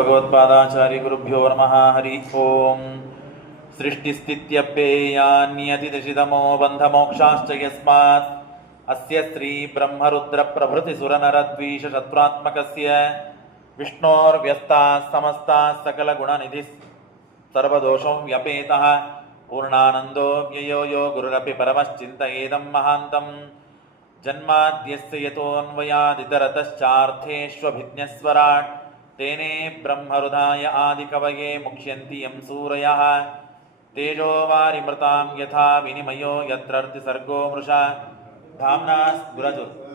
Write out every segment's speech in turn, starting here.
ಭಗವತ್ಪಾದಾಚಾರ್ಯ ಗುರುಭ್ಯೋ ನಮಃ. ಹರಿ ಓಂ. ಸೃಷ್ಟಿಸ್ಥಿತ್ಯಪ್ಯೇಯಾನ್ಯತಿದಶಿತಮೋ ಬಂಧಮೋಕ್ಷಾಶ್ಚ ಯಸ್ಮಾತ್ ಅಸ್ಯ ಶ್ರೀ ಬ್ರಹ್ಮರುದ್ರ ಪ್ರಭೃತಿ ಸುರನರದ್ವೀಷ ಶತ್ರುತ್ಮಕಸ್ಯ ವಿಷ್ಣೋರ್ವ್ಯಸ್ತಾಃ ಸಮಸ್ತಾಃ ಸಕಲಗುಣನಿಧಿಃ ಸರ್ವದೋಷೋ ವ್ಯಪೇತಃ ಪೂರ್ಣಾನಂದೋ ವ್ಯಯೋ ಯೋ ಗುರುರಪಿ ಪರಮಶ್ಚಿಂತಯೇದಂ ಮಹಾಂತಂ ಜನ್ಮಾದ್ಯಸ್ಯ ಯತೋನ್ವಯಾದಿತರತಶ್ಚಾರ್ಥೇಷ್ವಭಿಜ್ಞಸ್ವರಾಟ್ ತೇನೇ ಬ್ರಹ್ಮಹೃದಾಯ ಆದಿಕವಯೇ ಮುಖ್ಯಂತಿ ಯಂ ಸೂರಯಃ ತೇಜೋ ವಾರಿಮೃತಾಂ ಯಥಾ ವಿನಿಮಯೋ ಯತ್ರರ್ತಿ ಸರ್ಗೋ ಮೃಷಾ ಧಾಮ್ನಾ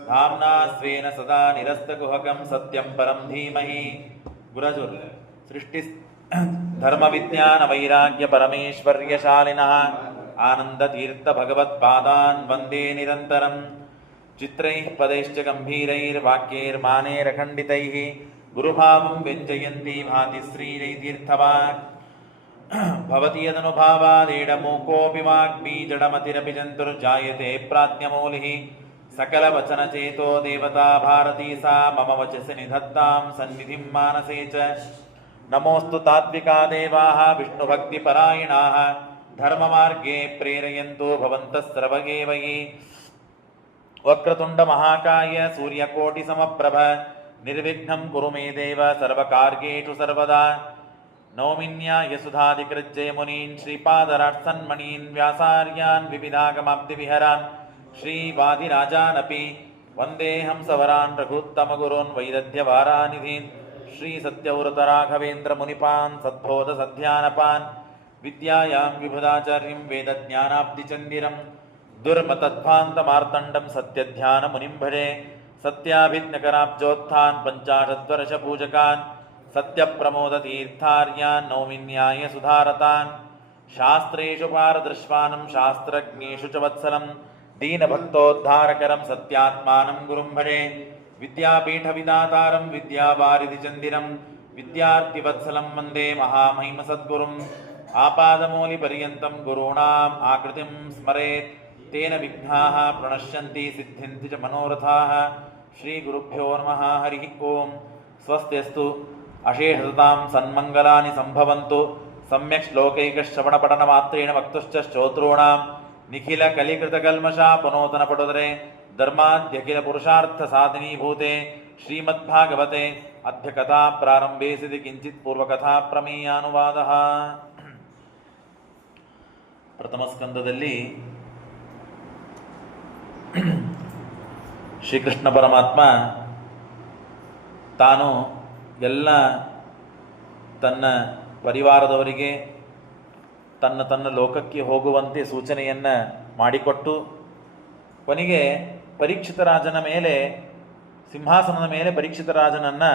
ಧಾಮ್ನಾ ಸ್ವೇನ ಸದಾ ನಿರಸ್ತಕುಹಕಂ ಸತ್ಯಂ ಪರಂ ಧೀಮಹಿ. ಗುರಜುರ್ ಸೃಷ್ಟಿ ಧರ್ಮ ವಿಜ್ಞಾನ ವೈರಾಗ್ಯ ಪರಮೇಶ್ವರ್ಯಶಾಲಿನಃ ಆನಂದತೀರ್ಥ ಭಗವತ್ಪಾದಾನ್ ವಂದೇ ನಿರಂತರಂ. ಚಿತ್ರೈಃ ಪದೈಶ್ಚ ಗಂಭೀರೈರ್ವಾಕ್ಯೈರ್ಮಾನೇರಖಂಡಿತೈಃ ಗುರುಭಾವಂ ವ್ಯಂಜಯಂತಿ ಭಾತಿ ಶ್ರೀರೈತೀರ್ಥವಾಕ್ ಭವತಿ ಯದನುಭಾವಾದೇಡಮೂಕೋಪಿ ವಾಗ್ಬೀಜಡಮತಿರಪಿ ಜಂತುರ್ಜಾಯತೆ ಪ್ರಾಜ್ಞಮೌಲಿಃ ಸಕಲವಚನಚೇತೋ ದೇವತಾ ಭಾರತೀ ಸಾ ಮಮ ವಚಸಿ ನಿಧತ್ತಾಂ ಸನ್ನಿಧಿಂ ಮಾನಸೇ ಚ. ನಮೋऽस्तु ತಾತ್ವಿಕಾ ದೇವಾಃ ವಿಷ್ಣುಭಕ್ತಿಪರಾಯಣಾಃ ಧರ್ಮಮಾರ್ಗೇ ಪ್ರೇರಯಂತು ಭವಂತಃ ಸರ್ವಗೇವಯೇ. ವಕ್ರತುಂಡ ಮಹಾಕಾಯ ಸೂರ್ಯಕೋಟಿಸಮಪ್ರಭ ನಿರ್ವಿಘ್ನಂ ಕುರು ಮೇ ದೇವ ಸರ್ವಕಾರ್ಯೇಷು ಸರ್ವದಾ. ನೌಮಿನ್ಯಾಯಸುಧಾಧಿಕೃಜ್ಜಯ ಮುನೀನ್ ಶ್ರೀಪಾದರಾಟ್ಸನ್ಮಣೀನ್ ವ್ಯಾಸಾರ್ಯಾನ್ ವಿವಿಧಾಗಮಾಬ್ಧಿವಿಹರಾನ್ ಶ್ರೀವಾದಿರಾಜಾನಪಿ ವಂದೇ ಹಂಸವರಾನ್ ರಘುತ್ತಮಗುರೋನ್ ವೈದಧ್ಯವಾರಾನಿಧೀನ್ ಶ್ರೀಸತ್ಯವ್ರತರಾಘವೇಂದ್ರ ಮುನಿಪಾನ್ ಸದ್ಬೋಧ ಸಧ್ಯಾನಪಾನ್ ವಿದ್ಯಾಯಾಂ ವಿಬುಧಾಚಾರ್ಯಂ ವೇದಜ್ಞಾನಾಬ್ಧಿಚಂದಿರಂ ದುರ್ಮತಧ್ವಾಂತಮಾರ್ತಂಡಂ ಸತ್ಯಧ್ಯಾನ ಮುನಿಂ ಭಜೆ. ಸತ್ಯಾಭಿಜ್ಞಕರಾಬ್ಜೋತ್ಥಾನ್ ಪಂಚಾಶದ್ವರ್ಷಪೂಜಕಾನ್ ಸತ್ಯಪ್ರಮೋದತೀರ್ಥಾರ್ಯಾನ್ ನೌಮಿನ್ಯಾಯ ಸುಧಾರತಾನ್. ಶಾಸ್ತ್ರೇಷು ಪಾರದೃಶ್ವಾನಂ ಶಾಸ್ತ್ರಜ್ಞೇಷು ಚ ವತ್ಸಲಂ ದೀನಭಕ್ತೋದ್ಧಾರಕರಂ ಸತ್ಯಾತ್ಮಾನಂ ಗುರುಂ ಭಜೆ. ವಿದ್ಯಾಪೀಠವಿದಾತಾರಂ ವಿದ್ಯಾವಾರಿಧಿಚಂದಿರಂ ವಿದ್ಯಾರ್ಥಿವತ್ಸಲಂ ವಂದೇ ಮಹಾಮಹಿಮ ಸದ್ಗುರುಂ. ಆಪಾದಮೂಲಿಪರ್ಯಂತಂ ಗುರುಣಾಂ ಆಕೃತಿಂ ಸ್ಮರೇತ್ ತೇನ ವಿಘ್ನಾಃ ಪ್ರಣಶ್ಯಂತಿ ಸಿದ್ಧ್ಯಂತಿ ಚ ಮನೋರಥಾಃ. ಶ್ರೀ ಗುರುಭ್ಯೋ ನಮಃ. ಹರಿ ಓಂ. ಸ್ವಸ್ತ್ಯಸ್ತು ಅಶೇಷತಾಂ ಸನ್ಮಂಗಲಾನಿ ಸಂಭವಂತು. ಸಮ್ಯಕ್ ಶ್ಲೋಕೈಕಶ್ರವಣಪಠನ ಮಾತ್ರೇಣ ವಕ್ತುಶ್ಚ ಶ್ರೋತॄಣಾಂ ನಿಖಿಲ ಕಲಿಕೃತಕಲ್ಮಷಾ ಪುನೋತನ ಪಟುದರೆ ಧರ್ಮಾದ್ಯಖಿಲ ಪುರುಷಾರ್ಥ ಸಾಧಿನೀಭೂತೆ ಶ್ರೀಮದ್ಭಾಗವತೆ ಅದ್ಯ ಕಥಾ ಪ್ರಾರಂಭೆ ಸಿದಿ ಕಿಂಚಿತ್ ಪೂರ್ವಕಥಾ ಪ್ರಮೇಯಾನುವಾದಃ. ಪ್ರಥಮ ಸ್ಕಂದದಲ್ಲಿ ಶ್ರೀಕೃಷ್ಣ ಪರಮಾತ್ಮ ತಾನು ಎಲ್ಲ ತನ್ನ ಪರಿವಾರದವರಿಗೆ ತನ್ನ ಲೋಕಕ್ಕೆ ಹೋಗುವಂತೆ ಸೂಚನೆಯನ್ನು ಮಾಡಿಕೊಟ್ಟು ಕೊನೆಗೆ ಪರೀಕ್ಷಿತ ರಾಜನ ಮೇಲೆ ಸಿಂಹಾಸನದ ಮೇಲೆ ಪರೀಕ್ಷಿತ ರಾಜನನ್ನು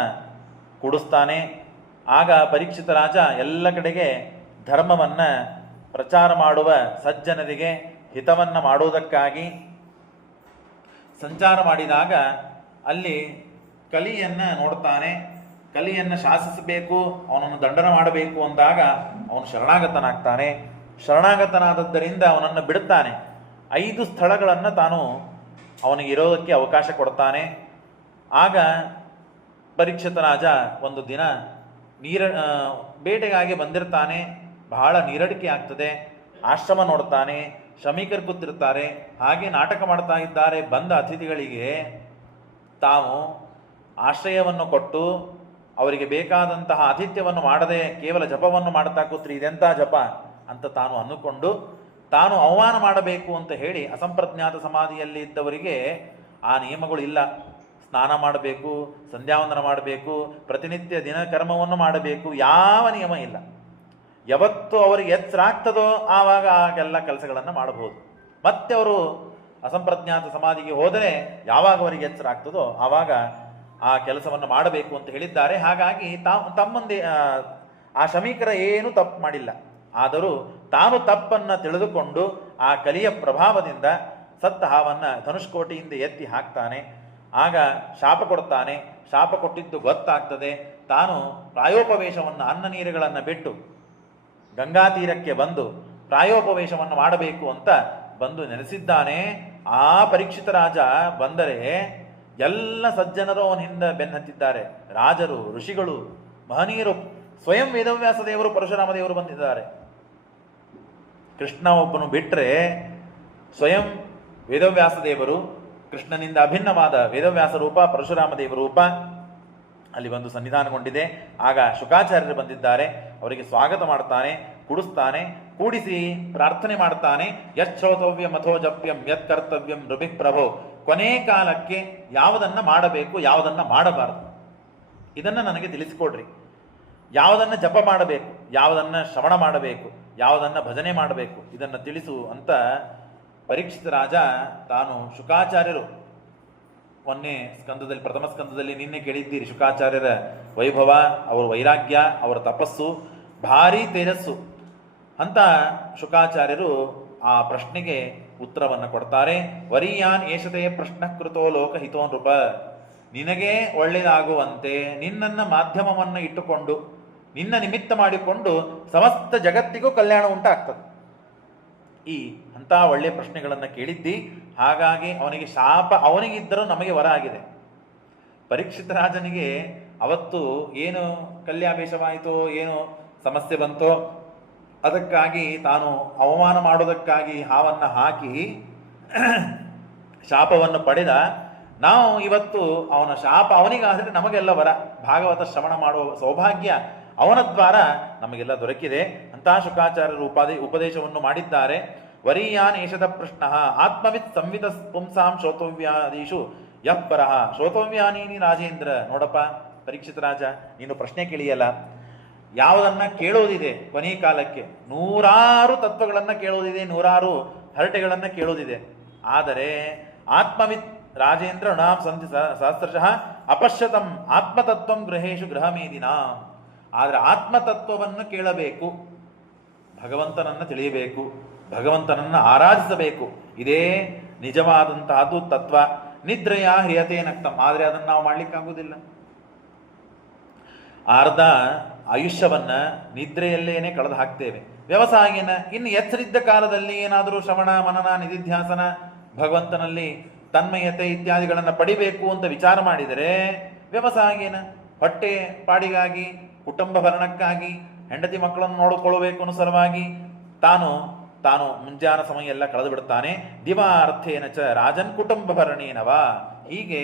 ಕೂಡಿಸ್ತಾನೆ. ಆಗ ಪರೀಕ್ಷಿತ ರಾಜ ಎಲ್ಲ ಕಡೆಗೆ ಧರ್ಮವನ್ನು ಪ್ರಚಾರ ಮಾಡುವ ಸಜ್ಜನರಿಗೆ ಹಿತವನ್ನು ಮಾಡುವುದಕ್ಕಾಗಿ ಸಂಚಾರ ಮಾಡಿದಾಗ ಅಲ್ಲಿ ಕಲಿಯನ್ನು ನೋಡ್ತಾನೆ. ಕಲಿಯನ್ನು ಶಾಸಿಸಬೇಕು, ಅವನನ್ನು ದಂಡನ ಮಾಡಬೇಕು ಅಂದಾಗ ಅವನು ಶರಣಾಗತನಾಗ್ತಾನೆ. ಶರಣಾಗತನಾದದ್ದರಿಂದ ಅವನನ್ನು ಬಿಡುತ್ತಾನೆ. 5 ಸ್ಥಳಗಳನ್ನು ತಾನು ಅವನಿಗೆ ಇರೋದಕ್ಕೆ ಅವಕಾಶ ಕೊಡ್ತಾನೆ. ಆಗ ಪರೀಕ್ಷಿತ ರಾಜ ಒಂದು ದಿನ ಬೇಟೆಗಾಗಿ ಬಂದಿರ್ತಾನೆ. ಬಹಳ ನೀರಡಿಕೆ ಆಗ್ತದೆ. ಆಶ್ರಮ ನೋಡ್ತಾನೆ. ಶ್ರಮಿಕರು ಕೂತಿರ್ತಾರೆ. ಹಾಗೆ ನಾಟಕ ಮಾಡ್ತಾ ಇದ್ದಾರೆ. ಬಂದ ಅತಿಥಿಗಳಿಗೆ ತಾವು ಆಶ್ರಯವನ್ನು ಕೊಟ್ಟು ಅವರಿಗೆ ಬೇಕಾದಂತಹ ಆತಿಥ್ಯವನ್ನು ಮಾಡದೆ ಕೇವಲ ಜಪವನ್ನು ಮಾಡ್ತಾ ಕೂತ್ರಿ, ಇದೆಂಥ ಜಪ ಅಂತ ತಾನು ಅಂದುಕೊಂಡು ತಾನು ಅವಮಾನ ಮಾಡಬೇಕು ಅಂತ ಹೇಳಿ ಅಸಂಪ್ರಜ್ಞಾತ ಸಮಾಧಿಯಲ್ಲಿ ಇದ್ದವರಿಗೆ ಆ ನಿಯಮಗಳು ಇಲ್ಲ. ಸ್ನಾನ ಮಾಡಬೇಕು, ಸಂಧ್ಯಾವಂದನ ಮಾಡಬೇಕು, ಪ್ರತಿನಿತ್ಯ ದಿನಕರ್ಮವನ್ನು ಮಾಡಬೇಕು, ಯಾವ ನಿಯಮ ಇಲ್ಲ. ಯಾವತ್ತು ಅವರಿಗೆ ಎಚ್ಚರ ಆಗ್ತದೋ ಆವಾಗ ಆಗೆಲ್ಲ ಕೆಲಸಗಳನ್ನು ಮಾಡಬಹುದು. ಮತ್ತೆ ಅವರು ಅಸಂಪ್ರಜ್ಞಾತ ಸಮಾಧಿಗೆ ಹೋದರೆ ಯಾವಾಗ ಅವರಿಗೆ ಎಚ್ಚರ ಆಗ್ತದೋ ಆವಾಗ ಆ ಕೆಲಸವನ್ನು ಮಾಡಬೇಕು ಅಂತ ಹೇಳಿದ್ದಾರೆ. ಹಾಗಾಗಿ ತಮ್ಮಂದೇ ಆ ಶ್ರಮಿಕರ ಏನೂ ತಪ್ಪು ಮಾಡಿಲ್ಲ. ಆದರೂ ತಾನು ತಪ್ಪನ್ನು ತಿಳಿದುಕೊಂಡು ಆ ಕಲಿಯ ಪ್ರಭಾವದಿಂದ ಸತ್ತ ಹಾವನ್ನು ಧನುಷ್ಕೋಟಿಯಿಂದ ಎತ್ತಿ ಹಾಕ್ತಾನೆ. ಆಗ ಶಾಪ ಕೊಡ್ತಾನೆ. ಶಾಪ ಕೊಟ್ಟಿದ್ದು ಗೊತ್ತಾಗ್ತದೆ. ತಾನು ಪ್ರಾಯೋಪವೇಶವನ್ನು ಅನ್ನ ನೀರುಗಳನ್ನು ಬಿಟ್ಟು ಗಂಗಾ ತೀರಕ್ಕೆ ಬಂದು ಪ್ರಾಯೋಪವೇಶವನ್ನು ಮಾಡಬೇಕು ಅಂತ ಬಂದು ನೆನೆಸಿದ್ದಾನೆ. ಆ ಪರೀಕ್ಷಿತ ರಾಜ ಬಂದರೆ ಎಲ್ಲ ಸಜ್ಜನರು ಅವನ ಹಿಂದೆ ಬೆನ್ನತ್ತಿದ್ದಾರೆ. ರಾಜರು, ಋಷಿಗಳು, ಮಹನೀಯರು. ಸ್ವಯಂ ವೇದವ್ಯಾಸ ದೇವರು, ಪರಶುರಾಮ ದೇವರು ಬಂದಿದ್ದಾರೆ. ಕೃಷ್ಣ ಒಬ್ಬನು ಬಿಟ್ಟರೆ ಸ್ವಯಂ ವೇದವ್ಯಾಸ ದೇವರು, ಕೃಷ್ಣನಿಂದ ಅಭಿನ್ನವಾದ ವೇದವ್ಯಾಸ ರೂಪ, ಪರಶುರಾಮ ದೇವ ರೂಪ ಅಲ್ಲಿ ಬಂದು ಸನ್ನಿಧಾನಗೊಂಡಿದೆ. ಆಗ ಶುಕಾಚಾರ್ಯರು ಬಂದಿದ್ದಾರೆ. ಅವರಿಗೆ ಸ್ವಾಗತ ಮಾಡ್ತಾನೆ, ಕುಡಿಸ್ತಾನೆ, ಕೂಡಿಸಿ ಪ್ರಾರ್ಥನೆ ಮಾಡ್ತಾನೆ. ಯಶ್ರೋತವ್ಯಂ ಅಥೋ ಜಪ್ಯಂ ಯತ್ ಕರ್ತವ್ಯಂ ನೃಭಿಃ ಪ್ರಭೋ. ಕೊನೆ ಕಾಲಕ್ಕೆ ಯಾವುದನ್ನ ಮಾಡಬೇಕು, ಯಾವುದನ್ನ ಮಾಡಬಾರದು, ಇದನ್ನ ನನಗೆ ತಿಳಿಸಿಕೊಡ್ರಿ. ಯಾವುದನ್ನ ಜಪ ಮಾಡಬೇಕು, ಯಾವುದನ್ನ ಶ್ರವಣ ಮಾಡಬೇಕು, ಯಾವುದನ್ನ ಭಜನೆ ಮಾಡಬೇಕು, ಇದನ್ನ ತಿಳಿಸು ಅಂತ ಪರೀಕ್ಷಿತ ರಾಜ ತಾನು ಶುಕಾಚಾರ್ಯರು ಮೊನ್ನೆ ಸ್ಕಂದದಲ್ಲಿ, ಪ್ರಥಮ ಸ್ಕಂದದಲ್ಲಿ ನಿನ್ನೆ ಕೇಳಿದ್ದೀರಿ ಶುಕಾಚಾರ್ಯರ ವೈಭವ, ಅವರ ವೈರಾಗ್ಯ, ಅವರ ತಪಸ್ಸು ಭಾರೀ ತೇಜಸ್ಸು ಅಂತ ಶುಕಾಚಾರ್ಯರು ಆ ಪ್ರಶ್ನೆಗೆ ಉತ್ತರವನ್ನು ಕೊಡ್ತಾರೆ. ವರೀಯಾನ್ ಏಷತೆ ಪ್ರಶ್ನ ಕೃತೋ ಲೋಕಹಿತೋ ನೃಪ. ನಿನಗೆ ಒಳ್ಳೆಯದಾಗುವಂತೆ ನಿನ್ನನ್ನ ಮಾಧ್ಯಮವನ್ನು ಇಟ್ಟುಕೊಂಡು, ನಿನ್ನ ನಿಮಿತ್ತ ಮಾಡಿಕೊಂಡು ಸಮಸ್ತ ಜಗತ್ತಿಗೂ ಕಲ್ಯಾಣ ಉಂಟಾಗ್ತದೆ. ಈ ಅಂಥ ಒಳ್ಳೆಯ ಪ್ರಶ್ನೆಗಳನ್ನು ಕೇಳಿದ್ದಿ. ಹಾಗಾಗಿ ಅವನಿಗೆ ಶಾಪ ಅವನಿಗಿದ್ದರೂ ನಮಗೆ ವರ ಆಗಿದೆ. ಪರೀಕ್ಷಿತ ರಾಜನಿಗೆ ಅವತ್ತು ಏನು ಕಲ್ಯಾಭೇಷವಾಯಿತೋ, ಏನು ಸಮಸ್ಯೆ ಬಂತೋ, ಅದಕ್ಕಾಗಿ ತಾನು ಅವಮಾನ ಮಾಡೋದಕ್ಕಾಗಿ ಹಾವನ್ನು ಹಾಕಿ ಶಾಪವನ್ನು ಪಡೆದ. ನಾವು ಇವತ್ತು ಅವನ ಶಾಪ ಅವನಿಗಾದರೆ ನಮಗೆಲ್ಲ ವರ, ಭಾಗವತ ಶ್ರವಣ ಮಾಡುವ ಸೌಭಾಗ್ಯ ಅವನ ದ್ವಾರ ನಮಗೆಲ್ಲ ದೊರಕಿದೆ ಅಂತ ಶುಕಾಚಾರ್ಯರು ಉಪದೇಶವನ್ನು ಮಾಡಿದ್ದಾರೆ. ವರೀಯಾನ್ ಏಷದ ಪ್ರಶ್ನ ಆತ್ಮವಿತ್ ಸಂವಿತ ಪುಂಸಾಂ ಶ್ರೋತವ್ಯಾದೀಶು ಯಃ ಪರಃ ಶ್ರೋತವ್ಯಾನೀನಿ ರಾಜೇಂದ್ರ. ನೋಡಪ್ಪ ಪರೀಕ್ಷಿತ ರಾಜ, ನೀನು ಪ್ರಶ್ನೆ ಕೇಳಿಯಲ್ಲ, ಯಾವುದನ್ನ ಕೇಳೋದಿದೆ ಕೊನೆಯ ಕಾಲಕ್ಕೆ, ನೂರಾರು ತತ್ವಗಳನ್ನು ಕೇಳೋದಿದೆ, ನೂರಾರು ಹರಟೆಗಳನ್ನು ಕೇಳೋದಿದೆ. ಆದರೆ ಆತ್ಮವಿತ್ ರಾಜೇಂದ್ರ ಣಾಂ ಸಂಧಿ ಸಹಸ್ರಶಃ ಅಪಶ್ಯತಂ ಆತ್ಮತತ್ವಂ ಗೃಹೇಶು ಗೃಹಮೇದಿನ. ಆದರೆ ಆತ್ಮತತ್ವವನ್ನು ಕೇಳಬೇಕು, ಭಗವಂತನನ್ನು ತಿಳಿಯಬೇಕು, ಭಗವಂತನನ್ನು ಆರಾಧಿಸಬೇಕು. ಇದೇ ನಿಜವಾದಂತಹದ್ದು ತತ್ವ. ನಿದ್ರೆಯ ಹ್ರಿಯತೆ ನಕ್ತಂ. ಆದರೆ ಅದನ್ನು ನಾವು ಮಾಡ್ಲಿಕ್ಕಾಗುವುದಿಲ್ಲ. ಅರ್ಧ ಆಯುಷ್ಯವನ್ನ ನಿದ್ರೆಯಲ್ಲೇನೆ ಕಳೆದು ಹಾಕ್ತೇವೆ. ವ್ಯವಸಾಯನ ಇನ್ನು ಎಚ್ಚರಿದ್ದ ಕಾಲದಲ್ಲಿ ಏನಾದರೂ ಶ್ರವಣ ಮನನ ನಿಧಿಧ್ಯಾಸನ, ಭಗವಂತನಲ್ಲಿ ತನ್ಮಯತೆ ಇತ್ಯಾದಿಗಳನ್ನು ಪಡಿಬೇಕು ಅಂತ ವಿಚಾರ ಮಾಡಿದರೆ ವ್ಯವಸಾಯನ ಹೊಟ್ಟೆ ಪಾಡಿಗಾಗಿ, ಕುಟುಂಬ ಭರಣಕ್ಕಾಗಿ, ಹೆಂಡತಿ ಮಕ್ಕಳನ್ನು ನೋಡಿಕೊಳ್ಳಬೇಕು ಅನ್ನೋ ಸಲುವಾಗಿ ತಾನು ಮುಂಜಾನ ಸಮಯ ಎಲ್ಲ ಕಳೆದು ಬಿಡ್ತಾನೆ. ದಿವಾರ್ಥೇನ ಚ ರಾಜನ್ ಕುಟುಂಬ ಭರಣೇನವ. ಹೀಗೆ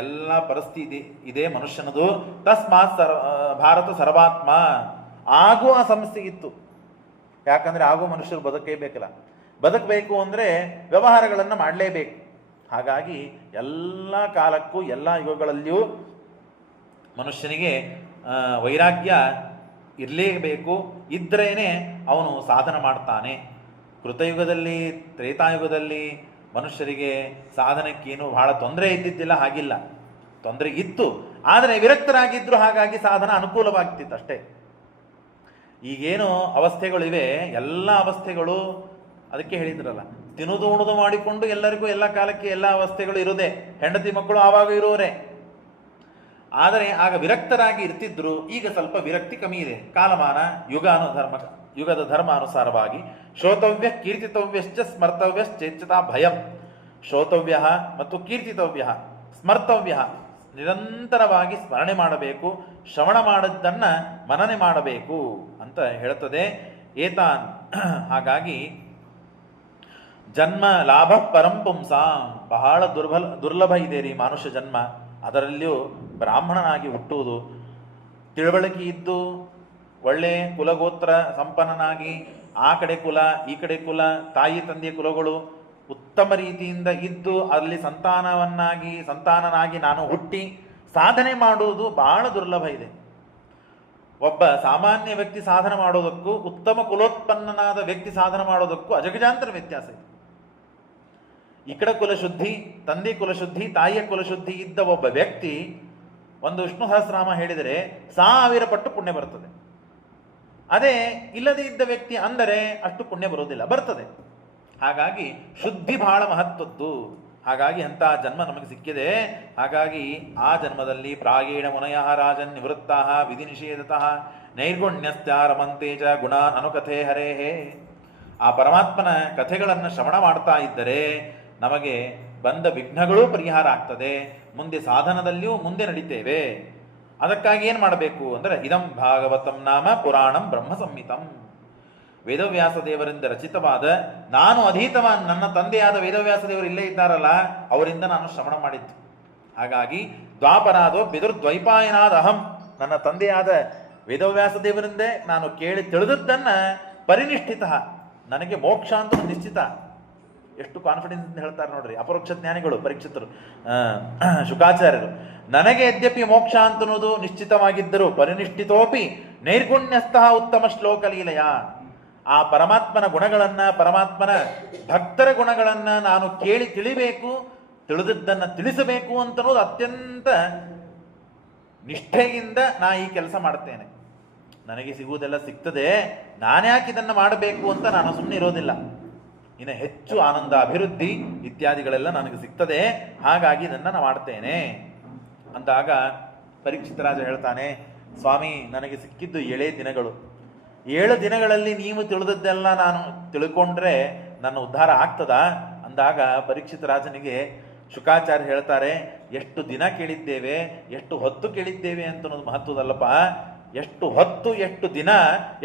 ಎಲ್ಲ ಪರಿಸ್ಥಿತಿ ಇದೆ ಮನುಷ್ಯನದು. ತಸ್ಮಾತ್ ಭಾರತ ಸರ್ವಾತ್ಮ. ಆಗು ಆ ಸಮಸ್ಯೆ ಇತ್ತು. ಯಾಕಂದ್ರೆ ಆಗು ಮನುಷ್ಯರು ಬದುಕಲೇಬೇಕಲ್ಲ. ಬದುಕಬೇಕು ಅಂದರೆ ವ್ಯವಹಾರಗಳನ್ನು ಮಾಡಲೇಬೇಕು. ಹಾಗಾಗಿ ಎಲ್ಲ ಕಾಲಕ್ಕೂ ಎಲ್ಲ ಯುಗಗಳಲ್ಲಿಯೂ ಮನುಷ್ಯನಿಗೆ ವೈರಾಗ್ಯ ಇರಲೇಬೇಕು. ಇದ್ರೇನೆ ಅವನು ಸಾಧನ ಮಾಡ್ತಾನೆ. ಕೃತಯುಗದಲ್ಲಿ, ತ್ರೇತಾಯುಗದಲ್ಲಿ ಮನುಷ್ಯರಿಗೆ ಸಾಧನಕ್ಕೇನು ಬಹಳ ತೊಂದರೆ ಇದ್ದಿದ್ದಿಲ್ಲ, ಹಾಗಿಲ್ಲ, ತೊಂದರೆ ಇತ್ತು. ಆದರೆ ವಿರಕ್ತರಾಗಿದ್ರು, ಹಾಗಾಗಿ ಸಾಧನ ಅನುಕೂಲವಾಗ್ತಿತ್ತು ಅಷ್ಟೇ. ಈಗೇನು ಅವಸ್ಥೆಗಳಿವೆ, ಎಲ್ಲ ಅವಸ್ಥೆಗಳು ಅದಕ್ಕೆ ಹೇಳಿದ್ರಲ್ಲ, ತಿನ್ನುವುದು ಉಣುದು ಮಾಡಿಕೊಂಡು ಎಲ್ಲರಿಗೂ ಎಲ್ಲ ಕಾಲಕ್ಕೆ ಎಲ್ಲ ಅವಸ್ಥೆಗಳು ಇರುವುದೇ. ಹೆಂಡತಿ ಮಕ್ಕಳು ಆವಾಗ ಇರುವರೇ. ಆದರೆ ಆಗ ವಿರಕ್ತರಾಗಿ ಇರ್ತಿದ್ರು. ಈಗ ಸ್ವಲ್ಪ ವಿರಕ್ತಿ ಕಮ್ಮಿ ಇದೆ. ಕಾಲಮಾನ ಯುಗದ ಧರ್ಮ ಅನುಸಾರವಾಗಿ ಶ್ರೋತವ್ಯ ಕೀರ್ತಿತವ್ಯಶ್ಚ ಸ್ಮರ್ತವ್ಯಶ್ಚೇಚ್ಛತಾ ಭಯಂ. ಶ್ರೋತವ್ಯ ಮತ್ತು ಕೀರ್ತಿತವ್ಯ, ಸ್ಮರ್ತವ್ಯ, ನಿರಂತರವಾಗಿ ಸ್ಮರಣೆ ಮಾಡಬೇಕು, ಶ್ರವಣ ಮಾಡಿದ್ದನ್ನ ಮನನೆ ಮಾಡಬೇಕು ಅಂತ ಹೇಳುತ್ತದೆ. ಏತಾನ್. ಹಾಗಾಗಿ ಜನ್ಮ ಲಾಭ ಪರಂ ಪುಂಸಾಂ. ಬಹಳ ದುರ್ಲಭ ಇದೆ ರೀ ಮಾನುಷ್ಯ ಜನ್ಮ. ಅದರಲ್ಲಿಯೂ ಬ್ರಾಹ್ಮಣನಾಗಿ ಹುಟ್ಟುವುದು, ತಿಳುವಳಿಕೆ ಇದ್ದು ಒಳ್ಳೆ ಕುಲಗೋತ್ರ ಸಂಪನ್ನನಾಗಿ, ಆ ಕಡೆ ಕುಲ ಈ ಕಡೆ ಕುಲ, ತಾಯಿ ತಂದೆಯ ಕುಲಗಳು ಉತ್ತಮ ರೀತಿಯಿಂದ ಇದ್ದು ಅಲ್ಲಿ ಸಂತಾನನಾಗಿ ನಾನು ಹುಟ್ಟಿ ಸಾಧನೆ ಮಾಡುವುದು ಬಹಳ ದುರ್ಲಭ ಇದೆ. ಒಬ್ಬ ಸಾಮಾನ್ಯ ವ್ಯಕ್ತಿ ಸಾಧನೆ ಮಾಡೋದಕ್ಕೂ ಉತ್ತಮ ಕುಲೋತ್ಪನ್ನನಾದ ವ್ಯಕ್ತಿ ಸಾಧನೆ ಮಾಡೋದಕ್ಕೂ ಅಜಗಜಾಂತರ ವ್ಯತ್ಯಾಸ ಇದೆ. ಈ ಕಡೆ ಕುಲಶುದ್ಧಿ, ತಂದೆ ಕುಲಶುದ್ಧಿ, ತಾಯಿಯ ಕುಲಶುದ್ಧಿ ಇದ್ದ ಒಬ್ಬ ವ್ಯಕ್ತಿ ಒಂದು ವಿಷ್ಣು ಸಹಸ್ರನಾಮ ಹೇಳಿದರೆ 1000 ಪಟ್ಟು ಪುಣ್ಯ ಬರ್ತದೆ. ಅದೇ ಇಲ್ಲದೇ ಇದ್ದ ವ್ಯಕ್ತಿ ಅಂದರೆ ಅಷ್ಟು ಪುಣ್ಯ ಬರುವುದಿಲ್ಲ, ಬರ್ತದೆ. ಹಾಗಾಗಿ ಶುದ್ಧಿ ಬಹಳ ಮಹತ್ವದ್ದು. ಹಾಗಾಗಿ ಅಂತಹ ಜನ್ಮ ನಮಗೆ ಸಿಕ್ಕಿದೆ. ಹಾಗಾಗಿ ಆ ಜನ್ಮದಲ್ಲಿ ಪ್ರಾಗೇಣ ಮುನಯ ರಾಜನ್ ನಿವೃತ್ತಾ ವಿಧಿ ನಿಷೇಧತಃ ನೈರ್ಗುಣ್ಯಸ್ತ್ಯ ರಮಂತೇಜ ಗುಣಾನ್ ಅನುಕಥೆ ಹರೇಹೇ. ಆ ಪರಮಾತ್ಮನ ಕಥೆಗಳನ್ನು ಶ್ರವಣ ಮಾಡ್ತಾ ಇದ್ದರೆ ನಮಗೆ ಬಂದ ವಿಘ್ನಗಳೂ ಪರಿಹಾರ ಆಗ್ತದೆ. ಮುಂದೆ ಸಾಧನದಲ್ಲಿಯೂ ಮುಂದೆ ನಡೀತೇವೆ. ಅದಕ್ಕಾಗಿ ಏನು ಮಾಡಬೇಕು ಅಂದರೆ ಇದಂ ಭಾಗವತಂ ನಾಮ ಪುರಾಣಂ ಬ್ರಹ್ಮ ಸಂಹಿತಂ, ವೇದವ್ಯಾಸ ದೇವರಿಂದ ರಚಿತವಾದ, ನಾನು ಅಧೀತವಾನ್, ನನ್ನ ತಂದೆಯಾದ ವೇದವ್ಯಾಸ ದೇವರು ಇಲ್ಲೇ ಇದ್ದಾರಲ್ಲ, ಅವರಿಂದ ನಾನು ಶ್ರವಣ ಮಾಡಿದ್ದು. ಹಾಗಾಗಿ ದ್ವಾಪರಾದೋ ಪಿತೃದ್ವೈಪಾಯನಾದ ಅಹಂ, ನನ್ನ ತಂದೆಯಾದ ವೇದವ್ಯಾಸ ದೇವರಿಂದೇ ನಾನು ಕೇಳಿ ತಿಳಿದದ್ದನ್ನು ಪರಿನಿಷ್ಠಿತ, ನನಗೆ ಮೋಕ್ಷ ಅಂತ ನಿಶ್ಚಿತ. ಎಷ್ಟು ಕಾನ್ಫಿಡೆನ್ಸ್ ಅಂತ ಹೇಳ್ತಾರೆ ನೋಡ್ರಿ ಅಪರೋಕ್ಷ ಜ್ಞಾನಿಗಳು, ಪರೀಕ್ಷಿತರು, ಶುಕಾಚಾರ್ಯರು. ನನಗೆ ಯದ್ಯಪಿ ಮೋಕ್ಷ ಅಂತನ್ನೋದು ನಿಶ್ಚಿತವಾಗಿದ್ದರು, ಪರಿನಿಷ್ಠಿತೋಪಿ ನೈರ್ಗುಣ್ಯಸ್ಥಃ ಉತ್ತಮ ಶ್ಲೋಕ ಲೀಲೆಯ, ಆ ಪರಮಾತ್ಮನ ಗುಣಗಳನ್ನು, ಪರಮಾತ್ಮನ ಭಕ್ತರ ಗುಣಗಳನ್ನು ನಾನು ಕೇಳಿ ತಿಳಿಬೇಕು, ತಿಳಿದದ್ದನ್ನು ತಿಳಿಸಬೇಕು ಅಂತನ್ನೋದು ಅತ್ಯಂತ ನಿಷ್ಠೆಯಿಂದ ನಾ ಈ ಕೆಲಸ ಮಾಡ್ತೇನೆ. ನನಗೆ ಸಿಗುವುದೆಲ್ಲ ಸಿಗ್ತದೆ, ನಾನ್ಯಾಕೆ ಇದನ್ನು ಮಾಡಬೇಕು ಅಂತ ನಾನು ಸುಮ್ಮನೆ ಇರೋದಿಲ್ಲ. ಇನ್ನು ಹೆಚ್ಚು ಆನಂದ, ಅಭಿವೃದ್ಧಿ ಇತ್ಯಾದಿಗಳೆಲ್ಲ ನನಗೆ ಸಿಗ್ತದೆ, ಹಾಗಾಗಿ ಇದನ್ನು ನಾನು ಮಾಡ್ತೇನೆ ಅಂದಾಗ ಪರೀಕ್ಷಿತ ರಾಜ ಹೇಳ್ತಾನೆ, ಸ್ವಾಮಿ ನನಗೆ ಸಿಕ್ಕಿದ್ದು 7 ದಿನಗಳು, 7 ದಿನಗಳಲ್ಲಿ ನೀವು ತಿಳಿದದ್ದೆಲ್ಲ ನಾನು ತಿಳ್ಕೊಂಡ್ರೆ ನನ್ನ ಉದ್ಧಾರ ಆಗ್ತದಾ ಅಂದಾಗ ಪರೀಕ್ಷಿತ ರಾಜನಿಗೆ ಶುಕಾಚಾರ್ಯ ಹೇಳ್ತಾರೆ, ಎಷ್ಟು ದಿನ ಕೇಳಿದ್ದೇವೆ, ಎಷ್ಟು ಹೊತ್ತು ಕೇಳಿದ್ದೇವೆ ಅಂತನ್ನೋದು ಮಹತ್ವದಲ್ಲಪ್ಪ, ಎಷ್ಟು ಹೊತ್ತು, ಎಷ್ಟು ದಿನ,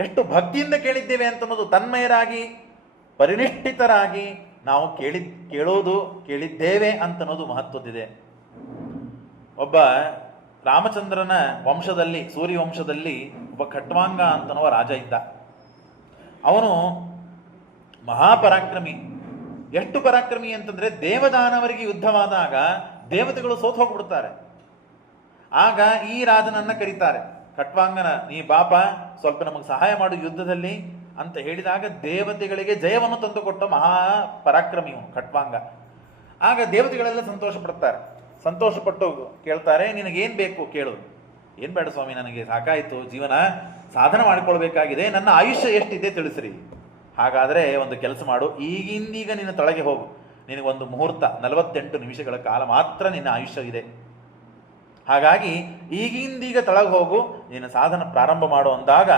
ಎಷ್ಟು ಭಕ್ತಿಯಿಂದ ಕೇಳಿದ್ದೇವೆ ಅಂತನ್ನೋದು ತನ್ಮಯರಾಗಿ ಪರಿನಿಷ್ಠಿತರಾಗಿ ನಾವು ಕೇಳಿದ್ದೇವೆ ಅಂತನ್ನೋದು ಮಹತ್ವದಿದೆ. ಒಬ್ಬ ರಾಮಚಂದ್ರನ ವಂಶದಲ್ಲಿ, ಸೂರ್ಯವಂಶದಲ್ಲಿ ಒಬ್ಬ ಖಟ್ವಾಂಗ ಅಂತನ್ನುವ ರಾಜ ಇದ್ದ. ಅವನು ಮಹಾಪರಾಕ್ರಮಿ. ಎಷ್ಟು ಪರಾಕ್ರಮಿ ಅಂತಂದ್ರೆ ದೇವದಾನವರಿಗೆ ಯುದ್ಧವಾದಾಗ ದೇವತೆಗಳು ಸೋತು ಹೋಗ್ಬಿಡ್ತಾರೆ. ಆಗ ಈ ರಾಜನನ್ನ ಕರೀತಾರೆ, ಖಟ್ವಾಂಗನ, ನೀ ಬಾಪ ಸ್ವಲ್ಪ ನಮಗೆ ಸಹಾಯ ಮಾಡು ಯುದ್ಧದಲ್ಲಿ ಅಂತ ಹೇಳಿದಾಗ ದೇವತೆಗಳಿಗೆ ಜಯವನ್ನು ತಂದುಕೊಟ್ಟ ಮಹಾ ಪರಾಕ್ರಮಿಯವನು ಖಟ್ವಾಂಗ. ಆಗ ದೇವತೆಗಳೆಲ್ಲ ಸಂತೋಷ ಪಡ್ತಾರೆ. ಸಂತೋಷಪಟ್ಟು ಕೇಳ್ತಾರೆ, ನಿನಗೇನು ಬೇಕು ಕೇಳು. ಏನು ಬೇಡ ಸ್ವಾಮಿ, ನನಗೆ ಸಾಕಾಯಿತು, ಜೀವನ ಸಾಧನ ಮಾಡಿಕೊಳ್ಬೇಕಾಗಿದೆ, ನನ್ನ ಆಯುಷ್ಯ ಎಷ್ಟಿದೆ ತಿಳಿಸ್ರಿ. ಹಾಗಾದರೆ ಒಂದು ಕೆಲಸ ಮಾಡು, ಈಗಿಂದೀಗ ನಿನ್ನ ತಳಗೆ ಹೋಗು, ನಿನಗೊಂದು ಮುಹೂರ್ತ 48 ನಿಮಿಷಗಳ ಕಾಲ ಮಾತ್ರ ನಿನ್ನ ಆಯುಷ್ಯ ಇದೆ. ಹಾಗಾಗಿ ಈಗಿಂದೀಗ ತಳಗೆ ಹೋಗು, ನಿನ್ನ ಸಾಧನ ಪ್ರಾರಂಭ ಮಾಡು ಅಂದಾಗ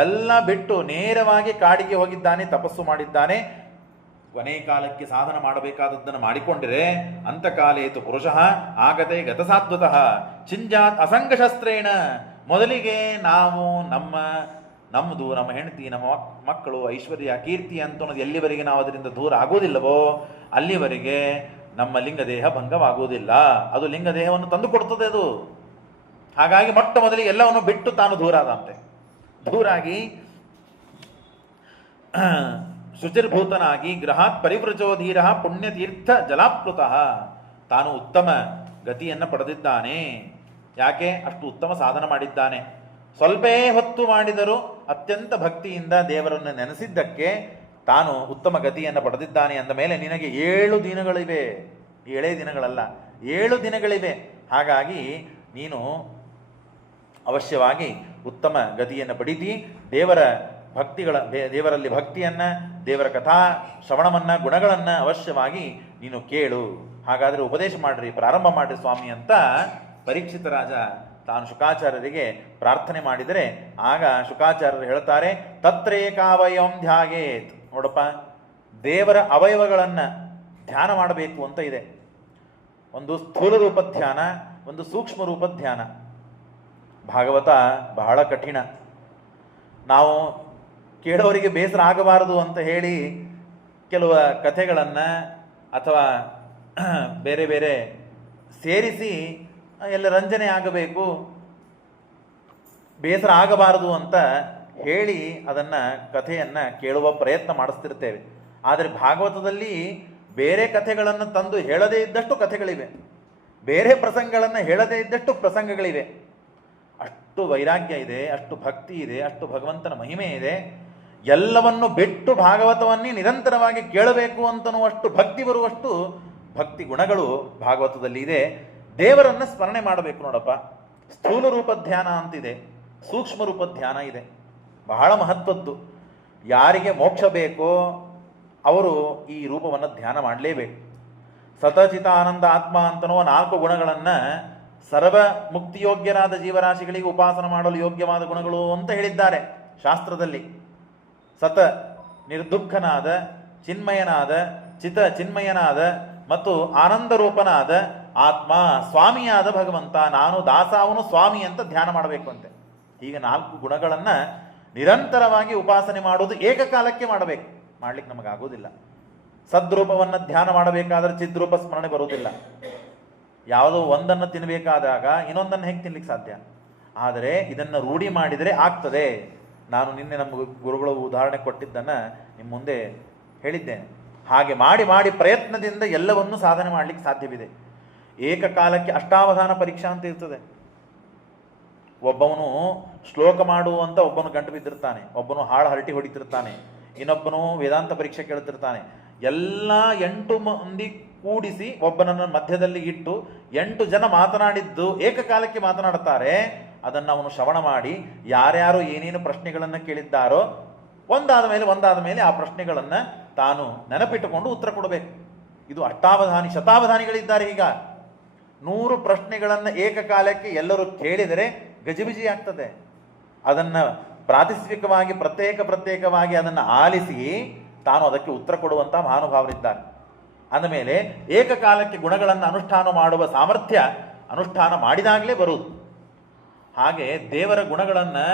ಎಲ್ಲ ಬಿಟ್ಟು ನೇರವಾಗಿ ಕಾಡಿಗೆ ಹೋಗಿದ್ದಾನೆ, ತಪಸ್ಸು ಮಾಡಿದ್ದಾನೆ. ಕೊನೆ ಕಾಲಕ್ಕೆ ಸಾಧನ ಮಾಡಬೇಕಾದದ್ದನ್ನು ಮಾಡಿಕೊಂಡಿರೆ ಅಂತಕಾಲೇತು ಪುರುಷಃ ಆಗತೆ ಗತಸಾತ್ವತಃ ಚಿಂಜಾತ್ ಅಸಂಗಶಸ್ತ್ರೇಣ. ಮೊದಲಿಗೆ ನಾವು ನಮ್ಮದು, ನಮ್ಮ ಹೆಂಡತಿ, ನಮ್ಮ ಮಕ್ಕಳು, ಐಶ್ವರ್ಯ, ಕೀರ್ತಿ ಅಂತನ್ನೋದು ಎಲ್ಲಿವರೆಗೆ ನಾವು ಅದರಿಂದ ದೂರ ಆಗೋದಿಲ್ಲವೋ ಅಲ್ಲಿವರೆಗೆ ನಮ್ಮ ಲಿಂಗದೇಹ ಭಂಗವಾಗುವುದಿಲ್ಲ. ಅದು ಲಿಂಗದೇಹವನ್ನು ತಂದು ಕೊಡ್ತದೆ ಅದು. ಹಾಗಾಗಿ ಮೊಟ್ಟ ಮೊದಲಿಗೆ ಎಲ್ಲವನ್ನು ಬಿಟ್ಟು ತಾನು ದೂರಾದಂತೆ, ದೂರಾಗಿ ಶುಚಿರ್ಭೂತನಾಗಿ ಗೃಹಾತ್ ಪರಿವೃಜೋಧೀರ ಪುಣ್ಯತೀರ್ಥ ಜಲಾಪ್ಲುತಃ, ತಾನು ಉತ್ತಮ ಗತಿಯನ್ನು ಪಡೆದಿದ್ದಾನೆ. ಯಾಕೆ? ಅಷ್ಟು ಉತ್ತಮ ಸಾಧನ ಮಾಡಿದ್ದಾನೆ. ಸ್ವಲ್ಪೇ ಹೊತ್ತು ಮಾಡಿದರೂ ಅತ್ಯಂತ ಭಕ್ತಿಯಿಂದ ದೇವರನ್ನು ನೆನೆಸಿದ್ದಕ್ಕೆ ತಾನು ಉತ್ತಮ ಗತಿಯನ್ನು ಪಡೆದಿದ್ದಾನೆ. ಅಂದ ಮೇಲೆ ನಿನಗೆ 7 ದಿನಗಳಿವೆ, 7 ದಿನಗಳಲ್ಲ, 7 ದಿನಗಳಿವೆ. ಹಾಗಾಗಿ ನೀನು ಅವಶ್ಯವಾಗಿ ಉತ್ತಮ ಗತಿಯನ್ನು ಪಡೀತಿ. ದೇವರಲ್ಲಿ ಭಕ್ತಿಯನ್ನು, ದೇವರ ಕಥಾ ಶ್ರವಣವನ್ನು, ಗುಣಗಳನ್ನು ಅವಶ್ಯವಾಗಿ ನೀನು ಕೇಳು. ಹಾಗಾದರೆ ಉಪದೇಶ ಮಾಡ್ರಿ, ಪ್ರಾರಂಭ ಮಾಡ್ರಿ ಸ್ವಾಮಿ ಅಂತ ಪರೀಕ್ಷಿತ ರಾಜ ತಾನು ಶುಕಾಚಾರ್ಯರಿಗೆ ಪ್ರಾರ್ಥನೆ ಮಾಡಿದರೆ ಆಗ ಶುಕಾಚಾರ್ಯರು ಹೇಳ್ತಾರೆ, ತತ್ರೇಕಾವಯಂ ಧ್ಯಾಯೇತ್. ನೋಡಪ್ಪ, ದೇವರ ಅವಯವಗಳನ್ನು ಧ್ಯಾನ ಮಾಡಬೇಕು ಅಂತ ಇದೆ. ಒಂದು ಸ್ಥೂಲ ರೂಪ ಧ್ಯಾನ, ಒಂದು ಸೂಕ್ಷ್ಮ ರೂಪ ಧ್ಯಾನ. ಭಾಗವತ ಬಹಳ ಕಠಿಣ. ನಾವು ಕೇಳೋರಿಗೆ ಬೇಸರ ಆಗಬಾರದು ಅಂತ ಹೇಳಿ ಕೆಲವು ಕಥೆಗಳನ್ನು ಅಥವಾ ಬೇರೆ ಬೇರೆ ಸೇರಿಸಿ ಎಲ್ಲ ರಂಜನೆ ಆಗಬೇಕು, ಬೇಸರ ಆಗಬಾರದು ಅಂತ ಹೇಳಿ ಅದನ್ನು ಕಥೆಯನ್ನು ಕೇಳುವ ಪ್ರಯತ್ನ ಮಾಡಿಸ್ತಿರ್ತೇವೆ. ಆದರೆ ಭಾಗವತದಲ್ಲಿ ಬೇರೆ ಕಥೆಗಳನ್ನು ತಂದು ಹೇಳದೇ ಇದ್ದಷ್ಟು ಕಥೆಗಳಿವೆ, ಬೇರೆ ಪ್ರಸಂಗಗಳನ್ನು ಹೇಳದೇ ಇದ್ದಷ್ಟು ಪ್ರಸಂಗಗಳಿವೆ. ಅಷ್ಟು ವೈರಾಗ್ಯ ಇದೆ, ಅಷ್ಟು ಭಕ್ತಿ ಇದೆ, ಅಷ್ಟು ಭಗವಂತನ ಮಹಿಮೆ ಇದೆ. ಎಲ್ಲವನ್ನು ಬಿಟ್ಟು ಭಾಗವತವನ್ನೇ ನಿರಂತರವಾಗಿ ಕೇಳಬೇಕು ಅಂತನ್ನುವಷ್ಟು ಭಕ್ತಿ ಬರುವಷ್ಟು ಭಕ್ತಿ ಗುಣಗಳು ಭಾಗವತದಲ್ಲಿ ಇದೆ. ದೇವರನ್ನು ಸ್ಮರಣೆ ಮಾಡಬೇಕು. ನೋಡಪ್ಪ, ಸ್ಥೂಲ ರೂಪ ಧ್ಯಾನ ಅಂತಿದೆ, ಸೂಕ್ಷ್ಮ ರೂಪ ಧ್ಯಾನ ಇದೆ, ಬಹಳ ಮಹತ್ವದ್ದು. ಯಾರಿಗೆ ಮೋಕ್ಷ ಬೇಕೋ ಅವರು ಈ ರೂಪವನ್ನು ಧ್ಯಾನ ಮಾಡಲೇಬೇಕು. ಸತಚಿತ ಆನಂದ ಆತ್ಮ ಅಂತನ್ನುವ 4 ಗುಣಗಳನ್ನು ಸರ್ವ ಮುಕ್ತಿಯೋಗ್ಯರಾದ ಜೀವರಾಶಿಗಳಿಗೆ ಉಪಾಸನ ಮಾಡಲು ಯೋಗ್ಯವಾದ ಗುಣಗಳು ಅಂತ ಹೇಳಿದ್ದಾರೆ ಶಾಸ್ತ್ರದಲ್ಲಿ. ಸತ ನಿರ್ದುಃಖನಾದ, ಚಿನ್ಮಯನಾದ, ಚಿನ್ಮಯನಾದ ಮತ್ತು ಆನಂದ ರೂಪನಾದ ಆತ್ಮ, ಸ್ವಾಮಿಯಾದ ಭಗವಂತ, ನಾನು ದಾಸ, ಅವನು ಸ್ವಾಮಿ ಅಂತ ಧ್ಯಾನ ಮಾಡಬೇಕು ಅಂತೆ. ಹೀಗೆ 4 ಗುಣಗಳನ್ನು ನಿರಂತರವಾಗಿ ಉಪಾಸನೆ ಮಾಡುವುದು ಏಕಕಾಲಕ್ಕೆ ಮಾಡಬೇಕು. ಮಾಡ್ಲಿಕ್ಕೆ ನಮಗಾಗೋದಿಲ್ಲ. ಸದ್ರೂಪವನ್ನು ಧ್ಯಾನ ಮಾಡಬೇಕಾದ್ರೆ ಚಿದ್ರೂಪ ಸ್ಮರಣೆ ಬರುವುದಿಲ್ಲ. ಯಾವುದೋ ಒಂದನ್ನು ತಿನ್ನಬೇಕಾದಾಗ ಇನ್ನೊಂದನ್ನು ಹೇಗೆ ತಿನ್ಲಿಕ್ಕೆ ಸಾಧ್ಯ? ಆದರೆ ಇದನ್ನು ರೂಢಿ ಮಾಡಿದರೆ ಆಗ್ತದೆ. ನಾನು ನಿನ್ನೆ ನಮ್ಮ ಗುರುಗಳು ಉದಾಹರಣೆ ಕೊಟ್ಟಿದ್ದನ್ನು ನಿಮ್ಮ ಮುಂದೆ ಹೇಳಿದ್ದೇನೆ. ಹಾಗೆ ಮಾಡಿ ಮಾಡಿ ಪ್ರಯತ್ನದಿಂದ ಎಲ್ಲವನ್ನೂ ಸಾಧನೆ ಮಾಡಲಿಕ್ಕೆ ಸಾಧ್ಯವಿದೆ. ಏಕಕಾಲಕ್ಕೆ ಅಷ್ಟಾವಧಾನ ಪರೀಕ್ಷಾ ಅಂತ ಇರ್ತದೆ. ಒಬ್ಬವನು ಶ್ಲೋಕ ಮಾಡುವಂತ ಒಬ್ಬನು ಗಂಟು ಬಿದ್ದಿರ್ತಾನೆ, ಒಬ್ಬನು ಹಾಳು ಹರಟಿ ಹೊಡಿತಿರ್ತಾನೆ, ಇನ್ನೊಬ್ಬನು ವೇದಾಂತ ಪರೀಕ್ಷೆ ಕೇಳ್ತಿರ್ತಾನೆ. ಎಲ್ಲ 8 ಮಂದಿ ಕೂಡಿಸಿ ಒಬ್ಬನನ್ನು ಮಧ್ಯದಲ್ಲಿ ಇಟ್ಟು 8 ಜನ ಮಾತನಾಡಿದ್ದು ಏಕಕಾಲಕ್ಕೆ ಮಾತನಾಡುತ್ತಾರೆ. ಅದನ್ನು ಅವನು ಶ್ರವಣ ಮಾಡಿ ಯಾರ್ಯಾರು ಏನೇನು ಪ್ರಶ್ನೆಗಳನ್ನು ಕೇಳಿದ್ದಾರೋ ಒಂದಾದ ಮೇಲೆ ಆ ಪ್ರಶ್ನೆಗಳನ್ನು ತಾನು ನೆನಪಿಟ್ಟುಕೊಂಡು ಉತ್ತರ ಕೊಡಬೇಕು. ಇದು ಅಷ್ಟಾವಧಾನಿ, ಶತಾವಧಾನಿಗಳಿದ್ದಾರೆ. ಈಗ 100 ಪ್ರಶ್ನೆಗಳನ್ನು ಏಕಕಾಲಕ್ಕೆ ಎಲ್ಲರೂ ಕೇಳಿದರೆ ಗಜಿಬಿಜಿ ಆಗ್ತದೆ. ಅದನ್ನು ಪ್ರಾತಿಸ್ವಿಕವಾಗಿ ಪ್ರತ್ಯೇಕವಾಗಿ ಅದನ್ನು ಆಲಿಸಿ ತಾನು ಅದಕ್ಕೆ ಉತ್ತರ ಕೊಡುವಂಥ ಮಹಾನುಭಾವರಿದ್ದಾರೆ. ಅಂದಮೇಲೆ ಏಕಕಾಲಕ್ಕೆ ಗುಣಗಳನ್ನು ಅನುಷ್ಠಾನ ಮಾಡುವ ಸಾಮರ್ಥ್ಯ ಅನುಷ್ಠಾನ ಮಾಡಿದಾಗಲೇ ಬರುವುದು. ಹಾಗೆ ದೇವರ ಗುಣಗಳನ್ನು,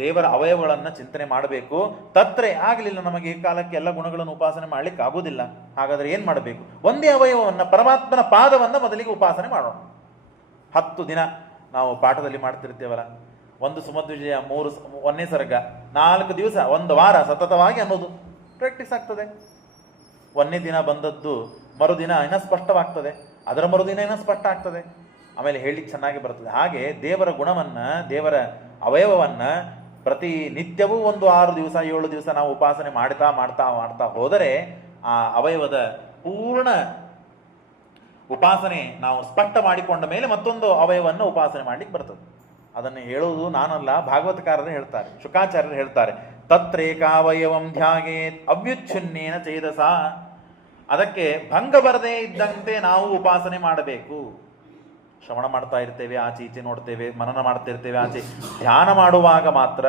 ದೇವರ ಅವಯವಗಳನ್ನು ಚಿಂತನೆ ಮಾಡಬೇಕು. ತತ್ರೆ ಆಗಲಿಲ್ಲ, ನಮಗೆ ಏಕಕಾಲಕ್ಕೆ ಎಲ್ಲ ಗುಣಗಳನ್ನು ಉಪಾಸನೆ ಮಾಡಲಿಕ್ಕೆ ಆಗುವುದಿಲ್ಲ. ಹಾಗಾದರೆ ಏನು ಮಾಡಬೇಕು? ಒಂದೇ ಅವಯವವನ್ನು, ಪರಮಾತ್ಮನ ಪಾದವನ್ನು ಮೊದಲಿಗೆ ಉಪಾಸನೆ ಮಾಡೋಣ. 10 ದಿನ ನಾವು ಪಾಠದಲ್ಲಿ ಮಾಡ್ತಿರ್ತೇವಲ್ಲ, 1 ಸುಮಧ್ವಿಜಯ, 3 ಒಂದೇ ಸರ್ಗ, 4 ದಿವಸ, 1 ವಾರ ಸತತವಾಗಿ ಅನ್ನೋದು ಪ್ರಾಕ್ಟೀಸ್ ಆಗ್ತದೆ. 1ನೇ ದಿನ ಬಂದದ್ದು ಮರುದಿನ ಇನ್ನೂ ಸ್ಪಷ್ಟವಾಗ್ತದೆ, ಅದರ ಮರುದಿನ ಇನ್ನೂ ಸ್ಪಷ್ಟ ಆಗ್ತದೆ, ಆಮೇಲೆ ಹೇಳಲಿಕ್ಕೆ ಚೆನ್ನಾಗಿ ಬರ್ತದೆ. ಹಾಗೆ ದೇವರ ಗುಣವನ್ನು, ದೇವರ ಅವಯವವನ್ನು ಪ್ರತಿ ನಿತ್ಯವೂ 6 ದಿವಸ 7 ದಿವಸ ನಾವು ಉಪಾಸನೆ ಮಾಡ್ತಾ ಹೋದರೆ ಆ ಅವಯವದ ಪೂರ್ಣ ಉಪಾಸನೆ ನಾವು ಸ್ಪಷ್ಟ ಮಾಡಿಕೊಂಡ ಮೇಲೆ ಮತ್ತೊಂದು ಅವಯವನ್ನು ಉಪಾಸನೆ ಮಾಡ್ಲಿಕ್ಕೆ ಬರ್ತದೆ. ಅದನ್ನು ಹೇಳುವುದು ನಾನಲ್ಲ, ಭಾಗವತಕಾರರು ಹೇಳ್ತಾರೆ, ಶುಕಾಚಾರ್ಯರು ಹೇಳ್ತಾರೆ. ತತ್ರೇಕಾವಯವಂ ಧ್ಯಾಯೇತ್ ಅವ್ಯುಚ್ಛಿನ್ನೇನ ಚೇತಸ. ಅದಕ್ಕೆ ಭಂಗ ಬರದೇ ಇದ್ದಂತೆ ನಾವು ಉಪಾಸನೆ ಮಾಡಬೇಕು. ಶ್ರವಣ ಮಾಡ್ತಾ ಇರ್ತೇವೆ, ಆಚೆ ಈಚೆ ನೋಡ್ತೇವೆ, ಮನನ ಮಾಡ್ತಾ ಇರ್ತೇವೆ, ಆಚೆ ಧ್ಯಾನ ಮಾಡುವಾಗ ಮಾತ್ರ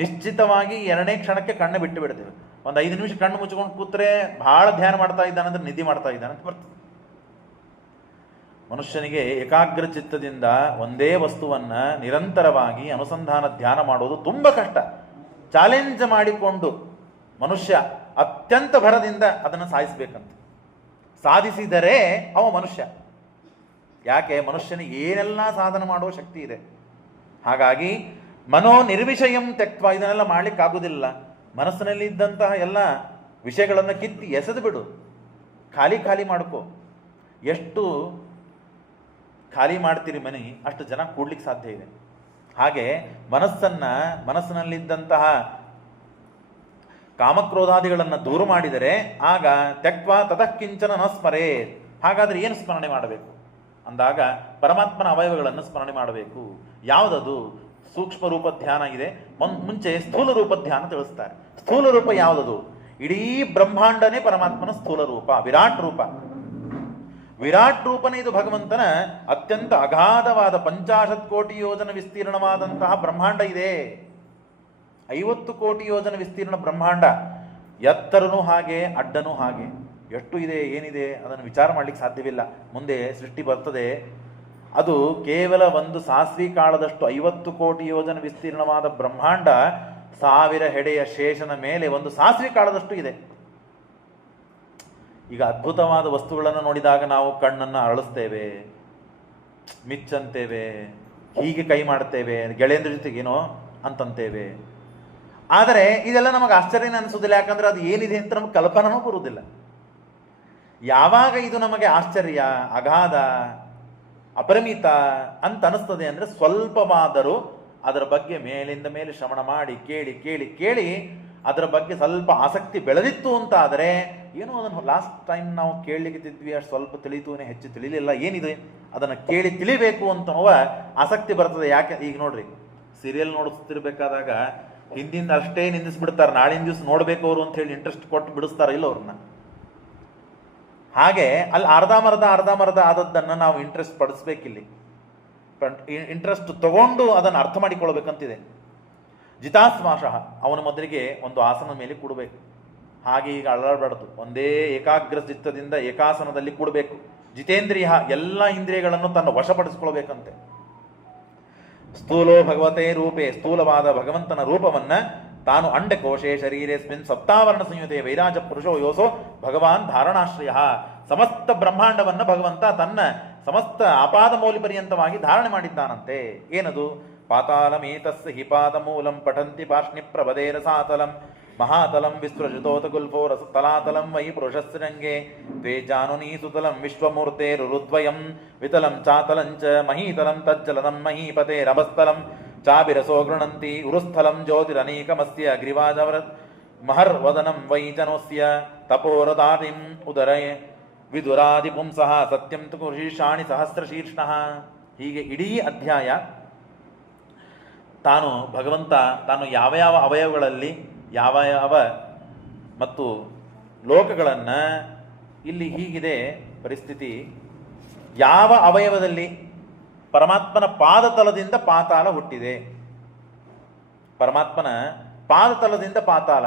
ನಿಶ್ಚಿತವಾಗಿ 2ನೇ ಕ್ಷಣಕ್ಕೆ ಕಣ್ಣು ಬಿಟ್ಟು ಬಿಡ್ತೇವೆ. ಒಂದು 5 ನಿಮಿಷ ಕಣ್ಣು ಮುಚ್ಕೊಂಡು ಕೂತ್ರೆ ಬಹಳ ಧ್ಯಾನ ಮಾಡ್ತಾ ಇದ್ದಾನಂದ್ರೆ ನಿಧಿ ಮಾಡ್ತಾ ಇದ್ದಾನೆ ಅಂತ ಬರ್ತದೆ. ಮನುಷ್ಯನಿಗೆ ಏಕಾಗ್ರ ಚಿತ್ತದಿಂದ ಒಂದೇ ವಸ್ತುವನ್ನು ನಿರಂತರವಾಗಿ ಅನುಸಂಧಾನ ಧ್ಯಾನ ಮಾಡೋದು ತುಂಬ ಕಷ್ಟ. ಚಾಲೆಂಜ್ ಮಾಡಿಕೊಂಡು ಮನುಷ್ಯ ಅತ್ಯಂತ ಭರದಿಂದ ಅದನ್ನು ಸಾಧಿಸಬೇಕಂತ. ಸಾಧಿಸಿದರೆ ಅವ ಮನುಷ್ಯ. ಯಾಕೆ? ಮನುಷ್ಯನಿಗೆ ಏನೆಲ್ಲ ಸಾಧನ ಮಾಡುವ ಶಕ್ತಿ ಇದೆ. ಹಾಗಾಗಿ ಮನೋ ನಿರ್ವಿಷಯಂ ತ್ಯಕ್ತ್ವ, ಇದನ್ನೆಲ್ಲ ಮಾಡಲಿಕ್ಕಾಗುವುದಿಲ್ಲ. ಮನಸ್ಸಿನಲ್ಲಿ ಇದ್ದಂತಹ ಎಲ್ಲ ವಿಷಯಗಳನ್ನು ಕಿತ್ತಿ ಎಸೆದು ಬಿಡು, ಖಾಲಿ ಮಾಡ್ಕೋ. ಎಷ್ಟು ಖಾಲಿ ಮಾಡ್ತೀರಿ ಮನೆ, ಅಷ್ಟು ಜನ ಕೂಡ್ಲಿಕ್ಕೆ ಸಾಧ್ಯ ಇದೆ. ಹಾಗೆ ಮನಸ್ಸಿನಲ್ಲಿದ್ದಂತಹ ಕಾಮಕ್ರೋಧಾದಿಗಳನ್ನು ದೂರ ಮಾಡಿದರೆ ಆಗ ತ್ಯಕ್ತ್ವ ತತಃ ಕಿಂಚನ ನ ಸ್ಮರೇ. ಹಾಗಾದರೆ ಏನು ಸ್ಮರಣೆ ಮಾಡಬೇಕು ಅಂದಾಗ ಪರಮಾತ್ಮನ ಅವಯವಗಳನ್ನು ಸ್ಮರಣೆ ಮಾಡಬೇಕು. ಯಾವುದದು? ಸೂಕ್ಷ್ಮ ರೂಪ ಧ್ಯಾನ ಇದೆ, ಮುಂಚೆ ಸ್ಥೂಲ ರೂಪ ಧ್ಯಾನ ತಿಳಿಸ್ತಾರೆ. ಸ್ಥೂಲ ರೂಪ ಯಾವುದದು? ಇಡೀ ಬ್ರಹ್ಮಾಂಡನೇ ಪರಮಾತ್ಮನ ಸ್ಥೂಲ ರೂಪ, ವಿರಾಟ್ ರೂಪ. ವಿರಾಟ್ ರೂಪನೇ ಇದು ಭಗವಂತನ ಅತ್ಯಂತ ಅಗಾಧವಾದ 50 ಕೋಟಿ ಯೋಜನ ವಿಸ್ತೀರ್ಣವಾದಂತಹ ಬ್ರಹ್ಮಾಂಡ ಇದೆ. 50 ಕೋಟಿ ಯೋಜನ ವಿಸ್ತೀರ್ಣ ಬ್ರಹ್ಮಾಂಡ. ಎತ್ತರನೂ ಹಾಗೆ, ಅಡ್ಡನೂ ಹಾಗೆ. ಎಷ್ಟು ಇದೆ, ಏನಿದೆ ಅದನ್ನು ವಿಚಾರ ಮಾಡಲಿಕ್ಕೆ ಸಾಧ್ಯವಿಲ್ಲ. ಮುಂದೆ ಸೃಷ್ಟಿ ಬರ್ತದೆ. ಅದು ಕೇವಲ ಒಂದು ಸಾಸ್ವಿ ಕಾಳದಷ್ಟು 50 ಕೋಟಿ ಯೋಜನ ವಿಸ್ತೀರ್ಣವಾದ ಬ್ರಹ್ಮಾಂಡ 1000 ಹೆಡೆಯ ಶೇಷನ ಮೇಲೆ ಒಂದು ಸಾಸ್ವಿ ಕಾಳದಷ್ಟು ಇದೆ. ಈಗ ಅದ್ಭುತವಾದ ವಸ್ತುಗಳನ್ನು ನೋಡಿದಾಗ ನಾವು ಕಣ್ಣನ್ನು ಅರಳಿಸ್ತೇವೆ, ಮಿಚ್ಚಂತೇವೆ, ಹೀಗೆ ಕೈ ಮಾಡ್ತೇವೆ, ಗೆಳೆಯಂದ್ರ ಜೊತೆಗೇನೋ ಅಂತಂತೇವೆ. ಆದರೆ ಇದೆಲ್ಲ ನಮಗೆ ಆಶ್ಚರ್ಯನೇ ಅನಿಸೋದಿಲ್ಲ. ಯಾಕಂದ್ರೆ ಅದು ಏನಿದೆ ಅಂತ ನಮಗೆ ಕಲ್ಪನೂ ಬರುವುದಿಲ್ಲ. ಯಾವಾಗ ಇದು ನಮಗೆ ಆಶ್ಚರ್ಯ, ಅಗಾಧ, ಅಪರಿಮಿತ ಅಂತ ಅನಿಸ್ತದೆ ಅಂದರೆ ಸ್ವಲ್ಪವಾದರೂ ಅದರ ಬಗ್ಗೆ ಮೇಲಿಂದ ಮೇಲೆ ಶ್ರವಣ ಮಾಡಿ ಕೇಳಿ ಅದರ ಬಗ್ಗೆ ಸ್ವಲ್ಪ ಆಸಕ್ತಿ ಬೆಳೆದಿತ್ತು ಅಂತ ಆದರೆ, ಏನೋ ಅದನ್ನು ಲಾಸ್ಟ್ ಟೈಮ್ ನಾವು ಕೇಳಲಿಕ್ಕಿದ್ವಿ, ಅಷ್ಟು ಸ್ವಲ್ಪ ತಿಳಿತೂನೇ, ಹೆಚ್ಚು ತಿಳಿಲಿಲ್ಲ, ಏನಿದೆ ಅದನ್ನು ಕೇಳಿ ತಿಳಿಬೇಕು ಅಂತನ್ನುವ ಆಸಕ್ತಿ ಬರ್ತದೆ. ಯಾಕೆ? ಈಗ ನೋಡ್ರಿ, ಸೀರಿಯಲ್ ನೋಡ್ತಿರ್ಬೇಕಾದಾಗ ಹಿಂದಿಂದ ಅಷ್ಟೇ ನಿಂದಿಸ್ಬಿಡ್ತಾರೆ, ನಾಳಿನ ದಿವಸ ನೋಡಬೇಕು ಅವರು ಅಂತ ಹೇಳಿ ಇಂಟ್ರೆಸ್ಟ್ ಕೊಟ್ಟು ಬಿಡಿಸ್ತಾರೆ ಇಲ್ಲ ಅವ್ರನ್ನ. ಹಾಗೆ ಅಲ್ಲಿ ಅರ್ಧಮರ್ಧ ಆದದ್ದನ್ನು ನಾವು ಇಂಟ್ರೆಸ್ಟ್ ಪಡಿಸ್ಬೇಕಿಲ್ಲಿ. ಇಂಟ್ರೆಸ್ಟ್ ತಗೊಂಡು ಅದನ್ನು ಅರ್ಥ ಮಾಡಿಕೊಳ್ಬೇಕಂತಿದೆ. ಜಿತಾಸ್ಮಾಶಃ, ಅವನ ಮೊದಲಿಗೆ ಒಂದು ಆಸನದ ಮೇಲೆ ಕೂಡಬೇಕು. ಹಾಗೆ ಈಗ ಅಳಬಾರ್ದು. ಒಂದೇ ಏಕಾಗ್ರ ಚಿತ್ತದಿಂದ ಏಕಾಸನದಲ್ಲಿ ಕೂಡಬೇಕು. ಜಿತೇಂದ್ರಿಯ, ಎಲ್ಲ ಇಂದ್ರಿಯಗಳನ್ನು ತನ್ನ ವಶಪಡಿಸ್ಕೊಳ್ಬೇಕಂತೆ. ಸ್ಥೂಲೋ ಭಗವತೆ ರೂಪೇ, ಸ್ಥೂಲವಾದ ಭಗವಂತನ ರೂಪವನ್ನ ತಾನು ಅಂಡಕೋಶೆ ಶರೀರೇಸ್ಮಿನ್ ಸಪ್ತಾವರಣ ಸಂಯುತೆ ವೈರಾಜ ಪುರುಷೋ ಯೋಸೋ ಭಗವಾನ್ ಧಾರಣಾಶ್ರಯ. ಸಮಸ್ತ ಬ್ರಹ್ಮಾಂಡವನ್ನ ಭಗವಂತ ತನ್ನ ಸಮಸ್ತ ಅಪಾದ ಮೌಲ್ಯ ಪರ್ಯಂತವಾಗಿ ಧಾರಣೆ ಮಾಡಿದ್ದಾನಂತೆ. ಏನದು? ಪಾತಾಳಮೇತಸ್ಸ ಹಿಪಾದ ಮೂಲಂ ಪಠಂತಿ ಪಾರ್ಷ್ಣಿ ಪ್ರಭದೇ ರಸಾತಲಂ ಮಹಾತಲಂ ವಿಸ್ತೃಜತೋತ ಗುಲ್ಫೋ ರಸ ತಲಾತಲಂ ವೈ ಪುರುಷಸ್ರಂಗೆ ದ್ವೇ ಜಾನುನೀ ಸುತಲಂ ವಿಶ್ವಮೂರ್ತೆ ರುರುದ್ವಯಂ ವಿತಲಂ ಚಾತಲಂಚ ಮಹೀತಲಂ ತಜ್ಜಲನಂ ಮಹೀಪತೆ ರಭಸ್ಥಲಂ ಚಾಭಿರಸೋ ಗೃಣಂತಿ ಉರುಸ್ಥಲಂ ಜ್ಯೋತಿರನೇಕಮಸ್ಯ ಅಗ್ರಿವಾಜವರ ಮಹರ್ವದನಂ ವೈ ಜನೋಸ್ಯ ತಪೋರದಾಟಿಂ ಉದರಯ ವಿದುರಾದಿ ಪುಂಸಃ ಸತ್ಯಂ ತು ಶೀರ್ಷಾಣಿ ಸಹಸ್ರಶೀರ್ಷ್ಣಃ. ಹೀಗೆ ಇಡೀ ಅಧ್ಯಾಯ ಭಗವಂತ ತಾನು ಯಾವ ಯಾವ ಅವಯವಗಳಲ್ಲಿ ಯಾವ ಯಾವ ಮತ್ತು ಲೋಕಗಳನ್ನು, ಇಲ್ಲಿ ಹೀಗಿದೆ ಪರಿಸ್ಥಿತಿ. ಯಾವ ಅವಯವದಲ್ಲಿ ಪರಮಾತ್ಮನ ಪಾದತಲದಿಂದ ಪಾತಾಳ ಹುಟ್ಟಿದೆ. ಪರಮಾತ್ಮನ ಪಾದತಲದಿಂದ ಪಾತಾಳ,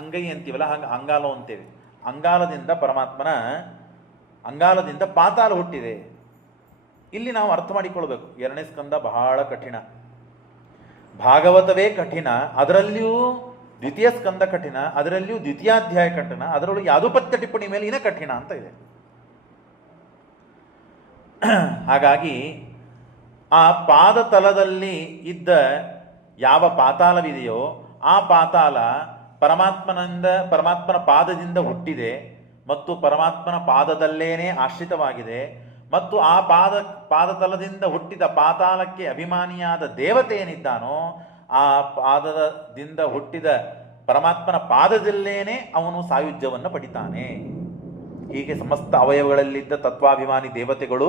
ಅಂಗೈ ಅಂತೀವಲ್ಲ, ಹಂಗೆ ಅಂಗಾಲ ಅಂತೇವೆ. ಅಂಗಾಲದಿಂದ ಪಾತಾಳ ಹುಟ್ಟಿದೆ. ಇಲ್ಲಿ ನಾವು ಅರ್ಥ ಮಾಡಿಕೊಳ್ಬೇಕು. 2ನೇ ಸ್ಕಂದ ಬಹಳ ಕಠಿಣ, ಭಾಗವತವೇ ಕಠಿಣ, ಅದರಲ್ಲಿಯೂ ದ್ವಿತೀಯ ಸ್ಕಂದ ಕಠಿಣ, ಅದರಲ್ಲಿಯೂ ದ್ವಿತೀಯಾಧ್ಯಾಯ ಕಠಿಣ, ಅದರೊಳಗೆ ಯಾದುಪತ್ಯ ಟಿಪ್ಪಣಿ ಮೇಲೆ ಇನ್ನ ಕಠಿಣ ಅಂತ ಇದೆ. ಹಾಗಾಗಿ ಆ ಪಾದತಲದಲ್ಲಿ ಇದ್ದ ಯಾವ ಪಾತಾಳವಿದೆಯೋ ಆ ಪಾತಾಳ ಪರಮಾತ್ಮನ ಪಾದದಿಂದ ಹುಟ್ಟಿದೆ ಮತ್ತು ಪರಮಾತ್ಮನ ಪಾದದಲ್ಲೇನೆ ಆಶ್ರಿತವಾಗಿದೆ. ಮತ್ತು ಆ ಪಾದತಲದಿಂದ ಹುಟ್ಟಿದ ಪಾತಾಳಕ್ಕೆ ಅಭಿಮಾನಿಯಾದ ದೇವತೆ ಏನಿದ್ದಾನೋ ಆ ಪಾದದಿಂದ ಹುಟ್ಟಿದ ಪರಮಾತ್ಮನ ಪಾದದಲ್ಲೇನೆ ಅವನು ಸಾಯುಜ್ಯವನ್ನು ಪಡಿತಾನೆ. ಹೀಗೆ ಸಮಸ್ತ ಅವಯವಗಳಲ್ಲಿದ್ದ ತತ್ವಾಭಿಮಾನಿ ದೇವತೆಗಳು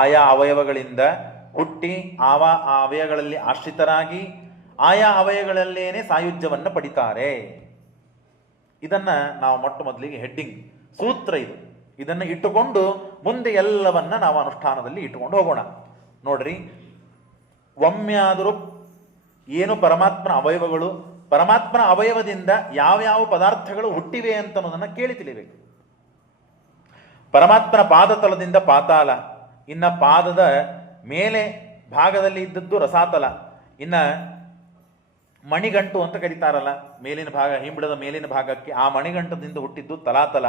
ಆಯಾ ಅವಯವಗಳಿಂದ ಹುಟ್ಟಿ ಆ ಅವಯಗಳಲ್ಲಿ ಆಶ್ರಿತರಾಗಿ ಆಯಾ ಅವಯಗಳಲ್ಲೇನೆ ಸಾಯುಜ್ಯವನ್ನು ಪಡಿತಾರೆ. ಇದನ್ನ ನಾವು ಮೊಟ್ಟ ಮೊದಲಿಗೆ ಹೆಡ್ಡಿಂಗ್ ಸೂತ್ರ ಇದು. ಇದನ್ನು ಇಟ್ಟುಕೊಂಡು ಮುಂದೆ ಎಲ್ಲವನ್ನ ನಾವು ಅನುಷ್ಠಾನದಲ್ಲಿ ಇಟ್ಟುಕೊಂಡು ಹೋಗೋಣ. ನೋಡ್ರಿ, ಒಮ್ಮೆಯಾದರೂ ಏನು ಪರಮಾತ್ಮನ ಅವಯವಗಳು, ಪರಮಾತ್ಮನ ಅವಯವದಿಂದ ಯಾವ್ಯಾವ ಪದಾರ್ಥಗಳು ಹುಟ್ಟಿವೆ ಅಂತ ಅನ್ನೋದನ್ನು ಕೇಳಿ ತಿಳಿಬೇಕು. ಪರಮಾತ್ಮನ ಪಾದತಲದಿಂದ ಪಾತಾಳ, ಇನ್ನ ಪಾದದ ಮೇಲೆ ಭಾಗದಲ್ಲಿ ಇದ್ದದ್ದು ರಸಾತಲ, ಇನ್ನ ಮಣಿಗಂಟು ಅಂತ ಕರೀತಾರಲ್ಲ ಮೇಲಿನ ಭಾಗ, ಹಿಂಬಿಡದ ಮೇಲಿನ ಭಾಗಕ್ಕೆ, ಆ ಮಣಿಗಂಟದಿಂದ ಹುಟ್ಟಿದ್ದು ತಲಾತಲ,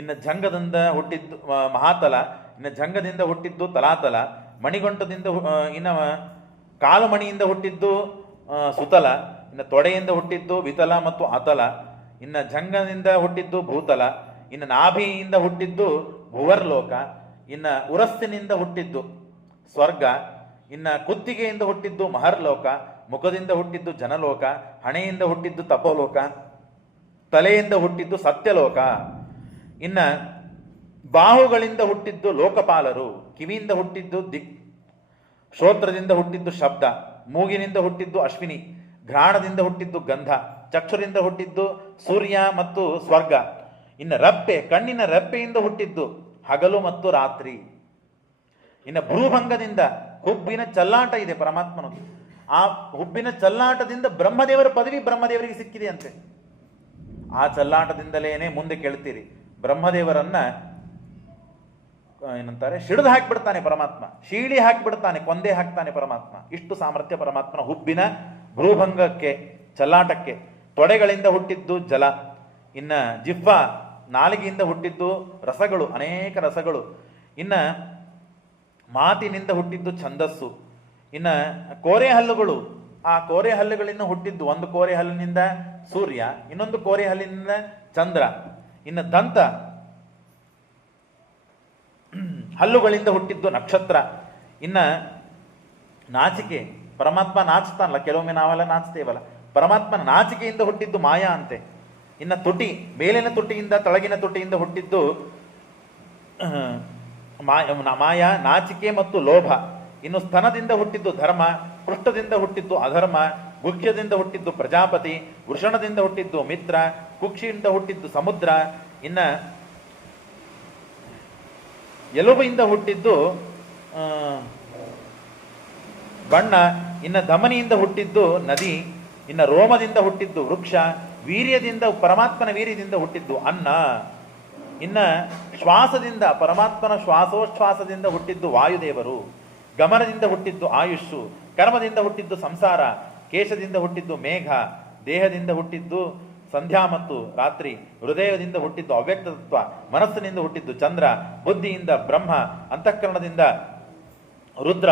ಇನ್ನು ಜಂಗದಿಂದ ಹುಟ್ಟಿದ್ದು ಮಹಾತಲ, ಇನ್ನು ಜಂಗದಿಂದ ಹುಟ್ಟಿದ್ದು ತಲಾತಲ, ಮಣಿಗಂಟದಿಂದ ಇನ್ನು ಕಾಲುಮಣಿಯಿಂದ ಹುಟ್ಟಿದ್ದು ಸುತಲ, ಇನ್ನು ತೊಡೆಯಿಂದ ಹುಟ್ಟಿದ್ದು ವಿತಲ ಮತ್ತು ಅತಲ, ಇನ್ನು ಜಂಗದಿಂದ ಹುಟ್ಟಿದ್ದು ಭೂತಲ, ಇನ್ನು ನಾಭಿಯಿಂದ ಹುಟ್ಟಿದ್ದು ಭುವರ್ಲೋಕ, ಇನ್ನು ಉರಸ್ಸಿನಿಂದ ಹುಟ್ಟಿದ್ದು ಸ್ವರ್ಗ, ಇನ್ನು ಕುತ್ತಿಗೆಯಿಂದ ಹುಟ್ಟಿದ್ದು ಮಹರ್ಲೋಕ, ಮುಖದಿಂದ ಹುಟ್ಟಿದ್ದು ಜನಲೋಕ, ಹಣೆಯಿಂದ ಹುಟ್ಟಿದ್ದು ತಪೋಲೋಕ, ತಲೆಯಿಂದ ಹುಟ್ಟಿದ್ದು ಸತ್ಯಲೋಕ, ಇನ್ನು ಬಾಹುಗಳಿಂದ ಹುಟ್ಟಿದ್ದು ಲೋಕಪಾಲರು, ಕಿವಿಯಿಂದ ಹುಟ್ಟಿದ್ದು ಶ್ರೋತ್ರದಿಂದ ಹುಟ್ಟಿದ್ದು ಶಬ್ದ, ಮೂಗಿನಿಂದ ಹುಟ್ಟಿದ್ದು ಅಶ್ವಿನಿ, ಘ್ರಾಣದಿಂದ ಹುಟ್ಟಿದ್ದು ಗಂಧ, ಚಕ್ಷುರಿಂದ ಹುಟ್ಟಿದ್ದು ಸೂರ್ಯ ಮತ್ತು ಸ್ವರ್ಗ, ಇನ್ನು ರಪ್ಪೆ, ಕಣ್ಣಿನ ರಪ್ಪೆಯಿಂದ ಹುಟ್ಟಿದ್ದು ಹಗಲು ಮತ್ತು ರಾತ್ರಿ, ಇನ್ನು ಭ್ರೂಭಂಗದಿಂದ ಹುಬ್ಬಿನ ಚಲ್ಲಾಟ ಇದೆ ಪರಮಾತ್ಮನದು. ಆ ಹುಬ್ಬಿನ ಚಲ್ಲಾಟದಿಂದ ಬ್ರಹ್ಮದೇವರ ಪದವಿ ಬ್ರಹ್ಮದೇವರಿಗೆ ಸಿಕ್ಕಿದೆ ಅಂತೆ. ಆ ಚಲ್ಲಾಟದಿಂದಲೇನೆ ಮುಂದೆ ಕೇಳ್ತೀರಿ, ಬ್ರಹ್ಮದೇವರನ್ನ ಏನಂತಾರೆ, ಸಿಡಿದು ಹಾಕಿಬಿಡ್ತಾನೆ ಪರಮಾತ್ಮ, ಶೀಳಿ ಹಾಕಿಬಿಡ್ತಾನೆ, ಕೊಂದೇ ಹಾಕ್ತಾನೆ ಪರಮಾತ್ಮ. ಇಷ್ಟು ಸಾಮರ್ಥ್ಯ ಪರಮಾತ್ಮನ ಹುಬ್ಬಿನ ಭ್ರೂಭಂಗಕ್ಕೆ, ಚಲ್ಲಾಟಕ್ಕೆ. ತೊಡೆಗಳಿಂದ ಹುಟ್ಟಿದ್ದು ಜಲ, ಇನ್ನ ಜಿಹ್ವ ನಾಲಿಗೆಯಿಂದ ಹುಟ್ಟಿದ್ದು ರಸಗಳು, ಅನೇಕ ರಸಗಳು, ಇನ್ನ ಮಾತಿನಿಂದ ಹುಟ್ಟಿದ್ದು ಛಂದಸ್ಸು, ಇನ್ನ ಕೋರೆ ಹಲ್ಲುಗಳು, ಆ ಕೋರೆ ಹಲ್ಲುಗಳಿಂದ ಹುಟ್ಟಿದ್ದು, ಒಂದು ಕೋರೆ ಹಲ್ಲಿನಿಂದ ಸೂರ್ಯ, ಇನ್ನೊಂದು ಕೋರೆ ಹಲ್ಲಿನಿಂದ ಚಂದ್ರ, ಇನ್ನು ದಂತ ಹಲ್ಲುಗಳಿಂದ ಹುಟ್ಟಿದ್ದು ನಕ್ಷತ್ರ, ಇನ್ನ ನಾಚಿಕೆ, ಪರಮಾತ್ಮ ನಾಚ್ತಾನಲ್ಲ, ಕೆಲವೊಮ್ಮೆ ನಾವೆಲ್ಲ ನಾಚ್ತೇವಲ್ಲ, ಪರಮಾತ್ಮನ ನಾಚಿಕೆಯಿಂದ ಹುಟ್ಟಿದ್ದು ಮಾಯಾ ಅಂತೆ. ಇನ್ನು ತುಟಿ, ಮೇಲಿನ ತುಟಿಯಿಂದ ತಳಗಿನ ತುಟಿಯಿಂದ ಹುಟ್ಟಿದ್ದು ಮಾಯಾ, ನಾಚಿಕೆ ಮತ್ತು ಲೋಭ. ಇನ್ನು ಸ್ತನದಿಂದ ಹುಟ್ಟಿದ್ದು ಧರ್ಮ, ಪೃಷ್ಠದಿಂದ ಹುಟ್ಟಿದ್ದು ಅಧರ್ಮ, ಗುಹ್ಯದಿಂದ ಹುಟ್ಟಿದ್ದು ಪ್ರಜಾಪತಿ, ವೃಷಣದಿಂದ ಹುಟ್ಟಿದ್ದು ಮಿತ್ರ, ಕುಕ್ಷಿಯಿಂದ ಹುಟ್ಟಿದ್ದು ಸಮುದ್ರ, ಇನ್ನ ಎಲುಬಿಂದ ಹುಟ್ಟಿದ್ದು ಬಣ್ಣ, ಇನ್ನು ಧಮನಿಯಿಂದ ಹುಟ್ಟಿದ್ದು ನದಿ, ಇನ್ನು ರೋಮದಿಂದ ಹುಟ್ಟಿದ್ದು ವೃಕ್ಷ, ವೀರ್ಯದಿಂದ, ಪರಮಾತ್ಮನ ವೀರ್ಯದಿಂದ ಹುಟ್ಟಿದ್ದು ಅನ್ನ. ಇನ್ನು ಶ್ವಾಸದಿಂದ, ಪರಮಾತ್ಮನ ಶ್ವಾಸೋಚ್ಛ್ವಾಸದಿಂದ ಹುಟ್ಟಿದ್ದು ವಾಯುದೇವರು. ಗಮನದಿಂದ ಹುಟ್ಟಿದ್ದು ಆಯುಷ್ಷು. ಕರ್ಮದಿಂದ ಹುಟ್ಟಿದ್ದು ಸಂಸಾರ. ಕೇಶದಿಂದ ಹುಟ್ಟಿದ್ದು ಮೇಘ. ದೇಹದಿಂದ ಹುಟ್ಟಿದ್ದು ಸಂಧ್ಯಾ ಮತ್ತು ರಾತ್ರಿ. ಹೃದಯದಿಂದ ಹುಟ್ಟಿದ್ದು ಅವ್ಯಕ್ತ ತತ್ವ. ಮನಸ್ಸಿನಿಂದ ಹುಟ್ಟಿದ್ದು ಚಂದ್ರ. ಬುದ್ಧಿಯಿಂದ ಬ್ರಹ್ಮ. ಅಂತಃಕರಣದಿಂದ ರುದ್ರ.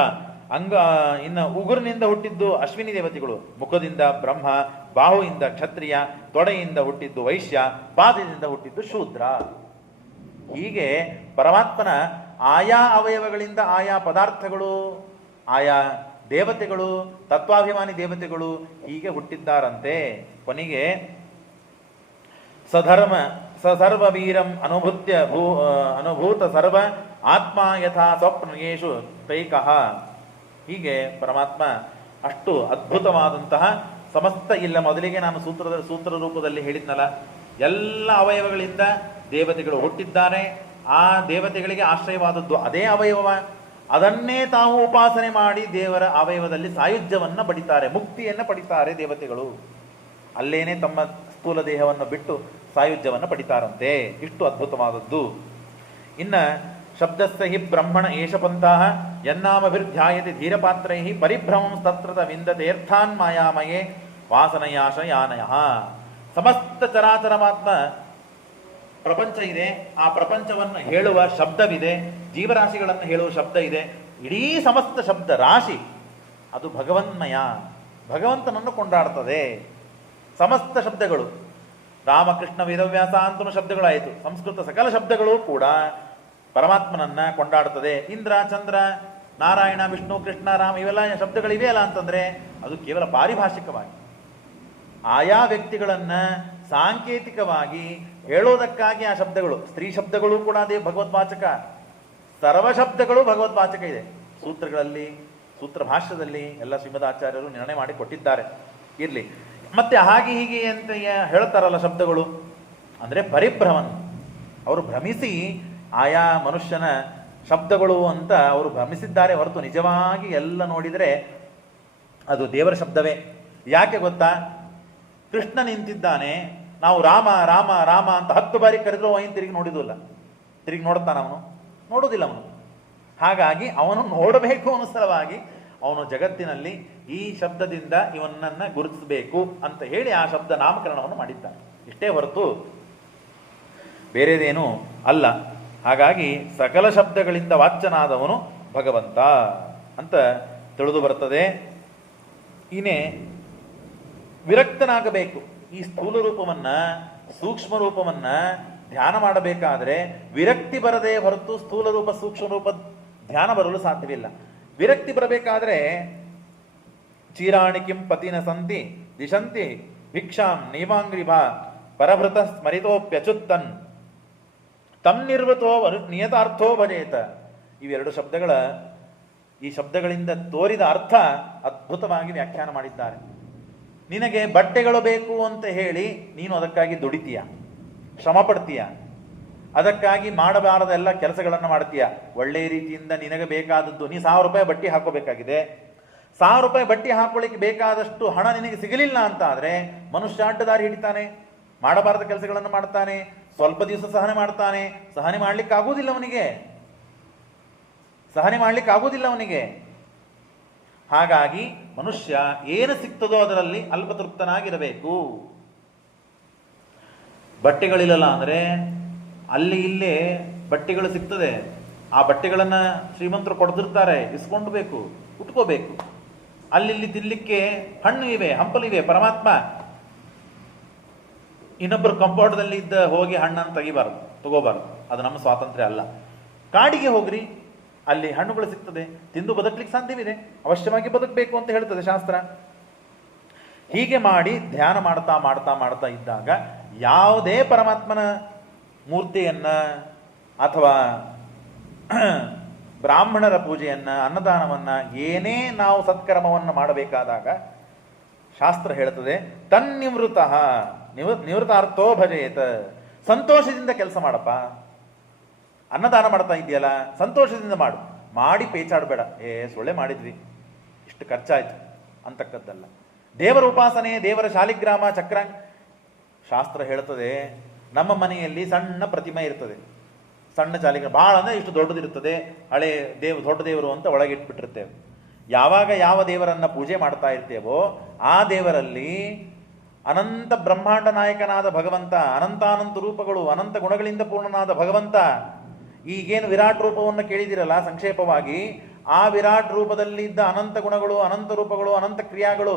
ಇನ್ನು ಉಗುರಿನಿಂದ ಹುಟ್ಟಿದ್ದು ಅಶ್ವಿನಿ ದೇವತೆಗಳು. ಮುಖದಿಂದ ಬ್ರಹ್ಮ. ಬಾಹುವಿಂದ ಕ್ಷತ್ರಿಯ. ತೊಡೆಯಿಂದ ಹುಟ್ಟಿದ್ದು ವೈಶ್ಯ. ಪಾದದಿಂದ ಹುಟ್ಟಿದ್ದು ಶೂದ್ರ. ಹೀಗೆ ಪರಮಾತ್ಮನ ಆಯಾ ಅವಯವಗಳಿಂದ ಆಯಾ ಪದಾರ್ಥಗಳು, ಆಯಾ ದೇವತೆಗಳು, ತತ್ವಾಭಿಮಾನಿ ದೇವತೆಗಳು ಹೀಗೆ ಹುಟ್ಟಿದ್ದಾರಂತೆ. ಕೊನೆಗೆ ಸರ್ವ ವೀರಂ ಅನುಭೂತ ಸರ್ವ ಆತ್ಮ ಯಥಾ ಸ್ವಪ್ನಯೇಷು ತೈಕಃ. ಹೀಗೆ ಪರಮಾತ್ಮ ಅಷ್ಟು ಅದ್ಭುತವಾದಂತಹ ಸಮಸ್ತ, ಇಲ್ಲ ಮೊದಲಿಗೆ ನಾನು ಸೂತ್ರ ರೂಪದಲ್ಲಿ ಹೇಳಿದ್ನಲ್ಲ, ಎಲ್ಲ ಅವಯವಗಳಿಂದ ದೇವತೆಗಳು ಹುಟ್ಟಿದ್ದಾರೆ. ಆ ದೇವತೆಗಳಿಗೆ ಆಶ್ರಯವಾದದ್ದು ಅದೇ ಅವಯವ. ಅದನ್ನೇ ತಾವು ಉಪಾಸನೆ ಮಾಡಿ ದೇವರ ಅವಯವದಲ್ಲಿ ಸಾಯುಜ್ಯವನ್ನು ಪಡಿತಾರೆ, ಮುಕ್ತಿಯನ್ನು ಪಡಿತಾರೆ ದೇವತೆಗಳು. ಅಲ್ಲೇನೆ ತಮ್ಮ ಸ್ಥೂಲ ದೇಹವನ್ನು ಬಿಟ್ಟು ಸಾಯುಜ್ಯವನ್ನು ಪಡಿತಾರಂತೆ. ಇಷ್ಟು ಅದ್ಭುತವಾದದ್ದು. ಇನ್ನು ಶಬ್ದಸ್ಥ ಹಿ ಬ್ರಹ್ಮಣ ಏಷ ಪಂಥಃ ಯನ್ನಾಮಭಿರ್ಧ್ಯಾಯತೆ ಧೀರಪಾತ್ರೈ ಪರಿಭ್ರಮಂ ತತ್ರದ ವಿಂದತೇರ್ಥಾನ್ ಮಾಯಾಮಯೇ ವಾಸನಯಾಶಯಾನಯ. ಸಮಸ್ತ ಚರಾಚರಮಾತ್ಮ ಪ್ರಪಂಚ ಇದೆ. ಆ ಪ್ರಪಂಚವನ್ನು ಹೇಳುವ ಶಬ್ದವಿದೆ. ಜೀವರಾಶಿಗಳನ್ನು ಹೇಳುವ ಶಬ್ದ ಇದೆ. ಇಡೀ ಸಮಸ್ತ ಶಬ್ದ ರಾಶಿ ಅದು ಭಗವನ್ಮಯ, ಭಗವಂತನನ್ನು ಕೊಂಡಾಡ್ತದೆ. ಸಮಸ್ತ ಶಬ್ದಗಳು ರಾಮಕೃಷ್ಣ ವೇದವ್ಯಾಸ ಅಂತೂ ಶಬ್ದಗಳಾಯಿತು. ಸಂಸ್ಕೃತ ಸಕಲ ಶಬ್ದಗಳು ಕೂಡ ಪರಮಾತ್ಮನನ್ನ ಕೊಂಡಾಡ್ತದೆ. ಇಂದ್ರ, ಚಂದ್ರ, ನಾರಾಯಣ, ವಿಷ್ಣು, ಕೃಷ್ಣ, ರಾಮ ಇವೆಲ್ಲ ಶಬ್ದಗಳಿವೆ ಅಲ್ಲ ಅಂತಂದ್ರೆ ಅದು ಕೇವಲ ಪಾರಿಭಾಷಿಕವಾಗಿ ಆಯಾ ವ್ಯಕ್ತಿಗಳನ್ನ ಸಾಂಕೇತಿಕವಾಗಿ ಹೇಳೋದಕ್ಕಾಗಿ ಆ ಶಬ್ದಗಳು. ಸ್ತ್ರೀ ಶಬ್ದಗಳು ಕೂಡ ಅದೇ ಭಗವದ್ವಾಚಕ. ಸರ್ವ ಶಬ್ದಗಳು ಭಗವದ್ವಾಚಕ ಇದೆ. ಸೂತ್ರಗಳಲ್ಲಿ, ಸೂತ್ರ ಭಾಷ್ಯದಲ್ಲಿ ಎಲ್ಲ ಶ್ರೀಮದಾಚಾರ್ಯರು ನಿರ್ಣಯ ಮಾಡಿ ಕೊಟ್ಟಿದ್ದಾರೆ. ಇರಲಿ, ಮತ್ತೆ ಹಾಗೆ ಹೀಗೆ ಅಂತ ಹೇಳ್ತಾರಲ್ಲ ಶಬ್ದಗಳು, ಅಂದರೆ ಪರಿಭ್ರಮನ್. ಅವರು ಭ್ರಮಿಸಿ ಆಯಾ ಮನುಷ್ಯನ ಶಬ್ದಗಳು ಅಂತ ಅವರು ಭ್ರಮಿಸಿದ್ದಾರೆ ಹೊರತು ನಿಜವಾಗಿ ಎಲ್ಲ ನೋಡಿದರೆ ಅದು ದೇವರ ಶಬ್ದವೇ. ಯಾಕೆ ಗೊತ್ತಾ? ಕೃಷ್ಣ ನಿಂತಿದ್ದಾನೆ, ನಾವು ರಾಮ ರಾಮ ರಾಮ ಅಂತ 10 ಬಾರಿ ಕರೆದ್ರು ಅವನು ತಿರುಗಿ ನೋಡಿದಿಲ್ಲ. ತಿರುಗಿ ನೋಡ್ತಾನ ಅವನು? ನೋಡೋದಿಲ್ಲ ಅವನು. ಹಾಗಾಗಿ ಅವನು ನೋಡಬೇಕು ಅನ್ನೋ ಸಲುವಾಗಿ ಅವನು ಜಗತ್ತಿನಲ್ಲಿ ಈ ಶಬ್ದದಿಂದ ಇವನನ್ನ ಗುರುತಿಸಬೇಕು ಅಂತ ಹೇಳಿ ಆ ಶಬ್ದ ನಾಮಕರಣವನ್ನು ಮಾಡಿದ್ದಾನೆ. ಇಷ್ಟೇ ಹೊರತು ಬೇರೆದೇನೂ ಅಲ್ಲ. ಹಾಗಾಗಿ ಸಕಲ ಶಬ್ದಗಳಿಂದ ವಾಚ್ಯನಾದವನು ಭಗವಂತ ಅಂತ ತಿಳಿದು ಬರ್ತದೆ. ಇನ್ನೇ ವಿರಕ್ತನಾಗಬೇಕು. ಈ ಸ್ಥೂಲ ರೂಪವನ್ನ, ಸೂಕ್ಷ್ಮ ರೂಪವನ್ನ ಧ್ಯಾನ ಮಾಡಬೇಕಾದ್ರೆ ವಿರಕ್ತಿ ಬರದೇ ಹೊರತು ಸ್ಥೂಲ ರೂಪ, ಸೂಕ್ಷ್ಮ ರೂಪ ಧ್ಯಾನ ಬರಲು ಸಾಧ್ಯವಿಲ್ಲ. ವಿರಕ್ತಿ ಬರಬೇಕಾದ್ರೆ ಚೀರಾಣಿಕಿಂ ಪತಿನ ಸಂತಿ ದಿಶಂತಿ ಭಿಕ್ಷಾಂ ನೈವಾಂಗ್ರಿಭಾ ಪರಭೃತ ಸ್ಮರಿತೋಪ್ಯಚುತ್ತನ್ ತಮ್ ನಿರ್ವೃತೋ ನಿಯತಾರ್ಥೋ ಭಜೇತ. ಇವೆರಡು ಶಬ್ದಗಳ, ಈ ಶಬ್ದಗಳಿಂದ ತೋರಿದ ಅರ್ಥ ಅದ್ಭುತವಾಗಿ ವ್ಯಾಖ್ಯಾನ ಮಾಡಿದ್ದಾರೆ. ನಿನಗೆ ಬಟ್ಟೆಗಳು ಬೇಕು ಅಂತ ಹೇಳಿ ನೀನು ಅದಕ್ಕಾಗಿ ದುಡಿತೀಯ, ಶ್ರಮ ಪಡ್ತೀಯ, ಅದಕ್ಕಾಗಿ ಮಾಡಬಾರದ ಎಲ್ಲ ಕೆಲಸಗಳನ್ನು ಮಾಡ್ತೀಯ. ಒಳ್ಳೆಯ ರೀತಿಯಿಂದ ನಿನಗೆ ಬೇಕಾದದ್ದು, ನೀ 1000 ರೂಪಾಯಿ ಬಟ್ಟೆ ಹಾಕೋಬೇಕಾಗಿದೆ. 1000 ರೂಪಾಯಿ ಬಟ್ಟೆ ಹಾಕೊಳ್ಳಿಕ್ಕೆ ಬೇಕಾದಷ್ಟು ಹಣ ನಿನಗೆ ಸಿಗಲಿಲ್ಲ ಅಂತ ಆದರೆ ಮನುಷ್ಯ ಅಡ್ಡದಾರಿ ಹಿಡಿತಾನೆ, ಮಾಡಬಾರದ ಕೆಲಸಗಳನ್ನು ಮಾಡ್ತಾನೆ, ಸ್ವಲ್ಪ ದಿವಸ ಸಹನೆ ಮಾಡ್ತಾನೆ. ಸಹನೆ ಮಾಡ್ಲಿಕ್ಕೆ ಆಗುವುದಿಲ್ಲ ಅವನಿಗೆ, ಸಹನೆ ಮಾಡ್ಲಿಕ್ಕೆ ಆಗುವುದಿಲ್ಲ ಅವನಿಗೆ. ಹಾಗಾಗಿ ಮನುಷ್ಯ ಏನು ಸಿಗ್ತದೋ ಅದರಲ್ಲಿ ಅಲ್ಪತೃಪ್ತನಾಗಿರಬೇಕು. ಬಟ್ಟೆಗಳಿಲ್ಲ ಅಂದರೆ ಅಲ್ಲಿ ಇಲ್ಲೇ ಬಟ್ಟೆಗಳು ಸಿಗ್ತದೆ. ಆ ಬಟ್ಟೆಗಳನ್ನು ಶ್ರೀಮಂತರು ಕೊಡ್ತಿರ್ತಾರೆ, ಇಸ್ಕೊಂಡು ಬೇಕು, ಉಟ್ಕೋಬೇಕು. ಅಲ್ಲಿ ತಿನ್ನಲಿಕ್ಕೆ ಹಣ್ಣು ಇವೆ, ಹಂಪಲಿವೆ. ಪರಮಾತ್ಮ ಇನ್ನೊಬ್ಬರು ಕಂಪೌಂಡದಲ್ಲಿ ಇದ್ದ ಹೋಗಿ ಹಣ್ಣನ್ನು ತಗೋಬಾರ್ದು. ಅದು ನಮ್ಮ ಸ್ವಾತಂತ್ರ್ಯ ಅಲ್ಲ. ಕಾಡಿಗೆ ಹೋಗ್ರಿ, ಅಲ್ಲಿ ಹಣ್ಣುಗಳು ಸಿಗ್ತದೆ, ತಿಂದು ಬದುಕಲಿಕ್ಕೆ ಸಾಧ್ಯವಿದೆ. ಅವಶ್ಯವಾಗಿ ಬದುಕಬೇಕು ಅಂತ ಹೇಳ್ತದೆ ಶಾಸ್ತ್ರ. ಹೀಗೆ ಮಾಡಿ ಧ್ಯಾನ ಮಾಡ್ತಾ ಮಾಡ್ತಾ ಮಾಡ್ತಾ ಇದ್ದಾಗ ಯಾವುದೇ ಪರಮಾತ್ಮನ ಮೂರ್ತಿಯನ್ನ ಅಥವಾ ಬ್ರಾಹ್ಮಣರ ಪೂಜೆಯನ್ನ, ಅನ್ನದಾನವನ್ನ, ಏನೇ ನಾವು ಸತ್ಕರ್ಮವನ್ನು ಮಾಡಬೇಕಾದಾಗ ಶಾಸ್ತ್ರ ಹೇಳ್ತದೆ ತನ್ನಿವೃತ ನಿವೃತ್ತಾರ್ಥೋ ಭಜೇತ. ಸಂತೋಷದಿಂದ ಕೆಲಸ ಮಾಡಪ್ಪ. ಅನ್ನದಾನ ಮಾಡ್ತಾ ಇದೆಯಲ್ಲ, ಸಂತೋಷದಿಂದ ಮಾಡು. ಮಾಡಿ ಪೇಚಾಡಬೇಡ, ಸೊಳ್ಳೆ ಮಾಡಿದ್ವಿ, ಇಷ್ಟು ಖರ್ಚಾಯ್ತು ಅಂತಕ್ಕದ್ದಲ್ಲ. ದೇವರ ಉಪಾಸನೆ, ದೇವರ ಶಾಲಿಗ್ರಾಮ, ಚಕ್ರಾಂಗ ಶಾಸ್ತ್ರ ಹೇಳ್ತದೆ, ನಮ್ಮ ಮನೆಯಲ್ಲಿ ಸಣ್ಣ ಪ್ರತಿಮೆ ಇರ್ತದೆ, ಸಣ್ಣ ಚಾಲಿಕೆ, ಭಾಳ ಅಂದರೆ ಇಷ್ಟು ದೊಡ್ಡದಿರ್ತದೆ, ಹಳೆ ದೊಡ್ಡ ದೇವರು ಅಂತ ಒಳಗೆ ಇಟ್ಬಿಟ್ಟಿರ್ತೇವೆ. ಯಾವಾಗ ಯಾವ ದೇವರನ್ನು ಪೂಜೆ ಮಾಡ್ತಾ ಇರ್ತೇವೋ ಆ ದೇವರಲ್ಲಿ ಅನಂತ ಬ್ರಹ್ಮಾಂಡ ನಾಯಕನಾದ ಭಗವಂತ, ಅನಂತಾನಂತ ರೂಪಗಳು, ಅನಂತ ಗುಣಗಳಿಂದ ಪೂರ್ಣನಾದ ಭಗವಂತ, ಈಗೇನು ವಿರಾಟ್ ರೂಪವನ್ನು ಕೇಳಿದಿರಲ್ಲ ಸಂಕ್ಷೇಪವಾಗಿ, ಆ ವಿರಾಟ್ ರೂಪದಲ್ಲಿ ಇದ್ದ ಅನಂತ ಗುಣಗಳು, ಅನಂತ ರೂಪಗಳು, ಅನಂತ ಕ್ರಿಯಾಗಳು,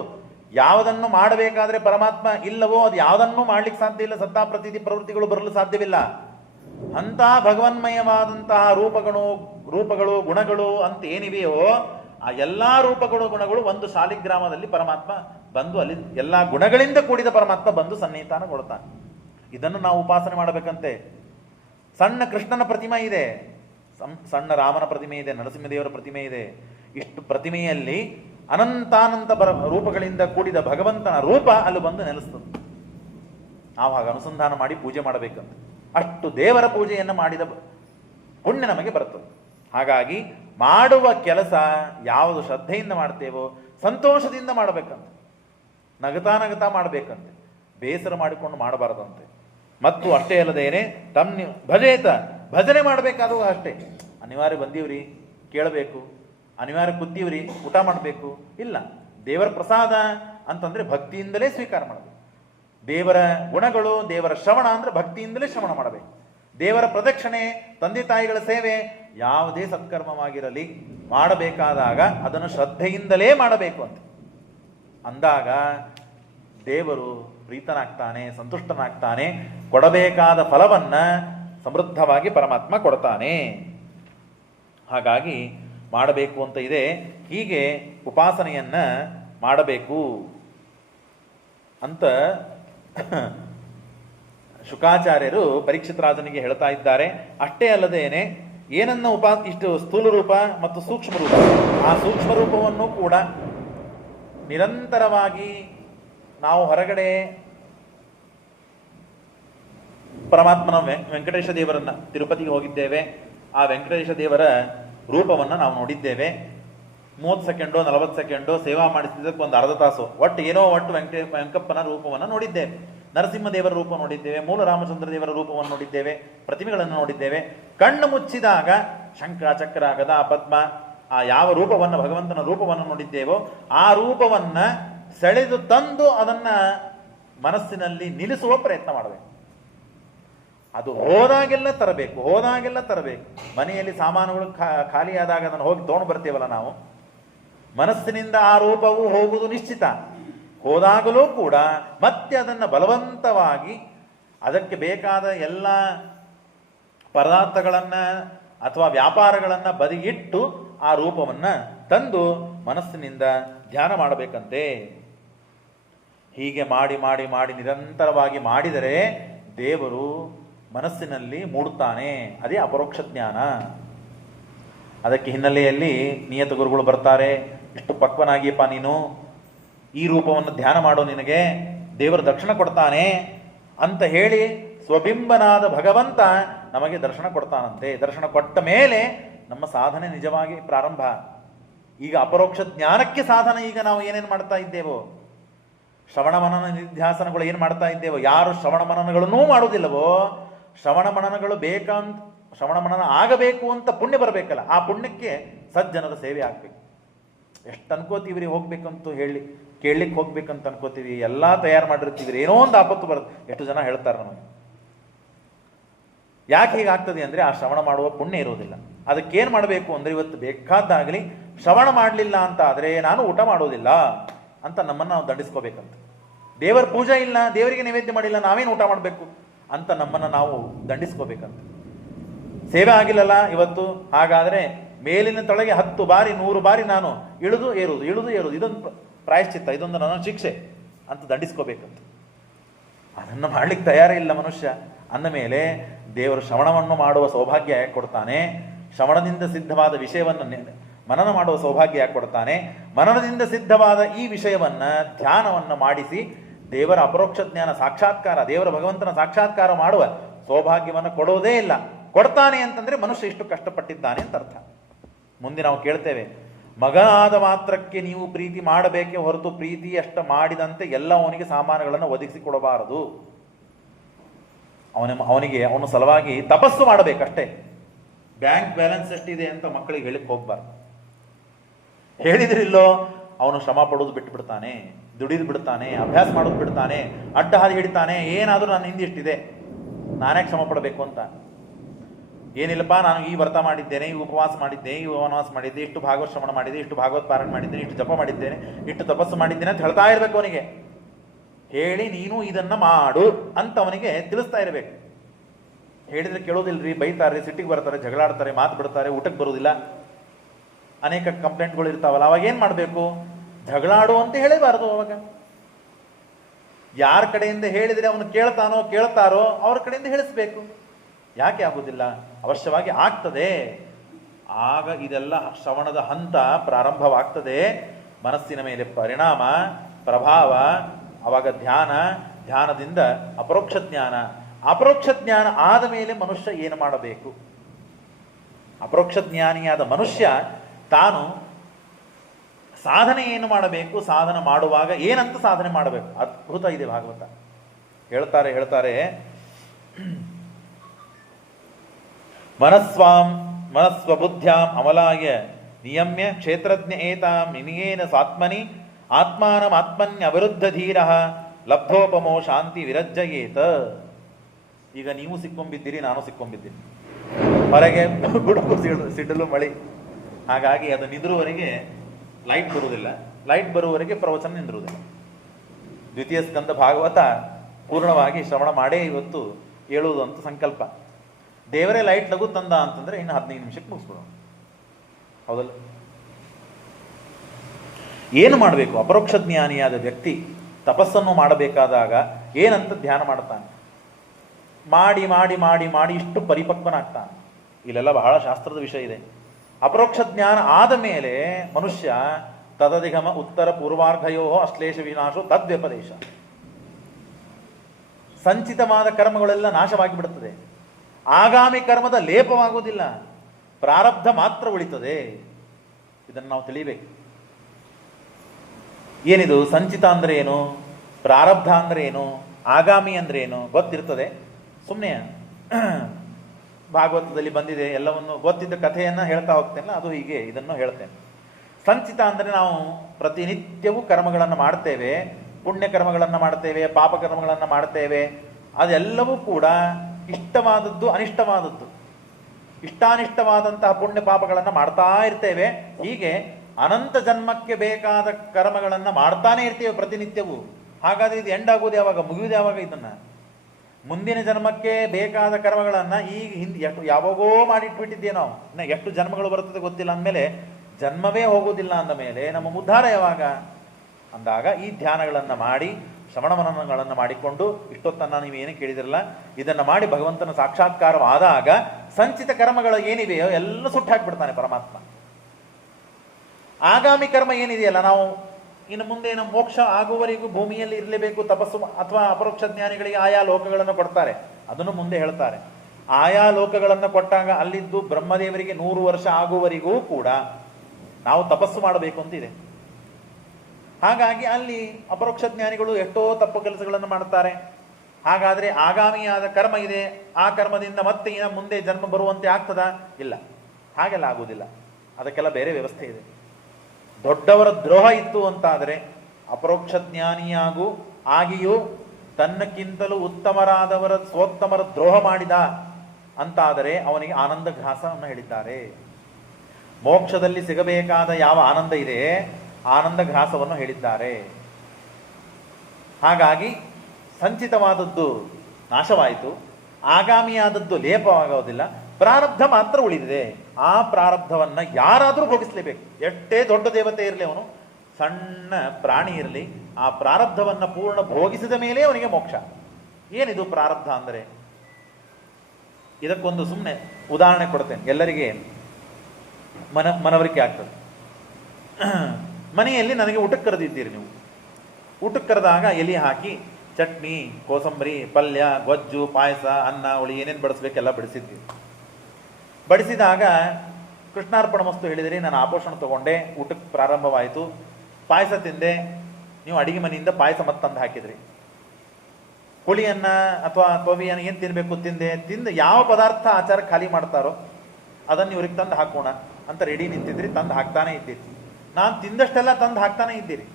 ಯಾವುದನ್ನು ಮಾಡಬೇಕಾದ್ರೆ ಪರಮಾತ್ಮ ಇಲ್ಲವೋ ಅದು ಯಾವುದನ್ನು ಮಾಡ್ಲಿಕ್ಕೆ ಸಾಧ್ಯ ಇಲ್ಲ. ಸತ್ತಾ ಪ್ರತೀತಿ ಪ್ರವೃತ್ತಿಗಳು ಬರಲು ಸಾಧ್ಯವಿಲ್ಲ. ಅಂತಹ ಭಗವನ್ಮಯವಾದಂತಹ ರೂಪಗಳು ಗುಣಗಳು ಅಂತ ಏನಿವೆಯೋ ಆ ಎಲ್ಲ ರೂಪಗಳು ಗುಣಗಳು ಒಂದು ಶಾಲಿಗ್ರಾಮದಲ್ಲಿ ಪರಮಾತ್ಮ ಬಂದು ಅಲ್ಲಿ ಎಲ್ಲ ಗುಣಗಳಿಂದ ಕೂಡಿದ ಪರಮಾತ್ಮ ಬಂದು ಸನ್ನಿಧಾನಗೊಳ್ತಾನೆ. ಇದನ್ನು ನಾವು ಉಪಾಸನೆ ಮಾಡಬೇಕಂತೆ. ಸಣ್ಣ ಕೃಷ್ಣನ ಪ್ರತಿಮೆ ಇದೆ, ಸಣ್ಣ ರಾಮನ ಪ್ರತಿಮೆ ಇದೆ, ನರಸಿಂಹದೇವರ ಪ್ರತಿಮೆ ಇದೆ. ಇಷ್ಟು ಪ್ರತಿಮೆಯಲ್ಲಿ ಅನಂತಾನಂತ ರೂಪಗಳಿಂದ ಕೂಡಿದ ಭಗವಂತನ ರೂಪ ಅಲ್ಲಿ ಬಂದು ನೆಲೆಸ್ತದೆ. ನಾವು ಹಾಗೆ ಅನುಸಂಧಾನ ಮಾಡಿ ಪೂಜೆ ಮಾಡಬೇಕಂತ. ಅಷ್ಟು ದೇವರ ಪೂಜೆಯನ್ನು ಮಾಡಿದ ಪುಣ್ಯ ನಮಗೆ ಬರ್ತದೆ. ಹಾಗಾಗಿ ಮಾಡುವ ಕೆಲಸ ಯಾವುದು ಶ್ರದ್ಧೆಯಿಂದ ಮಾಡ್ತೇವೋ ಸಂತೋಷದಿಂದ ಮಾಡಬೇಕಂತೆ, ನಗತಾ ಮಾಡಬೇಕಂತೆ, ಬೇಸರ ಮಾಡಿಕೊಂಡು ಮಾಡಬಾರದಂತೆ. ಮತ್ತು ಅಷ್ಟೇ ಅಲ್ಲದೇನೆ ಭಜೇತ, ಭಜನೆ ಮಾಡಬೇಕಾದ್ರೂ ಅಷ್ಟೇ. ಅನಿವಾರ್ಯ ಬಂದೀವ್ರಿ ಕೇಳಬೇಕು, ಅನಿವಾರ್ಯ ಕೂತೀವ್ರಿ ಊಟ ಮಾಡಬೇಕು ಇಲ್ಲ. ದೇವರ ಪ್ರಸಾದ ಅಂತಂದರೆ ಭಕ್ತಿಯಿಂದಲೇ ಸ್ವೀಕಾರ ಮಾಡಬೇಕು. ದೇವರ ಗುಣಗಳು, ದೇವರ ಶ್ರವಣ ಅಂದರೆ ಭಕ್ತಿಯಿಂದಲೇ ಶ್ರವಣ ಮಾಡಬೇಕು. ದೇವರ ಪ್ರದಕ್ಷಿಣೆ, ತಂದೆ ತಾಯಿಗಳ ಸೇವೆ, ಯಾವುದೇ ಸತ್ಕರ್ಮವಾಗಿರಲಿ ಮಾಡಬೇಕಾದಾಗ ಅದನ್ನು ಶ್ರದ್ಧೆಯಿಂದಲೇ ಮಾಡಬೇಕು ಅಂತ ಅಂದಾಗ ದೇವರು ಪ್ರೀತನಾಗ್ತಾನೆ, ಸಂತುಷ್ಟನಾಗ್ತಾನೆ, ಕೊಡಬೇಕಾದ ಫಲವನ್ನ ಸಮೃದ್ಧವಾಗಿ ಪರಮಾತ್ಮ ಕೊಡ್ತಾನೆ. ಹಾಗಾಗಿ ಮಾಡಬೇಕು ಅಂತ ಇದೆ. ಹೀಗೆ ಉಪಾಸನೆಯನ್ನ ಮಾಡಬೇಕು ಅಂತ ಶುಕಾಚಾರ್ಯರು ಪರೀಕ್ಷಿತ ರಾಜನಿಗೆ ಹೇಳ್ತಾ ಇದ್ದಾರೆ. ಅಷ್ಟೇ ಅಲ್ಲದೇನೆ ಏನನ್ನ ಇಷ್ಟು ಸ್ಥೂಲ ರೂಪ ಮತ್ತು ಸೂಕ್ಷ್ಮ ರೂಪ, ಆ ಸೂಕ್ಷ್ಮ ರೂಪವನ್ನು ಕೂಡ ನಿರಂತರವಾಗಿ ನಾವು ಹೊರಗಡೆ ಪರಮಾತ್ಮನ ವೆಂಕಟೇಶ ದೇವರನ್ನ ತಿರುಪತಿಗೆ ಹೋಗಿದ್ದೇವೆ, ಆ ವೆಂಕಟೇಶ ದೇವರ ರೂಪವನ್ನು ನಾವು ನೋಡಿದ್ದೇವೆ. 30 ಸೆಕೆಂಡೋ 40 ಸೆಕೆಂಡೋ ಸೇವಾ ಮಾಡಿಸಿದ್ದಕ್ಕೆ ಒಂದು ಅರ್ಧ ತಾಸು ಒಟ್ಟು ವೆಂಕಪ್ಪನ ರೂಪವನ್ನು ನೋಡಿದ್ದೇವೆ. ನರಸಿಂಹದೇವರ ರೂಪ ನೋಡಿದ್ದೇವೆ, ಮೂಲ ರಾಮಚಂದ್ರ ದೇವರ ರೂಪವನ್ನು ನೋಡಿದ್ದೇವೆ, ಪ್ರತಿಮೆಗಳನ್ನು ನೋಡಿದ್ದೇವೆ. ಕಣ್ಣು ಮುಚ್ಚಿದಾಗ ಶಂಖ, ಚಕ್ರ, ಗದಾ, ಪದ್ಮ, ಆ ಯಾವ ರೂಪವನ್ನು ಭಗವಂತನ ರೂಪವನ್ನು ನೋಡಿದ್ದೇವೋ ಆ ರೂಪವನ್ನ ಸೆಳೆದು ತಂದು ಅದನ್ನ ಮನಸ್ಸಿನಲ್ಲಿ ನಿಲ್ಲಿಸುವ ಪ್ರಯತ್ನ ಮಾಡಬೇಕು. ಅದು ಹೋದಾಗೆಲ್ಲ ತರಬೇಕು. ಮನೆಯಲ್ಲಿ ಸಾಮಾನುಗಳು ಖಾಲಿಯಾದಾಗ ಅದನ್ನು ಹೋಗಿ ತಗೊಂಡು ಬರ್ತೇವಲ್ಲ ನಾವು, ಮನಸ್ಸಿನಿಂದ ಆ ರೂಪವು ಹೋಗುವುದು ನಿಶ್ಚಿತ. ಹೋದಾಗಲೂ ಕೂಡ ಮತ್ತೆ ಅದನ್ನು ಬಲವಂತವಾಗಿ ಅದಕ್ಕೆ ಬೇಕಾದ ಎಲ್ಲ ಪದಾರ್ಥಗಳನ್ನು ಅಥವಾ ವ್ಯಾಪಾರಗಳನ್ನು ಬದಿಗಿಟ್ಟು ಆ ರೂಪವನ್ನು ತಂದು ಮನಸ್ಸಿನಿಂದ ಧ್ಯಾನ ಮಾಡಬೇಕಂತೆ. ಹೀಗೆ ಮಾಡಿ ಮಾಡಿ ಮಾಡಿ ನಿರಂತರವಾಗಿ ಮಾಡಿದರೆ ದೇವರು ಮನಸ್ಸಿನಲ್ಲಿ ಮೂಡುತ್ತಾನೆ. ಅದೇ ಅಪರೋಕ್ಷ ಜ್ಞಾನ. ಅದಕ್ಕೆ ಹಿನ್ನೆಲೆಯಲ್ಲಿ ನಿಯತ ಗುರುಗಳು ಬರ್ತಾರೆ, ಇಷ್ಟು ಪಕ್ವನಾಗಿಯಪ್ಪ ನೀನು, ಈ ರೂಪವನ್ನು ಧ್ಯಾನ ಮಾಡೋ, ನಿನಗೆ ದೇವರು ದರ್ಶನ ಕೊಡ್ತಾನೆ ಅಂತ ಹೇಳಿ ಸ್ವಬಿಂಬನಾದ ಭಗವಂತ ನಮಗೆ ದರ್ಶನ ಕೊಡ್ತಾನಂತೆ. ದರ್ಶನ ಕೊಟ್ಟ ಮೇಲೆ ನಮ್ಮ ಸಾಧನೆ ನಿಜವಾಗಿ ಪ್ರಾರಂಭ. ಈಗ ಅಪರೋಕ್ಷ ಜ್ಞಾನಕ್ಕೆ ಸಾಧನ. ಈಗ ನಾವು ಏನೇನು ಮಾಡ್ತಾ ಇದ್ದೇವೋ, ಶ್ರವಣ ಮನನ ನಿಧ್ಯಾಸನಗಳು ಏನು ಮಾಡ್ತಾ ಇದ್ದೇವೋ, ಯಾರು ಶ್ರವಣ ಮನನಗಳನ್ನೂ ಮಾಡುವುದಿಲ್ಲವೋ, ಶ್ರವಣ ಮನನ ಆಗಬೇಕು ಅಂತ ಪುಣ್ಯ ಬರಬೇಕಲ್ಲ, ಆ ಪುಣ್ಯಕ್ಕೆ ಸಜ್ಜನರ ಸೇವೆ ಆಗಬೇಕು. ಎಷ್ಟು ಅನ್ಕೋತೀವಿ ಹೋಗ್ಬೇಕಂತ ಹೇಳಿ, ಕೇಳಲಿಕ್ಕೆ ಹೋಗ್ಬೇಕಂತ ಅನ್ಕೋತೀವಿ, ಎಲ್ಲ ತಯಾರು ಮಾಡಿರ್ತೀವಿ, ಏನೋ ಒಂದು ಆಪತ್ತು ಬರುತ್ತೆ. ಎಷ್ಟು ಜನ ಹೇಳ್ತಾರೆ ನಮಗೆ. ಯಾಕೆ ಹೀಗಾಗ್ತದೆ ಅಂದರೆ ಆ ಶ್ರವಣ ಮಾಡುವ ಪುಣ್ಯ ಇರೋದಿಲ್ಲ. ಅದಕ್ಕೇನು ಮಾಡಬೇಕು ಅಂದರೆ, ಇವತ್ತು ಬೇಕಾದಾಗಲಿ ಶ್ರವಣ ಮಾಡಲಿಲ್ಲ ಅಂತ ಆದರೆ ನಾನು ಊಟ ಮಾಡೋದಿಲ್ಲ ಅಂತ ನಮ್ಮನ್ನು ನಾವು ದಂಡಿಸ್ಕೋಬೇಕಂತ. ದೇವರ ಪೂಜೆ ಇಲ್ಲ, ದೇವರಿಗೆ ನೈವೇದ್ಯ ಮಾಡಿಲ್ಲ, ನಾವೇನು ಊಟ ಮಾಡಬೇಕು ಅಂತ ನಮ್ಮನ್ನು ನಾವು ದಂಡಿಸ್ಕೋಬೇಕಂತ. ಸೇವೆ ಆಗಿಲ್ಲಲ್ಲ ಇವತ್ತು, ಹಾಗಾದರೆ ಮೇಲಿನ ತೊಳಗೆ 10 ಬಾರಿ 100 ಬಾರಿ ನಾನು ಇಳಿದು ಏರುವುದು ಇದೊಂದು ಪ್ರಾಯಶ್ಚಿತ್ತ, ಇದೊಂದು ನನ್ನ ಶಿಕ್ಷೆ ಅಂತ ದಂಡಿಸ್ಕೋಬೇಕಂತ. ಅದನ್ನು ಮಾಡ್ಲಿಕ್ಕೆ ತಯಾರೇ ಇಲ್ಲ ಮನುಷ್ಯ ಅಂದ ಮೇಲೆ ದೇವರು ಶ್ರವಣವನ್ನು ಮಾಡುವ ಸೌಭಾಗ್ಯ ಯಾಕೆ ಕೊಡ್ತಾನೆ? ಶ್ರವಣದಿಂದ ಸಿದ್ಧವಾದ ವಿಷಯವನ್ನು ಮನನ ಮಾಡುವ ಸೌಭಾಗ್ಯ ಯಾಕೆ ಕೊಡ್ತಾನೆ? ಮನನದಿಂದ ಸಿದ್ಧವಾದ ಈ ವಿಷಯವನ್ನ ಧ್ಯಾನವನ್ನು ಮಾಡಿಸಿ ದೇವರ ಅಪರೋಕ್ಷ ಜ್ಞಾನ ಸಾಕ್ಷಾತ್ಕಾರ, ದೇವರ ಭಗವಂತನ ಸಾಕ್ಷಾತ್ಕಾರ ಮಾಡುವ ಸೌಭಾಗ್ಯವನ್ನು ಕೊಡೋದೇ ಇಲ್ಲ. ಕೊಡ್ತಾನೆ ಅಂತಂದ್ರೆ ಮನುಷ್ಯ ಇಷ್ಟು ಕಷ್ಟಪಟ್ಟಿದ್ದಾನೆ ಅಂತ ಅರ್ಥ. ಮುಂದೆ ನಾವು ಕೇಳ್ತೇವೆ, ಮಗನಾದ ಮಾತ್ರಕ್ಕೆ ನೀವು ಪ್ರೀತಿ ಮಾಡಬೇಕೇ ಹೊರತು ಪ್ರೀತಿ ಅಷ್ಟ ಮಾಡಿದಂತೆ ಎಲ್ಲ ಅವನಿಗೆ ಸಾಮಾನುಗಳನ್ನು ಒದಗಿಸಿ ಕೊಡಬಾರದು. ಅವನ ಸಲುವಾಗಿ ತಪಸ್ಸು ಮಾಡಬೇಕಷ್ಟೇ. ಬ್ಯಾಂಕ್ ಬ್ಯಾಲೆನ್ಸ್ ಎಷ್ಟಿದೆ ಅಂತ ಮಕ್ಕಳಿಗೆ ಹೇಳಿಕ್ಕೆ ಹೋಗ್ಬಾರ್ದು. ಹೇಳಿದ್ರಿಲ್ಲೋ ಅವನು ಶ್ರಮ ಪಡೋದು ಬಿಟ್ಟು ಬಿಡ್ತಾನೆ, ದುಡಿದು ಬಿಡ್ತಾನೆ, ಅಭ್ಯಾಸ ಮಾಡೋದು ಬಿಡ್ತಾನೆ, ಅಡ್ಡ ಹಾದಿ ಹಿಡಿತಾನೆ. ಏನಾದರೂ ನನ್ನ ಹಿಂದೆ ಇಷ್ಟಿದೆ, ನಾನೇ ಶ್ರಮ ಪಡಬೇಕು ಅಂತ. ಏನಿಲ್ಲಪ್ಪ, ನಾನು ಈ ವ್ರತ ಮಾಡಿದ್ದೇನೆ, ಈ ಉಪವಾಸ ಮಾಡಿದ್ದೆ, ಈ ವನವಾಸ ಮಾಡಿದ್ದೆ, ಇಷ್ಟು ಭಾಗವತ್ ಶ್ರವಣ ಮಾಡಿದ್ದೆ, ಇಷ್ಟು ಭಾಗವತ್ ಪಾರಾಯಣ ಮಾಡಿದ್ದೇನೆ, ಇಷ್ಟು ಜಪ ಮಾಡಿದ್ದೇನೆ, ಇಷ್ಟು ತಪಸ್ಸು ಮಾಡಿದ್ದೇನೆ ಅಂತ ಹೇಳ್ತಾ ಇರಬೇಕು ಅವನಿಗೆ. ಹೇಳಿ ನೀನು ಇದನ್ನ ಮಾಡು ಅಂತ ಅವನಿಗೆ ತಿಳಿಸ್ತಾ ಇರಬೇಕು. ಹೇಳಿದ್ರೆ ಕೇಳೋದಿಲ್ರಿ, ಬೈತಾರೆ, ಸಿಟ್ಟಿಗೆ ಬರ್ತಾರೆ, ಜಗಳಾಡ್ತಾರೆ, ಮಾತು ಬಿಡ್ತಾರೆ, ಊಟಕ್ಕೆ ಬರೋದಿಲ್ಲ, ಅನೇಕ ಕಂಪ್ಲೇಂಟ್ಗಳು ಇರ್ತಾವಲ್ಲ. ಅವಾಗ ಏನು ಮಾಡಬೇಕು? ಜಗಳಾಡು ಅಂತ ಹೇಳಬಾರ್ದು. ಅವಾಗ ಯಾರ ಕಡೆಯಿಂದ ಹೇಳಿದರೆ ಅವನು ಕೇಳ್ತಾರೋ ಅವ್ರ ಕಡೆಯಿಂದ ಹೇಳಿಸ್ಬೇಕು. ಯಾಕೆ ಆಗುವುದಿಲ್ಲ? ಅವಶ್ಯವಾಗಿ ಆಗ್ತದೆ. ಆಗ ಇದೆಲ್ಲ ಶ್ರವಣದ ಹಂತ ಪ್ರಾರಂಭವಾಗ್ತದೆ. ಮನಸ್ಸಿನ ಮೇಲೆ ಪರಿಣಾಮ, ಪ್ರಭಾವ, ಅವಾಗ ಧ್ಯಾನದಿಂದ ಅಪರೋಕ್ಷ ಜ್ಞಾನ. ಅಪರೋಕ್ಷ ಜ್ಞಾನ ಆದ ಮೇಲೆ ಮನುಷ್ಯ ಏನು ಮಾಡಬೇಕು? ಅಪರೋಕ್ಷ ಜ್ಞಾನಿಯಾದ ಮನುಷ್ಯ ತಾನು ಸಾಧನೆ ಏನು ಮಾಡಬೇಕು, ಸಾಧನೆ ಮಾಡುವಾಗ ಏನಂತ ಸಾಧನೆ ಮಾಡಬೇಕು? ಅದ್ಭುತ ಇದೆ ಭಾಗವತ. ಹೇಳ್ತಾರೆ ಮನಸ್ವಬುದ್ಧ್ಯಾಂ ಅಮಲಾಯ ನಿಯಮ್ಯ ಕ್ಷೇತ್ರಜ್ಞ ಏತಾಂ ನಿನಿಯೇನ ಸ್ವಾತ್ಮನಿ ಆತ್ಮಾನಂ ಆತ್ಮನ್ಯ ಅವಿರುದ್ಧ ಧೀರ ಲಬ್ಧೋಪಮೋ ಶಾಂತಿ ವಿರಜ್ಜಯೇತ. ಈಗ ನೀವು ಸಿಕ್ಕೊಂಬಿದ್ದೀರಿ, ನಾನು ಸಿಕ್ಕೊಂಬಿದ್ದೀನಿ. ಹೊರಗೆ ಗುಡುಗು ಸಿಡಲು ಮಳಿ, ಹಾಗಾಗಿ ಅದು ನಿದ್ರುವವರೆಗೆ ಲೈಟ್ ಬರುವುದಿಲ್ಲ, ಲೈಟ್ ಬರುವವರೆಗೆ ಪ್ರವಚನ ನಿಂದಿರುವುದಿಲ್ಲ. ದ್ವಿತೀಯ ಸ್ಕಂದ ಭಾಗವತ ಪೂರ್ಣವಾಗಿ ಶ್ರವಣ ಮಾಡೇ ಇವತ್ತು ಹೇಳುವುದು ಅಂತ ಸಂಕಲ್ಪ. ದೇವರೇ ಲೈಟ್ ಲಘು ತಂದ ಅಂತಂದ್ರೆ ಇನ್ನು 15 ನಿಮಿಷಕ್ಕೆ ಮುಗಿಸ್ಬಿಡೋಣ. ಹೌದಲ್ಲ? ಏನು ಮಾಡಬೇಕು? ಅಪರೋಕ್ಷ ಜ್ಞಾನಿಯಾದ ವ್ಯಕ್ತಿ ತಪಸ್ಸನ್ನು ಮಾಡಬೇಕಾದಾಗ ಏನಂತ ಧ್ಯಾನ ಮಾಡ್ತಾನೆ. ಮಾಡಿ ಮಾಡಿ ಮಾಡಿ ಮಾಡಿ ಇಷ್ಟು ಪರಿಪಕ್ವನಾಗ್ತಾನೆ. ಇಲ್ಲೆಲ್ಲ ಬಹಳ ಶಾಸ್ತ್ರದ ವಿಷಯ ಇದೆ. ಅಪರೋಕ್ಷ ಜ್ಞಾನ ಆದ ಮೇಲೆ ಮನುಷ್ಯ ತದಧಿಗಮ ಉತ್ತರ ಪೂರ್ವಾರ್ಘಯೋ ಅಶ್ಲೇಷ ವಿನಾಶೋ ತದ್ವ್ಯಪದೇಶ. ಸಂಚಿತವಾದ ಕರ್ಮಗಳೆಲ್ಲ ನಾಶವಾಗಿ ಬಿಡುತ್ತದೆ. ಆಗಾಮಿ ಕರ್ಮದ ಲೇಪವಾಗುವುದಿಲ್ಲ, ಪ್ರಾರಬ್ಧ ಮಾತ್ರ ಉಳಿತದೆ. ಇದನ್ನು ನಾವು ತಿಳಿಬೇಕು. ಏನಿದು ಸಂಚಿತ ಅಂದ್ರೆ ಏನು, ಪ್ರಾರಬ್ಧ ಅಂದ್ರೆ ಏನು, ಆಗಾಮಿ ಅಂದ್ರೆ ಏನು ಗೊತ್ತಿರ್ತದೆ. ಸುಮ್ಮನೆ ಭಾಗವತದಲ್ಲಿ ಬಂದಿದೆ, ಎಲ್ಲವನ್ನು ಗೊತ್ತಿದ್ದ ಕಥೆಯನ್ನು ಹೇಳ್ತಾ ಹೋಗ್ತೇನೆ, ಅದು ಹೀಗೆ ಇದನ್ನು ಹೇಳ್ತೇನೆ. ಸಂಚಿತ ಅಂದರೆ ನಾವು ಪ್ರತಿನಿತ್ಯವೂ ಕರ್ಮಗಳನ್ನು ಮಾಡ್ತೇವೆ, ಪುಣ್ಯ ಕರ್ಮಗಳನ್ನು ಮಾಡ್ತೇವೆ, ಪಾಪ ಕರ್ಮಗಳನ್ನು ಮಾಡ್ತೇವೆ. ಅದೆಲ್ಲವೂ ಕೂಡ ಇಷ್ಟವಾದದ್ದು, ಅನಿಷ್ಟವಾದದ್ದು, ಇಷ್ಟಾನಿಷ್ಟವಾದಂತಹ ಪುಣ್ಯ ಪಾಪಗಳನ್ನು ಮಾಡ್ತಾ ಇರ್ತೇವೆ. ಹೀಗೆ ಅನಂತ ಜನ್ಮಕ್ಕೆ ಬೇಕಾದ ಕರ್ಮಗಳನ್ನು ಮಾಡ್ತಾನೆ ಇರ್ತೇವೆ ಪ್ರತಿನಿತ್ಯವೂ. ಹಾಗಾದ್ರೆ ಇದು ಎಂಡ್ ಆಗೋದು ಯಾವಾಗ, ಮುಗಿಯುವುದು ಯಾವಾಗ? ಇದನ್ನು ಮುಂದಿನ ಜನ್ಮಕ್ಕೆ ಬೇಕಾದ ಕರ್ಮಗಳನ್ನು ಈಗ ಎಷ್ಟು ಯಾವಾಗೋ ಮಾಡಿಟ್ಬಿಟ್ಟಿದ್ದೇವೆ ನಾವು. ಇನ್ನು ಎಷ್ಟು ಜನ್ಮಗಳು ಬರ್ತದೆ ಗೊತ್ತಿಲ್ಲ ಅಂದಮೇಲೆ, ಜನ್ಮವೇ ಹೋಗುವುದಿಲ್ಲ ಅಂದ ಮೇಲೆ ನಮ್ಮ ಉದ್ಧಾರ ಯಾವಾಗ ಅಂದಾಗ ಈ ಧ್ಯಾನಗಳನ್ನು ಮಾಡಿ, ಶ್ರವಣ ಮನನಗಳನ್ನು ಮಾಡಿಕೊಂಡು, ಇಷ್ಟೊತ್ತನ್ನು ನೀವು ಏನು ಕೇಳಿದಿರಲ್ಲ ಇದನ್ನು ಮಾಡಿ ಭಗವಂತನ ಸಾಕ್ಷಾತ್ಕಾರವಾದಾಗ ಸಂಚಿತ ಕರ್ಮಗಳು ಏನಿವೆಯೋ ಎಲ್ಲ ಸುಟ್ಟು ಹಾಕಿಬಿಡ್ತಾನೆ ಪರಮಾತ್ಮ. ಆಗಾಮಿ ಕರ್ಮ ಏನಿದೆಯಲ್ಲ, ನಾವು ಇನ್ನು ಮುಂದೆ ನಮ್ಮ ಮೋಕ್ಷ ಆಗುವವರೆಗೂ ಭೂಮಿಯಲ್ಲಿ ಇರಲೇಬೇಕು ತಪಸ್ಸು, ಅಥವಾ ಅಪರೋಕ್ಷ ಜ್ಞಾನಿಗಳಿಗೆ ಆಯಾ ಲೋಕಗಳನ್ನು ಕೊಡ್ತಾರೆ, ಅದನ್ನು ಮುಂದೆ ಹೇಳ್ತಾರೆ. ಆಯಾ ಲೋಕಗಳನ್ನು ಕೊಟ್ಟಾಗ ಅಲ್ಲಿದ್ದು ಬ್ರಹ್ಮದೇವರಿಗೆ 100 ವರ್ಷ ಆಗುವವರೆಗೂ ಕೂಡ ನಾವು ತಪಸ್ಸು ಮಾಡಬೇಕು ಅಂತಿದೆ. ಹಾಗಾಗಿ ಅಲ್ಲಿ ಅಪರೋಕ್ಷ ಜ್ಞಾನಿಗಳು ಎಷ್ಟೋ ತಪ್ಪು ಕೆಲಸಗಳನ್ನು ಮಾಡ್ತಾರೆ. ಹಾಗಾದರೆ ಆಗಾಮಿಯಾದ ಕರ್ಮ ಇದೆ, ಆ ಕರ್ಮದಿಂದ ಮತ್ತೆ ಮುಂದೆ ಜನ್ಮ ಬರುವಂತೆ ಆಗ್ತದಾ? ಇಲ್ಲ, ಹಾಗೆಲ್ಲ ಆಗುವುದಿಲ್ಲ. ಅದಕ್ಕೆಲ್ಲ ಬೇರೆ ವ್ಯವಸ್ಥೆ ಇದೆ. ದೊಡ್ಡವರ ದ್ರೋಹ ಇತ್ತು ಅಂತಾದರೆ, ಅಪರೋಕ್ಷ ಆಗಿಯೂ ತನ್ನಕ್ಕಿಂತಲೂ ಉತ್ತಮರಾದವರ ಸ್ವೋತ್ತಮರ ದ್ರೋಹ ಮಾಡಿದ ಅಂತಾದರೆ ಅವನಿಗೆ ಆನಂದ ಘಾಸವನ್ನು ಹೇಳಿದ್ದಾರೆ. ಮೋಕ್ಷದಲ್ಲಿ ಸಿಗಬೇಕಾದ ಯಾವ ಆನಂದ ಇದೆ, ಆನಂದ ಘಾಸವನ್ನು ಹೇಳಿದ್ದಾರೆ. ಹಾಗಾಗಿ ಸಂಚಿತವಾದದ್ದು ನಾಶವಾಯಿತು, ಆಗಾಮಿಯಾದದ್ದು ಲೇಪವಾಗೋದಿಲ್ಲ, ಪ್ರಾರಬ್ಧ ಮಾತ್ರ ಉಳಿದಿದೆ. ಆ ಪ್ರಾರಬ್ಧವನ್ನು ಯಾರಾದರೂ ಭೋಗಿಸಲೇಬೇಕು. ಎಷ್ಟೇ ದೊಡ್ಡ ದೇವತೆ ಇರಲಿ, ಅವನು ಸಣ್ಣ ಪ್ರಾಣಿ ಇರಲಿ, ಆ ಪ್ರಾರಬ್ಧವನ್ನು ಪೂರ್ಣ ಭೋಗಿಸಿದ ಮೇಲೆ ಅವನಿಗೆ ಮೋಕ್ಷ. ಏನಿದು ಪ್ರಾರಬ್ಧ ಅಂದರೆ? ಇದಕ್ಕೊಂದು ಸುಮ್ಮನೆ ಉದಾಹರಣೆ ಕೊಡ್ತೇನೆ, ಎಲ್ಲರಿಗೆ ಮನವರಿಕೆ ಆಗ್ತದೆ. ಮನೆಯಲ್ಲಿ ನನಗೆ ಊಟಕ್ಕೆ ಕರೆದಿದ್ದೀರಿ. ನೀವು ಊಟಕ್ಕೆ ಕರೆದಾಗ ಎಲೆ ಹಾಕಿ ಚಟ್ನಿ, ಕೋಸಂಬರಿ, ಪಲ್ಯ, ಗೊಜ್ಜು, ಪಾಯಸ, ಅನ್ನ, ಹುಳಿ ಏನೇನು ಬಡಿಸ್ಬೇಕೆಲ್ಲ ಬಡಿಸಿದ್ದೀರಿ. ಬಡಿಸಿದಾಗ ಕೃಷ್ಣಾರ್ಪಣ ಮಸ್ತು ಹೇಳಿದಿರಿ, ನಾನು ಆಪೋಷಣ ತಗೊಂಡೆ, ಊಟಕ್ಕೆ ಪ್ರಾರಂಭವಾಯಿತು, ಪಾಯಸ ತಿಂದೆ, ನೀವು ಅಡಿಗೆ ಮನೆಯಿಂದ ಪಾಯಸ ಮತ್ತೆ ತಂದು ಹಾಕಿದ್ರಿ. ಹುಳಿಯನ್ನ ಅಥವಾ ತೊವಿಯನ್ನು ಏನು ತಿನ್ನಬೇಕು ತಿಂದು ಯಾವ ಪದಾರ್ಥ ಆಚಾರ ಖಾಲಿ ಮಾಡ್ತಾರೋ ಅದನ್ನು ಇವ್ರಿಗೆ ತಂದು ಹಾಕೋಣ ಅಂತ ರೆಡಿ ನಿಂತಿದ್ರಿ, ತಂದು ಹಾಕ್ತಾನೆ ಇದ್ದೀರಿ. ನಾನು ತಿಂದಷ್ಟೆಲ್ಲ ತಂದು ಹಾಕ್ತಾನೆ ಇದ್ದೀರಿ,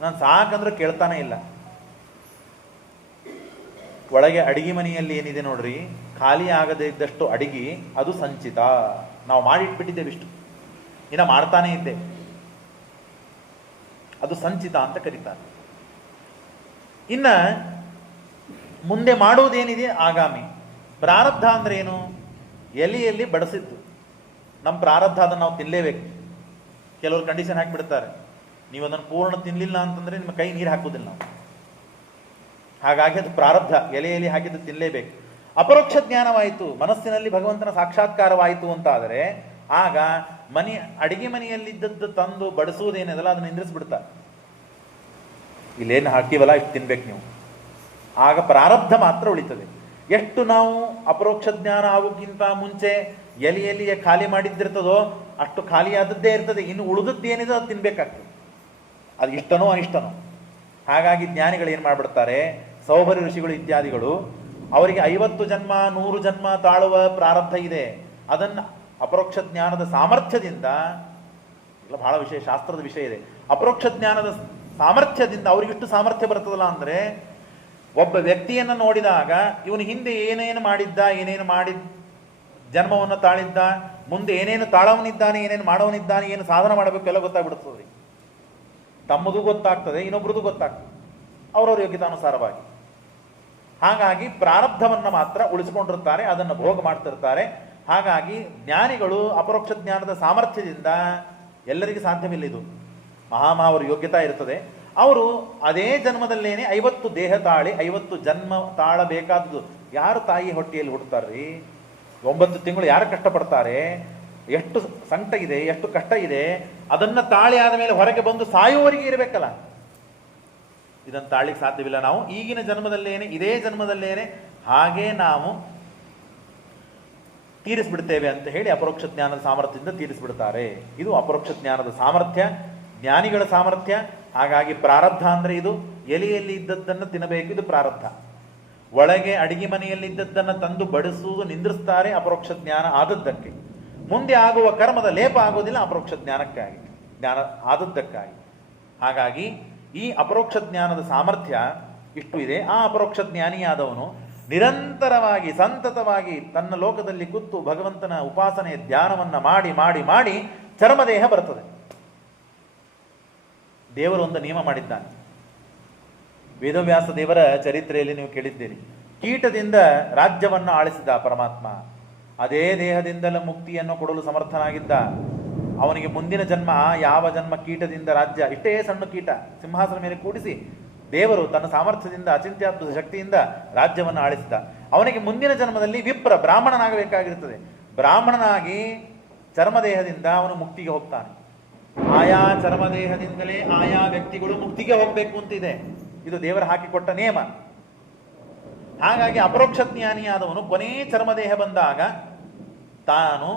ನಾನು ಸಾಕಂದ್ರೆ ಕೇಳ್ತಾನೆ ಇಲ್ಲ. ಒಳಗೆ ಅಡಿಗೆ ಮನೆಯಲ್ಲಿ ಏನಿದೆ ನೋಡ್ರಿ, ಖಾಲಿ ಆಗದೇ ಇದ್ದಷ್ಟು ಅಡಿಗೆ ಅದು ಸಂಚಿತ. ನಾವು ಮಾಡಿಟ್ಬಿಟ್ಟಿದ್ದೇವೆ ಇಷ್ಟು, ಇನ್ನ ಮಾಡ್ತಾನೆ ಇದ್ದೆ, ಅದು ಸಂಚಿತ ಅಂತ ಕರೀತಾರೆ. ಇನ್ನ ಮುಂದೆ ಮಾಡುವುದೇನಿದೆ ಆಗಾಮಿ. ಪ್ರಾರಬ್ಧ ಅಂದ್ರೆ ಏನು? ಎಲೆಯಲ್ಲಿ ಬಡಿಸಿದ್ದು ನಮ್ಮ ಪ್ರಾರಬ್ಧ, ಅದನ್ನು ನಾವು ತಿನ್ನಲೇಬೇಕು. ಕೆಲವರು ಕಂಡೀಷನ್ ಹಾಕಿಬಿಡ್ತಾರೆ, ನೀವು ಅದನ್ನು ಪೂರ್ಣ ತಿನ್ನಲಿಲ್ಲ ಅಂತಂದ್ರೆ ನಿಮ್ಮ ಕೈ ನೀರು ಹಾಕುವುದಿಲ್ಲ ನಾವು. ಹಾಗಾಗಿ ಅದು ಪ್ರಾರಬ್ಧ, ಎಲೆಯಲ್ಲಿ ಹಾಕಿದ್ದು ತಿನ್ನಲೇಬೇಕು. ಅಪರೋಕ್ಷ ಜ್ಞಾನವಾಯಿತು, ಮನಸ್ಸಿನಲ್ಲಿ ಭಗವಂತನ ಸಾಕ್ಷಾತ್ಕಾರವಾಯಿತು ಅಂತಾದರೆ ಆಗ ಅಡಿಗೆ ಮನೆಯಲ್ಲಿದ್ದದ್ದು ತಂದು ಬಡಿಸುವುದೇನಿದಲ್ಲ ಅದನ್ನು ನಿಂದ್ರಿಸ್ಬಿಡ್ತಾರೆ. ಇಲ್ಲೇನು ಹಾಕ್ತೀವಲ್ಲ ಇಷ್ಟು ತಿನ್ಬೇಕು ನೀವು, ಆಗ ಪ್ರಾರಬ್ಧ ಮಾತ್ರ ಉಳಿತದೆ. ಎಷ್ಟು ನಾವು ಅಪರೋಕ್ಷ ಜ್ಞಾನ ಆಗೋಕ್ಕಿಂತ ಮುಂಚೆ ಎಲೆಯಲ್ಲಿ ಖಾಲಿ ಮಾಡಿದ್ದಿರ್ತದೋ ಅಷ್ಟು ಖಾಲಿಯಾದದ್ದೇ ಇರ್ತದೆ, ಇನ್ನು ಉಳಿದದ್ದೇನಿದೆ ಅದು ತಿನ್ಬೇಕಾಗ್ತದೆ, ಅದು ಇಷ್ಟನೋ ಅನಿಷ್ಟನೋ. ಹಾಗಾಗಿ ಜ್ಞಾನಿಗಳು ಏನು ಮಾಡಿಬಿಡ್ತಾರೆ, ಸೌಭರಿ ಋಷಿಗಳು ಇತ್ಯಾದಿಗಳು, ಅವರಿಗೆ 50 ಜನ್ಮ 100 ಜನ್ಮ ತಾಳುವ ಪ್ರಾರಬ್ಧ ಇದೆ. ಅದನ್ನು ಅಪರೋಕ್ಷ ಜ್ಞಾನದ ಸಾಮರ್ಥ್ಯದಿಂದ, ಇಲ್ಲ ಬಹಳ ವಿಷಯ, ಶಾಸ್ತ್ರದ ವಿಷಯ ಇದೆ. ಅಪರೋಕ್ಷ ಜ್ಞಾನದ ಸಾಮರ್ಥ್ಯದಿಂದ ಅವರಿಗಿಷ್ಟು ಸಾಮರ್ಥ್ಯ ಬರ್ತದಲ್ಲ ಅಂದರೆ, ಒಬ್ಬ ವ್ಯಕ್ತಿಯನ್ನು ನೋಡಿದಾಗ ಇವನು ಹಿಂದೆ ಏನೇನು ಮಾಡಿದ್ದ, ಏನೇನು ಜನ್ಮವನ್ನು ತಾಳಿದ್ದ, ಮುಂದೆ ಏನೇನು ತಾಳವನಿದ್ದಾನೆ, ಏನೇನು ಮಾಡವನಿದ್ದಾನೆ, ಏನು ಸಾಧನ ಮಾಡಬೇಕು ಎಲ್ಲ ಗೊತ್ತಾಗ್ಬಿಡ್ತದೆ. ತಮ್ಮದು ಗೊತ್ತಾಗ್ತದೆ, ಇನ್ನೊಬ್ರದ್ದು ಗೊತ್ತಾಗ್ತದೆ, ಅವರವ್ರ ಯೋಗ್ಯತಾನುಸಾರವಾಗಿ. ಹಾಗಾಗಿ ಪ್ರಾರಬ್ಧವನ್ನು ಮಾತ್ರ ಉಳಿಸಿಕೊಂಡಿರ್ತಾರೆ, ಅದನ್ನು ಭೋಗ ಮಾಡ್ತಿರ್ತಾರೆ. ಹಾಗಾಗಿ ಜ್ಞಾನಿಗಳು ಅಪರೋಕ್ಷ ಜ್ಞಾನದ ಸಾಮರ್ಥ್ಯದಿಂದ, ಎಲ್ಲರಿಗೂ ಸಾಧ್ಯವಿಲ್ಲ ಇದು, ಮಹಾಮಾವರ ಯೋಗ್ಯತಾ ಇರ್ತದೆ. ಅವರು ಅದೇ ಜನ್ಮದಲ್ಲೇನೆ 50 ದೇಹ ತಾಳಿ 50 ಜನ್ಮ ತಾಳಬೇಕಾದದ್ದು. ಯಾರು ತಾಯಿ ಹೊಟ್ಟೆಯಲ್ಲಿ ಹುಡ್ತಾರ್ರಿ? 9 ತಿಂಗಳು ಯಾರು ಕಷ್ಟಪಡ್ತಾರೆ? ಎಷ್ಟು ಸಂಕಟ ಇದೆ, ಎಷ್ಟು ಕಷ್ಟ ಇದೆ, ಅದನ್ನು ತಾಳಿ ಆದ ಮೇಲೆ ಹೊರಗೆ ಬಂದು ಸಾಯುವವರೆಗೆ ಇರಬೇಕಲ್ಲ. ಇದನ್ನು ತಾಳಿಗೆ ಸಾಧ್ಯವಿಲ್ಲ. ನಾವು ಈಗಿನ ಜನ್ಮದಲ್ಲೇನೆ, ಇದೇ ಜನ್ಮದಲ್ಲೇನೆ ಹಾಗೇ ನಾವು ತೀರಿಸ್ಬಿಡ್ತೇವೆ ಅಂತ ಹೇಳಿ ಅಪರೋಕ್ಷ ಜ್ಞಾನದ ಸಾಮರ್ಥ್ಯದಿಂದ ತೀರಿಸ್ಬಿಡ್ತಾರೆ. ಇದು ಅಪರೋಕ್ಷ ಜ್ಞಾನದ ಸಾಮರ್ಥ್ಯ, ಜ್ಞಾನಿಗಳ ಸಾಮರ್ಥ್ಯ. ಹಾಗಾಗಿ ಪ್ರಾರಬ್ಧ ಅಂದರೆ ಇದು, ಎಲೆಯಲ್ಲಿ ಇದ್ದದ್ದನ್ನು ತಿನ್ನಬೇಕು, ಇದು ಪ್ರಾರಬ್ಧ. ಒಳಗೆ ಅಡಿಗೆ ಮನೆಯಲ್ಲಿ ಇದ್ದದ್ದನ್ನು ತಂದು ಬಡಿಸುವುದು, ನಿಂದ್ರಿಸ್ತಾರೆ ಅಪರೋಕ್ಷ ಜ್ಞಾನ ಆದದ್ದಕ್ಕೆ. ಮುಂದೆ ಆಗುವ ಕರ್ಮದ ಲೇಪ ಆಗೋದಿಲ್ಲ ಅಪರೋಕ್ಷ ಜ್ಞಾನಕ್ಕಾಗಿ, ಜ್ಞಾನ ಆದದ್ದಕ್ಕಾಗಿ. ಹಾಗಾಗಿ ಈ ಅಪರೋಕ್ಷ ಜ್ಞಾನದ ಸಾಮರ್ಥ್ಯ ಇಷ್ಟು ಇದೆ. ಆ ಅಪರೋಕ್ಷ ಜ್ಞಾನಿಯಾದವನು ನಿರಂತರವಾಗಿ ಸಂತತವಾಗಿ ತನ್ನ ಲೋಕದಲ್ಲಿ ಕೂತು ಭಗವಂತನ ಉಪಾಸನೆಯ ಧ್ಯಾನವನ್ನು ಮಾಡಿ ಮಾಡಿ ಮಾಡಿ ಚರ್ಮದೇಹ ಬರ್ತದೆ. ದೇವರು ಒಂದು ನಿಯಮ ಮಾಡಿದ್ದಾನೆ. ವೇದವ್ಯಾಸ ದೇವರ ಚರಿತ್ರೆಯಲ್ಲಿ ನೀವು ಕೇಳಿದ್ದೀರಿ. ಕೀಟದಿಂದ ರಾಜ್ಯವನ್ನು ಆಳಿಸಿದ ಪರಮಾತ್ಮ, ಅದೇ ದೇಹದಿಂದಲೇ ಮುಕ್ತಿಯನ್ನು ಕೊಡಲು ಸಮರ್ಥನಾಗಿದ್ದ. ಅವನಿಗೆ ಮುಂದಿನ ಜನ್ಮ, ಯಾವ ಜನ್ಮ ಕೀಟದಿಂದ ರಾಜ್ಯ, ಇಷ್ಟೇ ಸಣ್ಣ ಕೀಟ ಸಿಂಹಾಸನ ಮೇಲೆ ಕೂಡಿಸಿ ದೇವರು ತನ್ನ ಸಾಮರ್ಥ್ಯದಿಂದ ಅಚಿಂತ್ಯಾದ್ಭುತ ಶಕ್ತಿಯಿಂದ ರಾಜ್ಯವನ್ನು ಆಳಿಸಿದ. ಅವನಿಗೆ ಮುಂದಿನ ಜನ್ಮದಲ್ಲಿ ವಿಪ್ರ ಬ್ರಾಹ್ಮಣನಾಗಬೇಕಾಗಿರುತ್ತದೆ. ಬ್ರಾಹ್ಮಣನಾಗಿ ಚರ್ಮದೇಹದಿಂದ ಅವನು ಮುಕ್ತಿಗೆ ಹೋಗ್ತಾನೆ. ಆಯಾ ಚರ್ಮದೇಹದಿಂದಲೇ ಆಯಾ ವ್ಯಕ್ತಿಗಳು ಮುಕ್ತಿಗೆ ಹೋಗಬೇಕು ಅಂತಿದೆ. ಇದು ದೇವರ ಹಾಕಿಕೊಟ್ಟ ನಿಯಮ. ಹಾಗಾಗಿ ಅಪರೋಕ್ಷ ಜ್ಞಾನಿಯಾದವನು ಕೊನೇ ಚರ್ಮದೇಹ ಬಂದಾಗ ತಾನು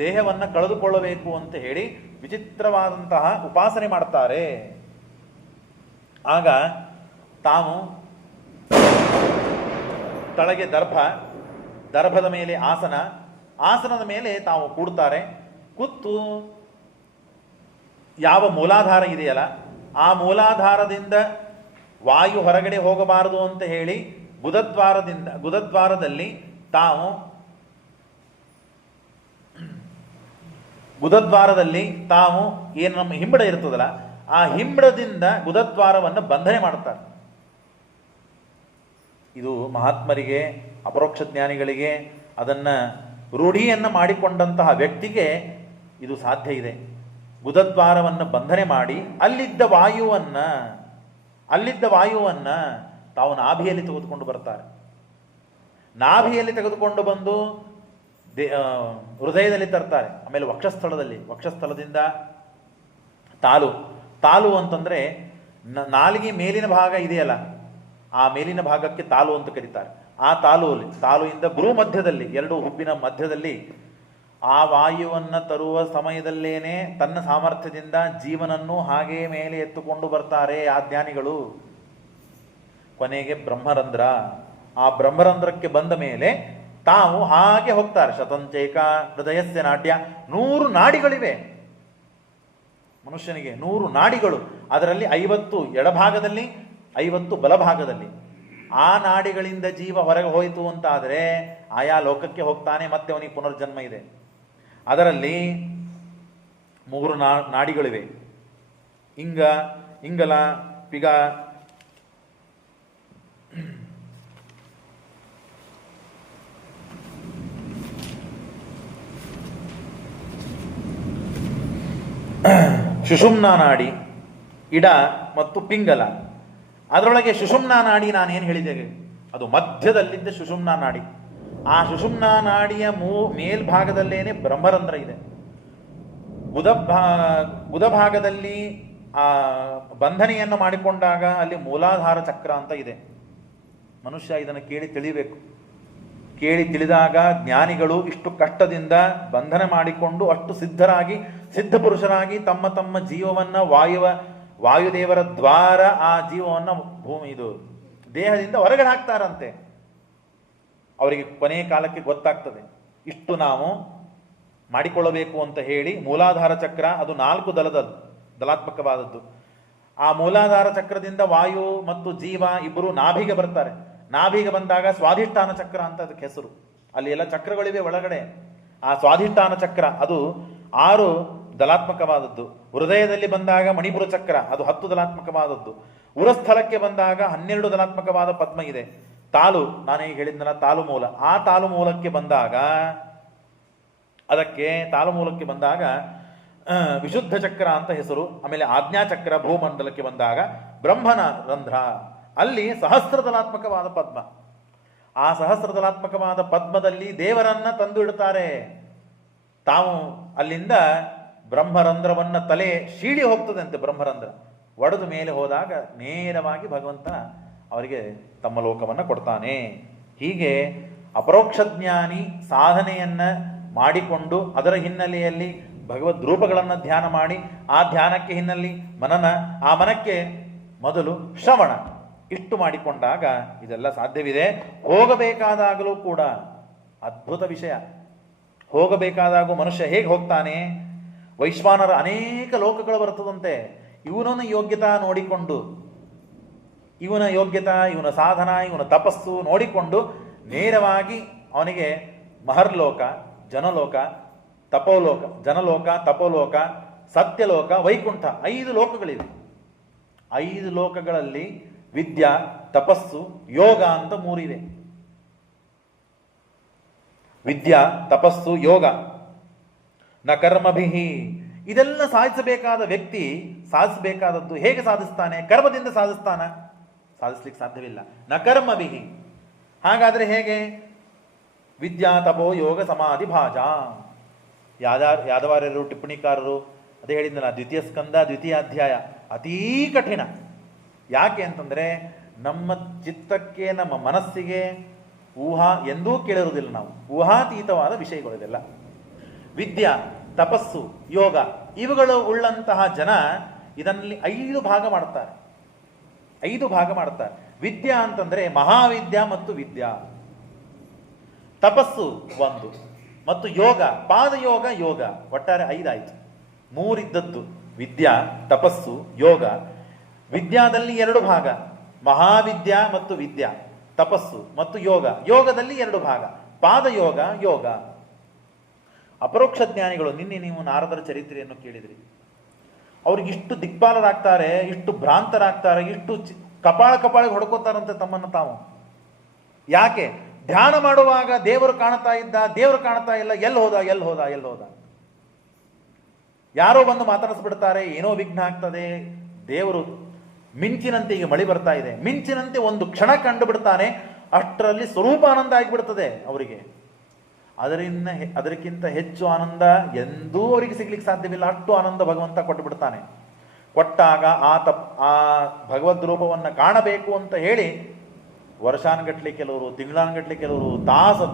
ದೇಹವನ್ನು ಕಳೆದುಕೊಳ್ಳಬೇಕು ಅಂತ ಹೇಳಿ ವಿಚಿತ್ರವಾದಂತಹ ಉಪಾಸನೆ ಮಾಡ್ತಾರೆ. ಆಗ ತಾವು ತಳಗೆ ದರ್ಭದ ಮೇಲೆ ಆಸನದ ಮೇಲೆ ತಾವು ಕೂಡ್ತಾರೆ. ಕೂತು ಯಾವ ಮೂಲಾಧಾರ ಇದೆಯಲ್ಲ ಆ ಮೂಲಾಧಾರದಿಂದ ವಾಯು ಹೊರಗಡೆ ಹೋಗಬಾರದು ಅಂತ ಹೇಳಿ ಗುದದ್ವಾರದಲ್ಲಿ ತಾವು ಏನು ನಮ್ಮ ಹಿಂಬಡ ಇರ್ತದಲ್ಲ ಆ ಹಿಂಬಡದಿಂದ ಗುದದ್ವಾರವನ್ನು ಬಂಧನೆ ಮಾಡುತ್ತಾರೆ. ಇದು ಮಹಾತ್ಮರಿಗೆ, ಅಪರೋಕ್ಷ ಜ್ಞಾನಿಗಳಿಗೆ, ಅದನ್ನು ರೂಢಿಯನ್ನು ಮಾಡಿಕೊಂಡಂತಹ ವ್ಯಕ್ತಿಗೆ ಇದು ಸಾಧ್ಯ ಇದೆ. ಗುದದ್ವಾರವನ್ನು ಬಂಧನೆ ಮಾಡಿ ಅಲ್ಲಿದ್ದ ವಾಯುವನ್ನು ತಾವು ನಾಭಿಯಲ್ಲಿ ತೆಗೆದುಕೊಂಡು ಬರ್ತಾರೆ. ನಾಭಿಯಲ್ಲಿ ತೆಗೆದುಕೊಂಡು ಬಂದು ಹೃದಯದಲ್ಲಿ ತರ್ತಾರೆ. ಆಮೇಲೆ ವಕ್ಷಸ್ಥಳದಿಂದ ತಾಲು ಅಂತಂದ್ರೆ ನಾಲಿಗೆ ಮೇಲಿನ ಭಾಗ ಇದೆಯಲ್ಲ, ಆ ಮೇಲಿನ ಭಾಗಕ್ಕೆ ತಾಲು ಅಂತ ಕರೀತಾರೆ. ಆ ತಾಲುವಿಂದ ಭ್ರೂ ಮಧ್ಯದಲ್ಲಿ, ಎರಡು ಹುಬ್ಬಿನ ಮಧ್ಯದಲ್ಲಿ ಆ ವಾಯುವನ್ನು ತರುವ ಸಮಯದಲ್ಲೇನೆ ತನ್ನ ಸಾಮರ್ಥ್ಯದಿಂದ ಜೀವನನ್ನು ಹಾಗೇ ಮೇಲೆ ಎತ್ತುಕೊಂಡು ಬರ್ತಾರೆ ಆ ಜ್ಞಾನಿಗಳು. ಕೊನೆಗೆ ಬ್ರಹ್ಮರಂಧ್ರ. ಆ ಬ್ರಹ್ಮರಂಧ್ರಕ್ಕೆ ಬಂದ ಮೇಲೆ ತಾವು ಹಾಗೆ ಹೋಗ್ತಾರೆ. ಶತಂಚೈಕ ಹೃದಯಸ್ಯ ನಾಟ್ಯ. 100 ನಾಡಿಗಳಿವೆ ಮನುಷ್ಯನಿಗೆ, 100 ನಾಡಿಗಳು. ಅದರಲ್ಲಿ 50 ಎಡಭಾಗದಲ್ಲಿ, 50 ಬಲಭಾಗದಲ್ಲಿ. ಆ ನಾಡಿಗಳಿಂದ ಜೀವ ಹೊರಗೆ ಹೋಯಿತು ಅಂತಾದರೆ ಆಯಾ ಲೋಕಕ್ಕೆ ಹೋಗ್ತಾನೆ, ಮತ್ತೆ ಅವನಿಗೆ ಪುನರ್ಜನ್ಮ ಇದೆ. ಅದರಲ್ಲಿ 3 ನಾಡಿಗಳಿವೆ. ಇಂಗಲ, ಪಿಗ, ಸುಷುಮ್ನಾ ನಾಡಿ, ಇಡ ಮತ್ತು ಪಿಂಗಲ. ಅದರೊಳಗೆ ಸುಷುಮ್ನಾ ನಾಡಿ ನಾನೇನು ಹೇಳಿದೆ, ಅದು ಮಧ್ಯದಲ್ಲಿದ್ದ ಸುಷುಮ್ನಾ ನಾಡಿ. ಆ ಸುಷುಮ್ನಾ ನಾಡಿಯ ಮೇಲ್ಭಾಗದಲ್ಲೇನೆ ಬ್ರಹ್ಮರಂಧ್ರ ಇದೆ. ಗುದಭಾಗದಲ್ಲಿ ಆ ಬಂಧನೆಯನ್ನು ಮಾಡಿಕೊಂಡಾಗ ಅಲ್ಲಿ ಮೂಲಾಧಾರ ಚಕ್ರ ಅಂತ ಇದೆ. ಮನುಷ್ಯ ಇದನ್ನು ಕೇಳಿ ತಿಳಿಬೇಕು. ಕೇಳಿ ತಿಳಿದಾಗ ಜ್ಞಾನಿಗಳು ಇಷ್ಟು ಕಷ್ಟದಿಂದ ಬಂಧನ ಮಾಡಿಕೊಂಡು ಅಷ್ಟು ಸಿದ್ಧ ಪುರುಷರಾಗಿ ತಮ್ಮ ತಮ್ಮ ಜೀವವನ್ನು ವಾಯುದೇವರ ದ್ವಾರ ಆ ಜೀವವನ್ನು ದೇಹದಿಂದ ಹೊರಗಡೆ ಹಾಕ್ತಾರಂತೆ. ಅವರಿಗೆ ಕೊನೆಯ ಕಾಲಕ್ಕೆ ಗೊತ್ತಾಗ್ತದೆ ಇಷ್ಟು ನಾವು ಮಾಡಿಕೊಳ್ಳಬೇಕು ಅಂತ ಹೇಳಿ. ಮೂಲಾಧಾರ ಚಕ್ರ ಅದು 4 ದಲಾತ್ಮಕವಾದದ್ದು. ಆ ಮೂಲಾಧಾರ ಚಕ್ರದಿಂದ ವಾಯು ಮತ್ತು ಜೀವ ಇಬ್ಬರು ನಾಭಿಗೆ ಬರ್ತಾರೆ. ನಾಭಿಗೆ ಬಂದಾಗ ಸ್ವಾಧಿಷ್ಠಾನ ಚಕ್ರ ಅಂತ ಅದಕ್ಕೆ ಹೆಸರು. ಅಲ್ಲಿ ಎಲ್ಲ ಚಕ್ರಗಳಿವೆ ಒಳಗಡೆ. ಆ ಸ್ವಾಧಿಷ್ಠಾನ ಚಕ್ರ ಅದು 6 ದಲಾತ್ಮಕವಾದದ್ದು. ಹೃದಯದಲ್ಲಿ ಬಂದಾಗ ಮಣಿಪುರ ಚಕ್ರ ಅದು 10 ದಲಾತ್ಮಕವಾದದ್ದು. ಉರಸ್ಥಲಕ್ಕೆ ಬಂದಾಗ 12 ದಲಾತ್ಮಕವಾದ ಪದ್ಮ ಇದೆ. ತಾಲು, ನಾನೀಗ ಹೇಳಿದ್ನಲ್ಲ ತಾಲು ಮೂಲ, ಆ ತಾಲು ಮೂಲಕ್ಕೆ ಬಂದಾಗ ವಿಶುದ್ಧ ಚಕ್ರ ಅಂತ ಹೆಸರು. ಆಮೇಲೆ ಆಜ್ಞಾಚಕ್ರ ಭೂಮಂಡಲಕ್ಕೆ ಬಂದಾಗ ಬ್ರಹ್ಮನ ರಂಧ್ರ, ಅಲ್ಲಿ ಸಹಸ್ರದಲಾತ್ಮಕವಾದ ಪದ್ಮ. ಆ ಸಹಸ್ರದಲಾತ್ಮಕವಾದ ಪದ್ಮದಲ್ಲಿ ದೇವರನ್ನ ತಂದು ಇಡ್ತಾರೆ. ತಾವು ಅಲ್ಲಿಂದ ಬ್ರಹ್ಮರಂಧ್ರವನ್ನ ತಲೆ ಶೀಳಿ ಹೋಗ್ತದಂತೆ. ಬ್ರಹ್ಮರಂಧ್ರ ಒಡೆದು ಮೇಲೆ ಹೋದಾಗ ನೇರವಾಗಿ ಭಗವಂತ ಅವರಿಗೆ ತಮ್ಮ ಲೋಕವನ್ನು ಕೊಡ್ತಾನೆ. ಹೀಗೆ ಅಪರೋಕ್ಷ ಜ್ಞಾನಿ ಸಾಧನೆಯನ್ನ ಮಾಡಿಕೊಂಡು ಅದರ ಹಿನ್ನೆಲೆಯಲ್ಲಿ ಭಗವದ್ ರೂಪಗಳನ್ನು ಧ್ಯಾನ ಮಾಡಿ, ಆ ಧ್ಯಾನಕ್ಕೆ ಹಿನ್ನೆಲೆ ಮನನ, ಆ ಮನಕ್ಕೆ ಮೊದಲು ಶ್ರವಣ, ಇಷ್ಟು ಮಾಡಿಕೊಂಡಾಗ ಇದೆಲ್ಲ ಸಾಧ್ಯವಿದೆ. ಹೋಗಬೇಕಾದಾಗಲೂ ಕೂಡ ಅದ್ಭುತ ವಿಷಯ. ಹೋಗಬೇಕಾದಾಗೂ ಮನುಷ್ಯ ಹೇಗೆ ಹೋಗ್ತಾನೆ? ವೈಶ್ವಾನರ ಅನೇಕ ಲೋಕಗಳು ಬರ್ತದಂತೆ. ಇವನನ್ನು ಯೋಗ್ಯತಾ ನೋಡಿಕೊಂಡು, ಇವನ ಯೋಗ್ಯತಾ, ಇವನ ಸಾಧನ, ಇವನ ತಪಸ್ಸು ನೋಡಿಕೊಂಡು ನೇರವಾಗಿ ಅವನಿಗೆ ಮಹರ್ಲೋಕ, ಜನಲೋಕ, ತಪೋಲೋಕ, ಸತ್ಯಲೋಕ, ವೈಕುಂಠ 5 ಲೋಕಗಳಿವೆ. 5 ಲೋಕಗಳಲ್ಲಿ ವಿದ್ಯಾ, ತಪಸ್ಸು, ಯೋಗ ಅಂತ 3 ಇವೆ. ವಿದ್ಯಾ, ತಪಸ್ಸು, ಯೋಗ. ನ ಕರ್ಮಭಿಹಿ. ಇದೆಲ್ಲ ಸಾಧಿಸಬೇಕಾದ ವ್ಯಕ್ತಿ ಸಾಧಿಸಬೇಕಾದದ್ದು ಹೇಗೆ ಸಾಧಿಸ್ತಾನೆ? ಕರ್ಮದಿಂದ ಸಾಧಿಸ್ಲಿಕ್ಕೆ ಸಾಧ್ಯವಿಲ್ಲ. ನ ಕರ್ಮಭಿಹಿ. ಹಾಗಾದ್ರೆ ಹೇಗೆ? ವಿದ್ಯಾ, ತಪೋ, ಯೋಗ, ಸಮಾಧಿ, ಭಾಜ. ಯಾದವಾರ್ಯರು, ಟಿಪ್ಪಣಿಕಾರರು ಅದೇ ಹೇಳಿದ್ನಲ್ಲ, ದ್ವಿತೀಯ ಸ್ಕಂದ, ದ್ವಿತೀಯ ಅಧ್ಯಾಯ ಅತೀ ಕಠಿಣ. ಯಾಕೆ ಅಂತಂದ್ರೆ ನಮ್ಮ ಚಿತ್ತಕ್ಕೆ, ನಮ್ಮ ಮನಸ್ಸಿಗೆ ಊಹಾ ಎಂದೂ ಕೇಳಿರುವುದಿಲ್ಲ. ನಾವು ಊಹಾತೀತವಾದ ವಿಷಯಗಳಿದೆಲ್ಲ. ವಿದ್ಯಾ, ತಪಸ್ಸು, ಯೋಗ ಇವುಗಳು ಉಳ್ಳಂತಹ ಜನ ಇದರಲ್ಲಿ 5 ಭಾಗ ಮಾಡ್ತಾರೆ. 5 ಭಾಗ ಮಾಡ್ತಾರೆ. ವಿದ್ಯಾ ಅಂತಂದ್ರೆ ಮಹಾವಿದ್ಯಾ ಮತ್ತು ವಿದ್ಯಾ. ತಪಸ್ಸು 1 ಮತ್ತು ಯೋಗ, ಪಾದಯೋಗ, ಯೋಗ, ಒಟ್ಟಾರೆ 5 ಆಯ್ತು. 3 ಇದ್ದದ್ದು ವಿದ್ಯಾ, ತಪಸ್ಸು, ಯೋಗ. ವಿದ್ಯಾದಲ್ಲಿ 2 ಭಾಗ, ಮಹಾವಿದ್ಯಾ ಮತ್ತು ವಿದ್ಯಾ. ತಪಸ್ಸು ಮತ್ತು ಯೋಗ, ಯೋಗದಲ್ಲಿ 2 ಭಾಗ, ಪಾದಯೋಗ, ಯೋಗ. ಅಪರೋಕ್ಷ ಜ್ಞಾನಿಗಳು, ನಿನ್ನೆ ನೀವು ನಾರದರ ಚರಿತ್ರೆಯನ್ನು ಕೇಳಿದ್ರಿ. ಅವ್ರಿಗೆ ಇಷ್ಟು ದಿಕ್ಪಾಲರಾಗ್ತಾರೆ, ಇಷ್ಟು ಭ್ರಾಂತರಾಗ್ತಾರೆ, ಇಷ್ಟು ಕಪಾಳಿಗೆ ಹೊಡ್ಕೋತಾರಂತೆ ತಮ್ಮನ್ನು ತಾವು. ಯಾಕೆ? ಧ್ಯಾನ ಮಾಡುವಾಗ ದೇವರು ಕಾಣ್ತಾ ಇದ್ದ, ದೇವರು ಕಾಣ್ತಾ ಇಲ್ಲ, ಎಲ್ಲಿ ಹೋದ. ಯಾರೋ ಬಂದು ಮಾತಾಡಿಸ್ಬಿಡ್ತಾರೆ, ಏನೋ ವಿಘ್ನ ಆಗ್ತದೆ. ದೇವರು ಮಿಂಚಿನಂತೆ, ಈಗ ಮಳೆ ಬರ್ತಾ ಇದೆ, ಮಿಂಚಿನಂತೆ ಒಂದು ಕ್ಷಣ ಕಂಡು ಬಿಡ್ತಾನೆ. ಅಷ್ಟರಲ್ಲಿ ಸ್ವರೂಪಾನಂದ ಆಗಿಬಿಡ್ತದೆ ಅವರಿಗೆ. ಅದಕ್ಕಿಂತ ಹೆಚ್ಚು ಆನಂದ ಎಂದೂ ಅವರಿಗೆ ಸಿಗ್ಲಿಕ್ಕೆ ಸಾಧ್ಯವಿಲ್ಲ. ಅಷ್ಟು ಆನಂದ ಭಗವಂತ ಕೊಟ್ಟು ಬಿಡ್ತಾನೆ. ಕೊಟ್ಟಾಗ ಆ ಭಗವದ್ ರೂಪವನ್ನು ಕಾಣಬೇಕು ಅಂತ ಹೇಳಿ ವರ್ಷಾನುಗಟ್ಲೆ ಕೆಲವರು, ತಿಂಗಳಾನುಗಟ್ಲೆ ಕೆಲವರು,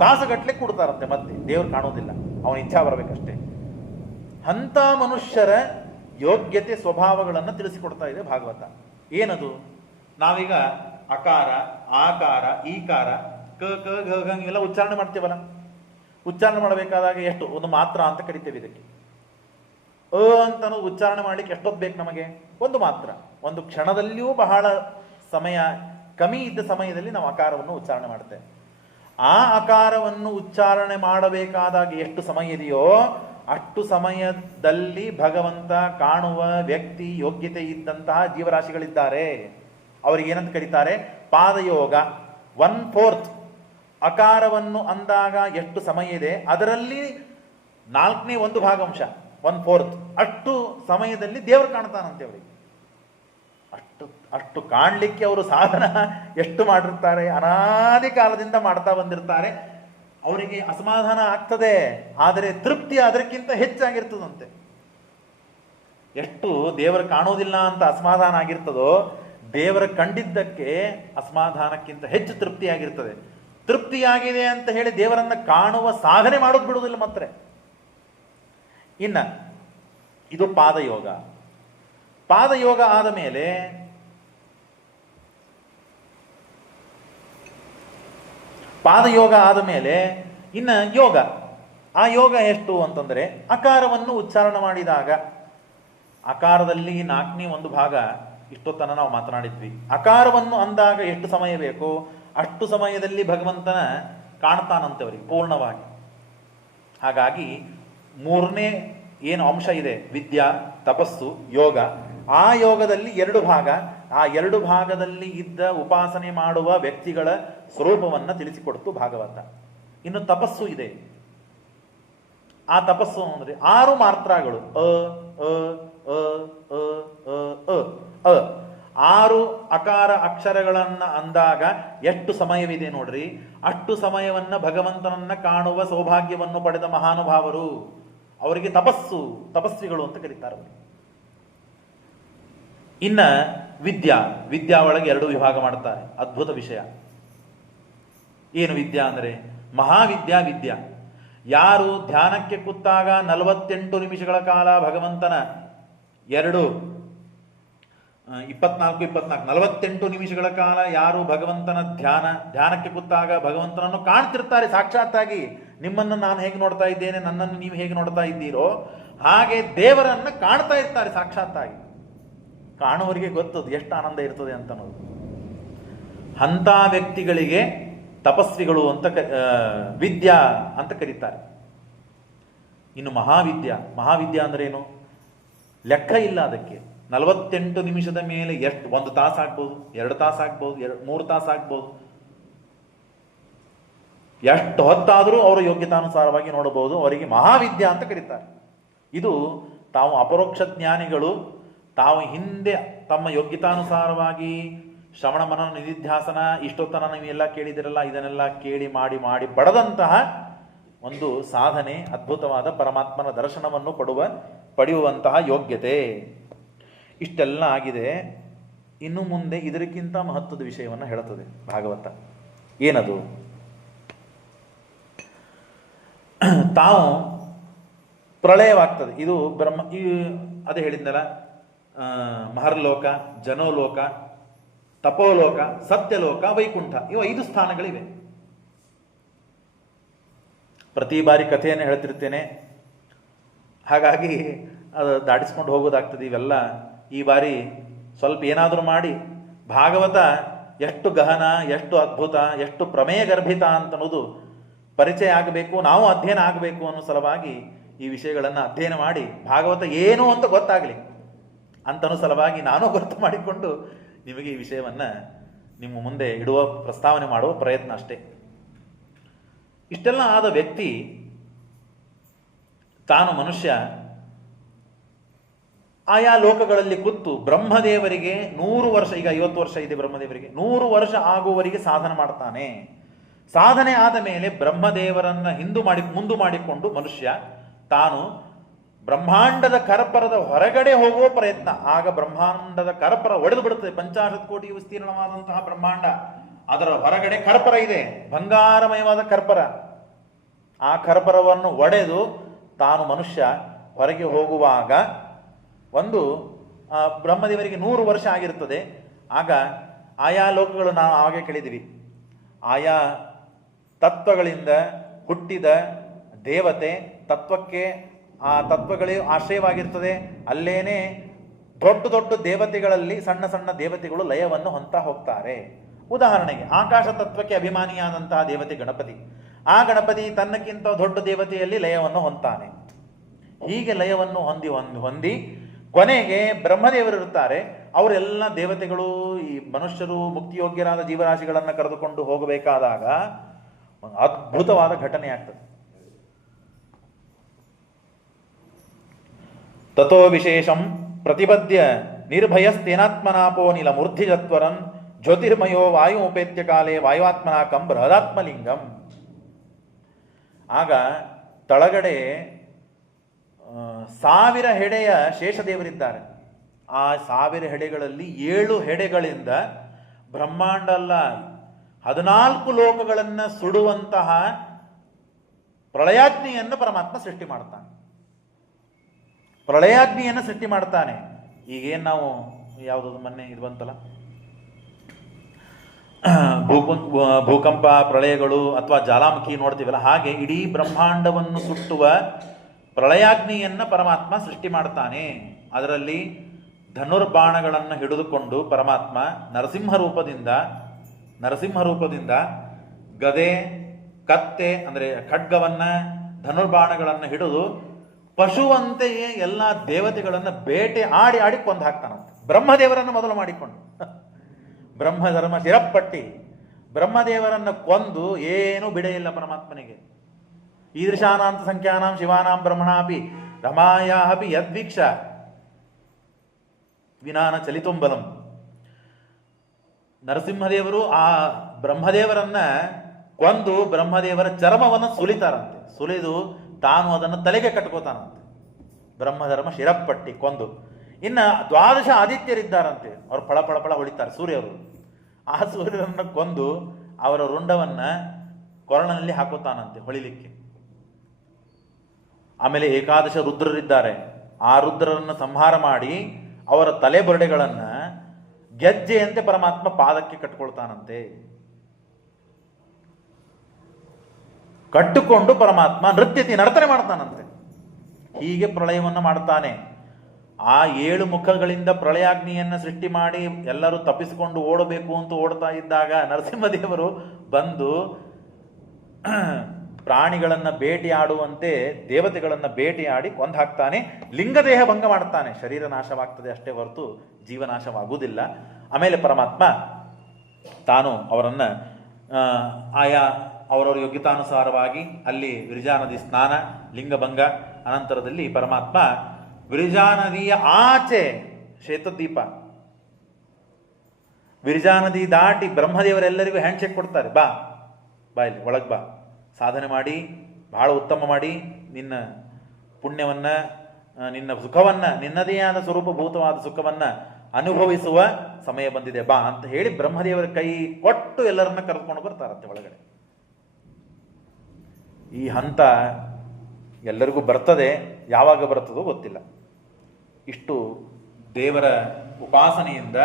ತಾಸಗಟ್ಲೆ ಕೊಡ್ತಾರಂತೆ. ಮತ್ತೆ ದೇವರು ಕಾಣೋದಿಲ್ಲ, ಅವನ ಇಚ್ಛಾ ಬರಬೇಕಷ್ಟೇ. ಅಂಥ ಮನುಷ್ಯರ ಯೋಗ್ಯತೆ ಸ್ವಭಾವಗಳನ್ನು ತಿಳಿಸಿಕೊಡ್ತಾ ಇದೆ ಭಾಗವತ. ಏನದು? ನಾವೀಗ ಅಕಾರ, ಆಕಾರ, ಈಕಾರ, ಕ ಕ ಗ ಗ ಇವೆಲ್ಲ ಉಚ್ಚಾರಣೆ ಮಾಡ್ತೇವಲ್ಲ. ಉಚ್ಚಾರಣೆ ಮಾಡಬೇಕಾದಾಗ ಎಷ್ಟು ಒಂದು ಮಾತ್ರ ಅಂತ ಕರಿತೇವೆ ಇದಕ್ಕೆ. ಅಂತ ಉಚ್ಚಾರಣೆ ಮಾಡ್ಲಿಕ್ಕೆ ಎಷ್ಟೊತ್ತು ಬೇಕು ನಮಗೆ? ಒಂದು ಮಾತ್ರ. ಒಂದು ಕ್ಷಣದಲ್ಲಿಯೂ ಬಹಳ ಸಮಯ ಕಮ್ಮಿ ಇದ್ದ ಸಮಯದಲ್ಲಿ ನಾವು ಅಕಾರವನ್ನು ಉಚ್ಚಾರಣೆ ಮಾಡ್ತೇವೆ. ಆ ಅಕಾರವನ್ನು ಉಚ್ಚಾರಣೆ ಮಾಡಬೇಕಾದಾಗ ಎಷ್ಟು ಸಮಯ ಇದೆಯೋ ಅಷ್ಟು ಸಮಯದಲ್ಲಿ ಭಗವಂತ ಕಾಣುವ ವ್ಯಕ್ತಿ, ಯೋಗ್ಯತೆ ಇದ್ದಂತಹ ಜೀವರಾಶಿಗಳಿದ್ದಾರೆ. ಅವರಿಗೆ ಏನಂತ ಕರೀತಾರೆ? ಪಾದಯೋಗ. 1/4 ಅಕಾರವನ್ನು ಅಂದಾಗ ಎಷ್ಟು ಸಮಯ ಇದೆ ಅದರಲ್ಲಿ 1/4 ಭಾಗಾಂಶ 1/4 ಅಷ್ಟು ಸಮಯದಲ್ಲಿ ದೇವರು ಕಾಣ್ತಾನಂತೆ ಅವರಿಗೆ. ಅಷ್ಟು ಕಾಣಲಿಕ್ಕೆ ಅವರು ಸಾಧನ ಎಷ್ಟು ಮಾಡಿರ್ತಾರೆ, ಅನಾದಿ ಕಾಲದಿಂದ ಮಾಡ್ತಾ ಬಂದಿರ್ತಾರೆ. ಅವರಿಗೆ ಅಸಮಾಧಾನ ಆಗ್ತದೆ, ಆದರೆ ತೃಪ್ತಿ ಅದಕ್ಕಿಂತ ಹೆಚ್ಚಾಗಿರ್ತದಂತೆ. ಎಷ್ಟು ದೇವರು ಕಾಣೋದಿಲ್ಲ ಅಂತ ಅಸಮಾಧಾನ ಆಗಿರ್ತದೋ, ದೇವರ ಕಂಡಿದ್ದಕ್ಕೆ ಅಸಮಾಧಾನಕ್ಕಿಂತ ಹೆಚ್ಚು ತೃಪ್ತಿಯಾಗಿರ್ತದೆ. ತೃಪ್ತಿಯಾಗಿದೆ ಅಂತ ಹೇಳಿ ದೇವರನ್ನ ಕಾಣುವ ಸಾಧನೆ ಮಾಡೋದು ಬಿಡುವುದಿಲ್ಲ ಮಾತ್ರ. ಇನ್ನ ಇದು ಪಾದಯೋಗ. ಪಾದಯೋಗ ಆದ ಮೇಲೆ ಇನ್ನ ಯೋಗ. ಆ ಯೋಗ ಎಷ್ಟು ಅಂತಂದ್ರೆ ಅಕಾರವನ್ನು ಉಚ್ಚಾರಣೆ ಮಾಡಿದಾಗ, ಅಕಾರದಲ್ಲಿ 4ನೇ ಭಾಗ ಇಷ್ಟೊತ್ತನ ನಾವು ಮಾತನಾಡಿದ್ವಿ. ಅಕಾರವನ್ನು ಅಂದಾಗ ಎಷ್ಟು ಸಮಯ ಬೇಕು ಅಷ್ಟು ಸಮಯದಲ್ಲಿ ಭಗವಂತನ ಕಾಣ್ತಾನಂತವರಿಗೆ ಪೂರ್ಣವಾಗಿ. ಹಾಗಾಗಿ 3ನೇ ಏನು ಅಂಶ ಇದೆ, ವಿದ್ಯಾ, ತಪಸ್ಸು, ಯೋಗ. ಆ ಯೋಗದಲ್ಲಿ 2 ಭಾಗ. ಆ 2 ಭಾಗದಲ್ಲಿ ಇದ್ದ ಉಪಾಸನೆ ಮಾಡುವ ವ್ಯಕ್ತಿಗಳ ಸ್ವರೂಪವನ್ನ ತಿಳಿಸಿಕೊಡ್ತು ಭಾಗವತ. ಇನ್ನು ತಪಸ್ಸು ಇದೆ. ಆ ತಪಸ್ಸು ಅಂದ್ರೆ 6 ಮಾತ್ರಾಗಳು. ಅ ಅ ಅ ಅ ಅ ಅ 6 ಅಕಾರ ಅಕ್ಷರಗಳನ್ನ ಅಂದಾಗ ಎಷ್ಟು ಸಮಯವಿದೆ ನೋಡ್ರಿ. ಅಷ್ಟು ಸಮಯವನ್ನ ಭಗವಂತನನ್ನ ಕಾಣುವ ಸೌಭಾಗ್ಯವನ್ನು ಪಡೆದ ಮಹಾನುಭಾವರು. ಅವರಿಗೆ ತಪಸ್ವಿಗಳು ಅಂತ ಕರೀತಾರೆ. ಇನ್ನ ವಿದ್ಯಾ ಒಳಗೆ 2 ವಿಭಾಗ ಮಾಡ್ತಾರೆ. ಅದ್ಭುತ ವಿಷಯ. ಏನು ವಿದ್ಯಾ ಅಂದ್ರೆ? ವಿದ್ಯಾ. ಯಾರು ಧ್ಯಾನಕ್ಕೆ ಕೂತಾಗ 48 ನಿಮಿಷಗಳ ಕಾಲ ಭಗವಂತನ 48 ನಿಮಿಷಗಳ ಕಾಲ ಯಾರು ಭಗವಂತನ ಧ್ಯಾನಕ್ಕೆ ಕೂತಾಗ ಭಗವಂತನನ್ನು ಕಾಣ್ತಿರ್ತಾರೆ ಸಾಕ್ಷಾತ್ತಾಗಿ. ನಿಮ್ಮನ್ನು ನಾನು ಹೇಗೆ ನೋಡ್ತಾ ಇದ್ದೇನೆ, ನನ್ನನ್ನು ನೀವು ಹೇಗೆ ನೋಡ್ತಾ ಇದ್ದೀರೋ ಹಾಗೆ ದೇವರನ್ನ ಕಾಣ್ತಾ ಇರ್ತಾರೆ ಸಾಕ್ಷಾತ್ತಾಗಿ. ಕಾಣುವರಿಗೆ ಗೊತ್ತದು ಎಷ್ಟು ಆನಂದ ಇರ್ತದೆ ಅಂತ ಅನ್ನೋದು. ಅಂಥ ವ್ಯಕ್ತಿಗಳಿಗೆ ತಪಸ್ವಿಗಳು ಅಂತ ವಿದ್ಯಾ ಅಂತ ಕರೀತಾರೆ. ಇನ್ನು ಮಹಾವಿದ್ಯಾ ಅಂದ್ರೆ ಏನು? ಲೆಕ್ಕ ಇಲ್ಲ ಅದಕ್ಕೆ. 48 ನಿಮಿಷದ ಮೇಲೆ ಎಷ್ಟು, 1 ತಾಸು ಆಗ್ಬೋದು, 2 ತಾಸು ಆಗ್ಬೋದು, 3 ತಾಸು ಆಗ್ಬೋದು. ಎಷ್ಟು ಹೊತ್ತಾದರೂ ಅವರ ಯೋಗ್ಯತಾನುಸಾರವಾಗಿ ನೋಡಬಹುದು. ಅವರಿಗೆ ಮಹಾವಿದ್ಯಾ ಅಂತ ಕರೀತಾರೆ. ಇದು ತಾವು ಅಪರೋಕ್ಷ ಜ್ಞಾನಿಗಳು, ತಾವು ಹಿಂದೆ ತಮ್ಮ ಯೋಗ್ಯತಾನುಸಾರವಾಗಿ ಶ್ರವಣ ಮನನ ನಿಧಿಧ್ಯಾಸನ ಇಷ್ಟೊತ್ತನ ನೀವೆಲ್ಲ ಕೇಳಿದಿರಲ್ಲ, ಇದನ್ನೆಲ್ಲ ಕೇಳಿ ಮಾಡಿ ಪಡೆದಂತಹ ಒಂದು ಸಾಧನೆ, ಅದ್ಭುತವಾದ ಪರಮಾತ್ಮನ ದರ್ಶನವನ್ನು ಪಡೆಯುವಂತಹ ಯೋಗ್ಯತೆ. ಇಷ್ಟೆಲ್ಲ ಆಗಿದೆ. ಇನ್ನು ಮುಂದೆ ಇದಕ್ಕಿಂತ ಮಹತ್ವದ ವಿಷಯವನ್ನು ಹೇಳುತ್ತದೆ ಭಾಗವತ. ಏನದು? ತಾವು ಪ್ರಳಯವಾಗ್ತದೆ. ಇದು ಅದೇ ಹೇಳಿದ್ನಲ್ಲ, ಮಹರ್ಲೋಕ, ಜನೋಲೋಕ, ತಪೋಲೋಕ, ಸತ್ಯಲೋಕ, ವೈಕುಂಠ, ಇವು 5 ಸ್ಥಾನಗಳಿವೆ. ಪ್ರತಿ ಬಾರಿ ಕಥೆಯನ್ನು ಹೇಳ್ತಿರ್ತೇನೆ, ಹಾಗಾಗಿ ಅದು ದಾಟಿಸ್ಕೊಂಡು ಹೋಗೋದಾಗ್ತದೆ. ಇವೆಲ್ಲ ಈ ಬಾರಿ ಸ್ವಲ್ಪ ಏನಾದರೂ ಮಾಡಿ ಭಾಗವತ ಎಷ್ಟು ಗಹನ, ಎಷ್ಟು ಅದ್ಭುತ, ಎಷ್ಟು ಪ್ರಮೇಯ ಗರ್ಭಿತ ಅಂತನ್ನೋದು ಪರಿಚಯ ಆಗಬೇಕು, ನಾವು ಅಧ್ಯಯನ ಆಗಬೇಕು ಅನ್ನೋ ಸಲುವಾಗಿ ಈ ವಿಷಯಗಳನ್ನು ಅಧ್ಯಯನ ಮಾಡಿ ಭಾಗವತ ಏನು ಅಂತ ಗೊತ್ತಾಗಲಿ ಅಂತನೂ ಸಲುವಾಗಿ ನಾನು ಗೊತ್ತು ಮಾಡಿಕೊಂಡು ನಿಮಗೆ ಈ ವಿಷಯವನ್ನು ನಿಮ್ಮ ಮುಂದೆ ಇಡುವ ಪ್ರಸ್ತಾವನೆ ಮಾಡುವ ಪ್ರಯತ್ನ ಅಷ್ಟೇ. ಇಷ್ಟೆಲ್ಲ ಆದ ವ್ಯಕ್ತಿ ತಾನು ಮನುಷ್ಯ ಆಯಾ ಲೋಕಗಳಲ್ಲಿ ಕೂತು ಬ್ರಹ್ಮದೇವರಿಗೆ 100 ವರ್ಷ, ಈಗ 50 ವರ್ಷ ಇದೆ ಬ್ರಹ್ಮದೇವರಿಗೆ, 100 ವರ್ಷ ಆಗುವವರೆಗೆ ಸಾಧನೆ ಮಾಡ್ತಾನೆ. ಸಾಧನೆ ಆದ ಮೇಲೆ ಬ್ರಹ್ಮದೇವರನ್ನ ಮುಂದು ಮಾಡಿಕೊಂಡು ಮನುಷ್ಯ ತಾನು ಬ್ರಹ್ಮಾಂಡದ ಕರಪರದ ಹೊರಗಡೆ ಹೋಗುವ ಪ್ರಯತ್ನ. ಆಗ ಬ್ರಹ್ಮಾಂಡದ ಕರಪರ ಒಡೆದು ಬಿಡುತ್ತದೆ. 50 ಕೋಟಿ ವಿಸ್ತೀರ್ಣವಾದಂತಹ ಬ್ರಹ್ಮಾಂಡ, ಅದರ ಹೊರಗಡೆ ಕರ್ಪರ ಇದೆ, ಬಂಗಾರಮಯವಾದ ಕರ್ಪರ. ಆ ಕರ್ಪರವನ್ನು ಒಡೆದು ತಾನು ಮನುಷ್ಯ ಹೊರಗೆ ಹೋಗುವಾಗ ಬ್ರಹ್ಮದೇವರಿಗೆ 100 ವರ್ಷ ಆಗಿರುತ್ತದೆ. ಆಗ ಆಯಾ ಲೋಕಗಳು ನಾವು ಆವಾಗೇ ಕೇಳಿದ್ದೀವಿ, ಆಯಾ ತತ್ವಗಳಿಂದ ಹುಟ್ಟಿದ ದೇವತೆ ತತ್ವಕ್ಕೆ, ಆ ತತ್ವಗಳೇ ಆಶ್ರಯವಾಗಿರ್ತದೆ. ಅಲ್ಲೇನೆ ದೊಡ್ಡ ದೊಡ್ಡ ದೇವತೆಗಳಲ್ಲಿ ಸಣ್ಣ ಸಣ್ಣ ದೇವತೆಗಳು ಲಯವನ್ನು ಹೊಂತಾ ಹೋಗ್ತಾರೆ. ಉದಾಹರಣೆಗೆ ಆಕಾಶ ತತ್ವಕ್ಕೆ ಅಭಿಮಾನಿಯಾದಂತಹ ದೇವತೆ ಗಣಪತಿ, ಆ ಗಣಪತಿ ತನ್ನಕ್ಕಿಂತ ದೊಡ್ಡ ದೇವತೆಯಲ್ಲಿ ಲಯವನ್ನು ಹೊಂತಾನೆ. ಹೀಗೆ ಲಯವನ್ನು ಹೊಂದಿ ಹೊಂದಿ ಹೊಂದಿ ಕೊನೆಗೆ ಬ್ರಹ್ಮದೇವರು ಇರುತ್ತಾರೆ. ಅವರೆಲ್ಲ ದೇವತೆಗಳು ಈ ಮನುಷ್ಯರು ಮುಕ್ತಿಯೋಗ್ಯರಾದ ಜೀವರಾಶಿಗಳನ್ನು ಕರೆದುಕೊಂಡು ಹೋಗಬೇಕಾದಾಗ ಒಂದು ಅದ್ಭುತವಾದ ಘಟನೆ ಆಗ್ತದೆ. ತಥೋ ವಿಶೇಷಂ ಪ್ರತಿಪದ್ಯ ನಿರ್ಭಯಸ್ತೇನಾತ್ಮನಾಪೋ ನಿಲ ಮೂರ್ಧಿಜತ್ವರನ್ ಜ್ಯೋತಿರ್ಮಯೋ ವಾಯು ಉಪೇತ್ಯ ಕಾಲೇ ವಾಯುವಾತ್ಮನಾಕಂ ಬೃಹದಾತ್ಮಲಿಂಗಂ. ಆಗ ತಳಗಡೆ 1000 ಹೆಡೆಯ ಶೇಷದೇವರಿದ್ದಾರೆ. ಆ 1000 ಹೆಡೆಗಳಲ್ಲಿ 7 ಹೆಡೆಗಳಿಂದ ಬ್ರಹ್ಮಾಂಡ ಅಲ್ಲ 14 ಲೋಕಗಳನ್ನು ಸುಡುವಂತಹ ಪ್ರಳಯಾಗ್ನಿಯನ್ನು ಪರಮಾತ್ಮ ಸೃಷ್ಟಿ ಮಾಡ್ತಾನೆ. ಪ್ರಳಯಾಗ್ನಿಯನ್ನು ಸೃಷ್ಟಿ ಮಾಡ್ತಾನೆ. ಈಗೇನು ನಾವು ಯಾವುದದು ಮೊನ್ನೆ ಇದು ಬಂತಲ್ಲ, ಭೂಕಂಪ ಪ್ರಳಯಗಳು ಅಥವಾ ಜ್ವಾಲಾಮುಖಿ ನೋಡ್ತೀವಲ್ಲ, ಹಾಗೆ ಇಡೀ ಬ್ರಹ್ಮಾಂಡವನ್ನು ಸುಟ್ಟುವ ಪ್ರಳಯಾಗ್ನಿಯನ್ನು ಪರಮಾತ್ಮ ಸೃಷ್ಟಿ ಮಾಡ್ತಾನೆ. ಅದರಲ್ಲಿ ಧನುರ್ಬಾಣಗಳನ್ನು ಹಿಡಿದುಕೊಂಡು ಪರಮಾತ್ಮ ನರಸಿಂಹ ರೂಪದಿಂದ ಗದೆ, ಕತ್ತೆ ಅಂದರೆ ಖಡ್ಗವನ್ನು, ಧನುರ್ಬಾಣಗಳನ್ನು ಹಿಡಿದು ಪಶುವಂತೆಯೇ ಎಲ್ಲ ದೇವತೆಗಳನ್ನು ಬೇಟೆ ಆಡಿ ಕೊಂದು ಹಾಕ್ತಾನಂತೆ. ಬ್ರಹ್ಮದೇವರನ್ನು ಮೊದಲು ಮಾಡಿಕೊಂಡು ಬ್ರಹ್ಮಧರ್ಮ ಶಿರಪ್ಪಟ್ಟಿ ಬ್ರಹ್ಮದೇವರನ್ನು ಕೊಂದು ಏನೂ ಬಿಡೆಯಿಲ್ಲ ಪರಮಾತ್ಮನಿಗೆ. ಈದೃಶಾನಾಂತ ಸಂಖ್ಯಾನಾಂ ಶಿವಾನಾಂ ಬ್ರಹ್ಮಣಾಪಿ ರಮಾಯಾಪಿ ಯದ್ವೀಕ್ಷ ವಿನಾನ ಚಲಿತುಂಬಲಂ. ನರಸಿಂಹದೇವರು ಆ ಬ್ರಹ್ಮದೇವರನ್ನ ಕೊಂದು ಬ್ರಹ್ಮದೇವರ ಚರ್ಮವನ್ನು ಸುಲಿತಾರಂತೆ. ಸುಲಿದು ತಾನು ಅದನ್ನು ತಲೆಗೆ ಕಟ್ಕೋತಾನಂತೆ. ಬ್ರಹ್ಮಧರ್ಮ ಶಿರಪ್ಪಟ್ಟಿ ಕೊಂದು. ಇನ್ನು 12 ಆದಿತ್ಯರಿದ್ದಾರಂತೆ, ಅವರು ಫಳ ಹೊಳಿತಾರೆ, ಸೂರ್ಯವರು. ಆ ಸೂರ್ಯರನ್ನು ಕೊಂದು ಅವರ ರುಂಡವನ್ನು ಕೊರಳಿನಲ್ಲಿ ಹಾಕುತ್ತಾನಂತೆ ಹೊಳಿಲಿಕ್ಕೆ. ಆಮೇಲೆ 11 ರುದ್ರರಿದ್ದಾರೆ. ಆ ರುದ್ರರನ್ನು ಸಂಹಾರ ಮಾಡಿ ಅವರ ತಲೆಬುರುಡೆಗಳನ್ನು ಗೆಜ್ಜೆಯಂತೆ ಪರಮಾತ್ಮ ಪಾದಕ್ಕೆ ಕಟ್ಟಿಕೊಳ್ತಾನಂತೆ. ಕಟ್ಟಿಕೊಂಡು ಪರಮಾತ್ಮ ನರ್ತನೆ ಮಾಡ್ತಾನಂತೆ. ಹೀಗೆ ಪ್ರಳಯವನ್ನು ಮಾಡ್ತಾನೆ. ಆ 7 ಮುಖಗಳಿಂದ ಪ್ರಳಯಾಗ್ನಿಯನ್ನು ಸೃಷ್ಟಿ ಮಾಡಿ ಎಲ್ಲರೂ ತಪ್ಪಿಸಿಕೊಂಡು ಓಡಬೇಕು ಅಂತ ಓಡ್ತಾ ಇದ್ದಾಗ ನರಸಿಂಹದೇವರು ಬಂದು ಪ್ರಾಣಿಗಳನ್ನು ಬೇಟೆಯಾಡುವಂತೆ ದೇವತೆಗಳನ್ನು ಬೇಟೆಯಾಡಿ ಕೊಂದು ಹಾಕ್ತಾನೆ. ಲಿಂಗದೇಹ ಭಂಗ ಮಾಡ್ತಾನೆ. ಶರೀರ ನಾಶವಾಗ್ತದೆ ಅಷ್ಟೇ ಹೊರತು ಜೀವನಾಶವಾಗುವುದಿಲ್ಲ. ಆಮೇಲೆ ಪರಮಾತ್ಮ ತಾನು ಅವರನ್ನು ಆಯಾ ಅವರವರ ಯೋಗ್ಯತಾನುಸಾರವಾಗಿ ಅಲ್ಲಿ ವಿರಜಾ ನದಿ ಸ್ನಾನ, ಲಿಂಗಭಂಗ, ಅನಂತರದಲ್ಲಿ ಪರಮಾತ್ಮ ವಿರಜಾ ನದಿಯ ಆಚೆ ಶ್ವೇತದ್ವೀಪ, ವಿರಜಾ ನದಿ ದಾಟಿ ಬ್ರಹ್ಮದೇವರೆಲ್ಲರಿಗೂ ಹ್ಯಾಂಡ್ ಶೇಕ್ ಕೊಡ್ತಾರೆ. ಬಾ ಇಲ್ಲಿ ಒಳಗೆ ಬಾ, ಸಾಧನೆ ಮಾಡಿ ಬಹಳ ಉತ್ತಮ ಮಾಡಿ ನಿನ್ನ ಪುಣ್ಯವನ್ನು, ನಿನ್ನ ಸುಖವನ್ನು, ನಿನ್ನದೇ ಆದ ಸ್ವರೂಪಭೂತವಾದ ಸುಖವನ್ನು ಅನುಭವಿಸುವ ಸಮಯ ಬಂದಿದೆ ಬಾ ಅಂತ ಹೇಳಿ ಬ್ರಹ್ಮದೇವರ ಕೈ ಕೊಟ್ಟು ಎಲ್ಲರನ್ನ ಕರೆದುಕೊಂಡು ಬರ್ತಾರಂತೆ ಒಳಗಡೆ. ಈ ಹಂತ ಎಲ್ಲರಿಗೂ ಬರ್ತದೆ, ಯಾವಾಗ ಬರ್ತದೋ ಗೊತ್ತಿಲ್ಲ. ಇಷ್ಟು ದೇವರ ಉಪಾಸನೆಯಿಂದ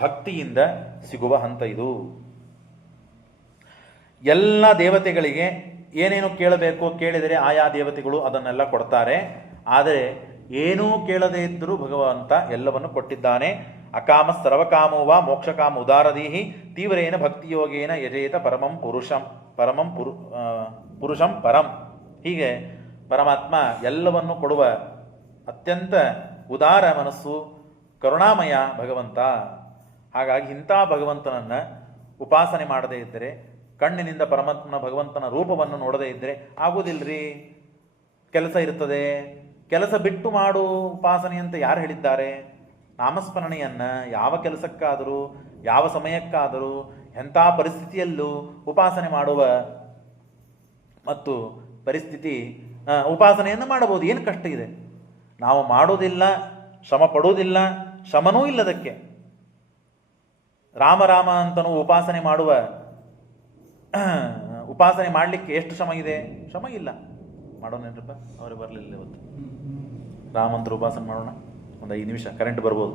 ಭಕ್ತಿಯಿಂದ ಸಿಗುವ ಹಂತ ಇದು. ಎಲ್ಲ ದೇವತೆಗಳಿಗೆ ಏನೇನು ಕೇಳಬೇಕು ಕೇಳಿದರೆ ಆಯಾ ದೇವತೆಗಳು ಅದನ್ನೆಲ್ಲ ಕೊಡ್ತಾರೆ. ಆದರೆ ಏನೂ ಕೇಳದೇ ಇದ್ದರೂ ಭಗವಂತ ಎಲ್ಲವನ್ನು ಕೊಟ್ಟಿದ್ದಾನೆ. ಅಕಾಮ ಸರ್ವಕಾಮೋವ ಮೋಕ್ಷಕಾಮ ಉದಾರದೀಹಿ ತೀವ್ರೇನ ಭಕ್ತಿಯೋಗೇನ ಯಜೇತ ಪುರುಷಂ ಪರಂ. ಹೀಗೆ ಪರಮಾತ್ಮ ಎಲ್ಲವನ್ನು ಕೊಡುವ ಅತ್ಯಂತ ಉದಾರ ಮನಸ್ಸು, ಕರುಣಾಮಯ ಭಗವಂತ. ಹಾಗಾಗಿ ಇಂಥ ಭಗವಂತನನ್ನು ಉಪಾಸನೆ ಮಾಡದೇ ಇದ್ದರೆ, ಕಣ್ಣಿನಿಂದ ಪರಮಾತ್ಮನ ಭಗವಂತನ ರೂಪವನ್ನು ನೋಡದೇ ಇದ್ದರೆ ಆಗುವುದಿಲ್ಲರಿ. ಕೆಲಸ ಇರ್ತದೆ, ಕೆಲಸ ಬಿಟ್ಟು ಮಾಡು ಉಪಾಸನೆ ಅಂತ ಯಾರು ಹೇಳಿದ್ದಾರೆ? ನಾಮಸ್ಮರಣೆಯನ್ನು ಯಾವ ಕೆಲಸಕ್ಕಾದರೂ ಯಾವ ಸಮಯಕ್ಕಾದರೂ ಎಂಥ ಪರಿಸ್ಥಿತಿಯಲ್ಲೂ ಉಪಾಸನೆ ಮಾಡುವ ಮತ್ತು ಪರಿಸ್ಥಿತಿ ಉಪಾಸನೆಯನ್ನು ಮಾಡಬಹುದು. ಏನು ಕಷ್ಟ ಇದೆ? ನಾವು ಮಾಡೋದಿಲ್ಲ, ಶ್ರಮ ಪಡುವುದಿಲ್ಲ, ಶ್ರಮನೂ ಇಲ್ಲದಕ್ಕೆ. ರಾಮ ಅಂತನೂ ಉಪಾಸನೆ ಮಾಡಲಿಕ್ಕೆ ಎಷ್ಟು ಶ್ರಮ ಇದೆ? ಶ್ರಮ ಇಲ್ಲ. ಮಾಡೋಣೇನ್ರಪ್ಪ, ಅವರು ಬರಲಿಲ್ಲ ಇವತ್ತು. ರಾಮಂತ್ರ ಉಪಾಸನೆ ಮಾಡೋಣ, ಒಂದು 5 ನಿಮಿಷ, ಕರೆಂಟ್ ಬರ್ಬೋದು.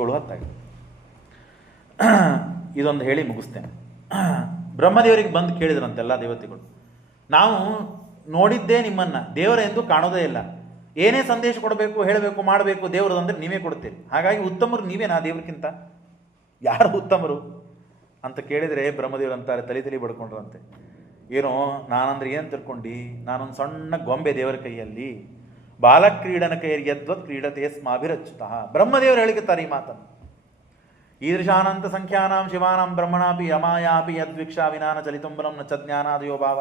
7:10 ಇದೊಂದು ಹೇಳಿ ಮುಗಿಸ್ತೇನೆ. ಬ್ರಹ್ಮದೇವರಿಗೆ ಬಂದು ಕೇಳಿದ್ರಂತೆಲ್ಲ ದೇವತೆಗಳು, ನಾವು ನೋಡಿದ್ದೇ ನಿಮ್ಮನ್ನು, ದೇವರ ಎಂದು ಕಾಣೋದೇ ಇಲ್ಲ. ಏನೇ ಸಂದೇಶ ಕೊಡಬೇಕು, ಹೇಳಬೇಕು, ಮಾಡಬೇಕು ದೇವರು ಅಂದರೆ ನೀವೇ ಕೊಡ್ತೀರಿ. ಹಾಗಾಗಿ ಉತ್ತಮರು ನೀವೇನಾ ದೇವ್ರಿಗಿಂತ? ಯಾರು ಉತ್ತಮರು ಅಂತ ಕೇಳಿದರೆ ಬ್ರಹ್ಮದೇವರು ಅಂತಾರೆ, ತಲೆ ಬಡ್ಕೊಂಡ್ರಂತೆ. ಏನೋ ನಾನಂದ್ರೆ ಏನು ತಿಳ್ಕೊಂಡು, ನಾನೊಂದು ಸಣ್ಣ ಗೊಂಬೆ ದೇವರ ಕೈಯಲ್ಲಿ, ಬಾಲಕ್ರೀಡನ ಕೈಯಲ್ಲಿ ಯದ್ವತ್ ಕ್ರೀಡತೆ ಸ್ಮಾಭಿರಚ್ಯುತಃ. ಬ್ರಹ್ಮದೇವರು ಹೇಳಿಕತ್ತಾರೆ ಈ ಮಾತನ್ನು. ಈದೃಶಾನಂತ ಸಂಖ್ಯಾನಾಂ ಶಿವಾನಾಂ ಬ್ರಹ್ಮಣಾಪಿ ಯಮಾಯಾಪಿ ಯದ್ವಿಕ್ಷಾ ವಿನಾನ ಚಲಿತುಂಬಲಂ ನ ಚ ಜ್ಞಾನಾದಯೋ ಭಾವ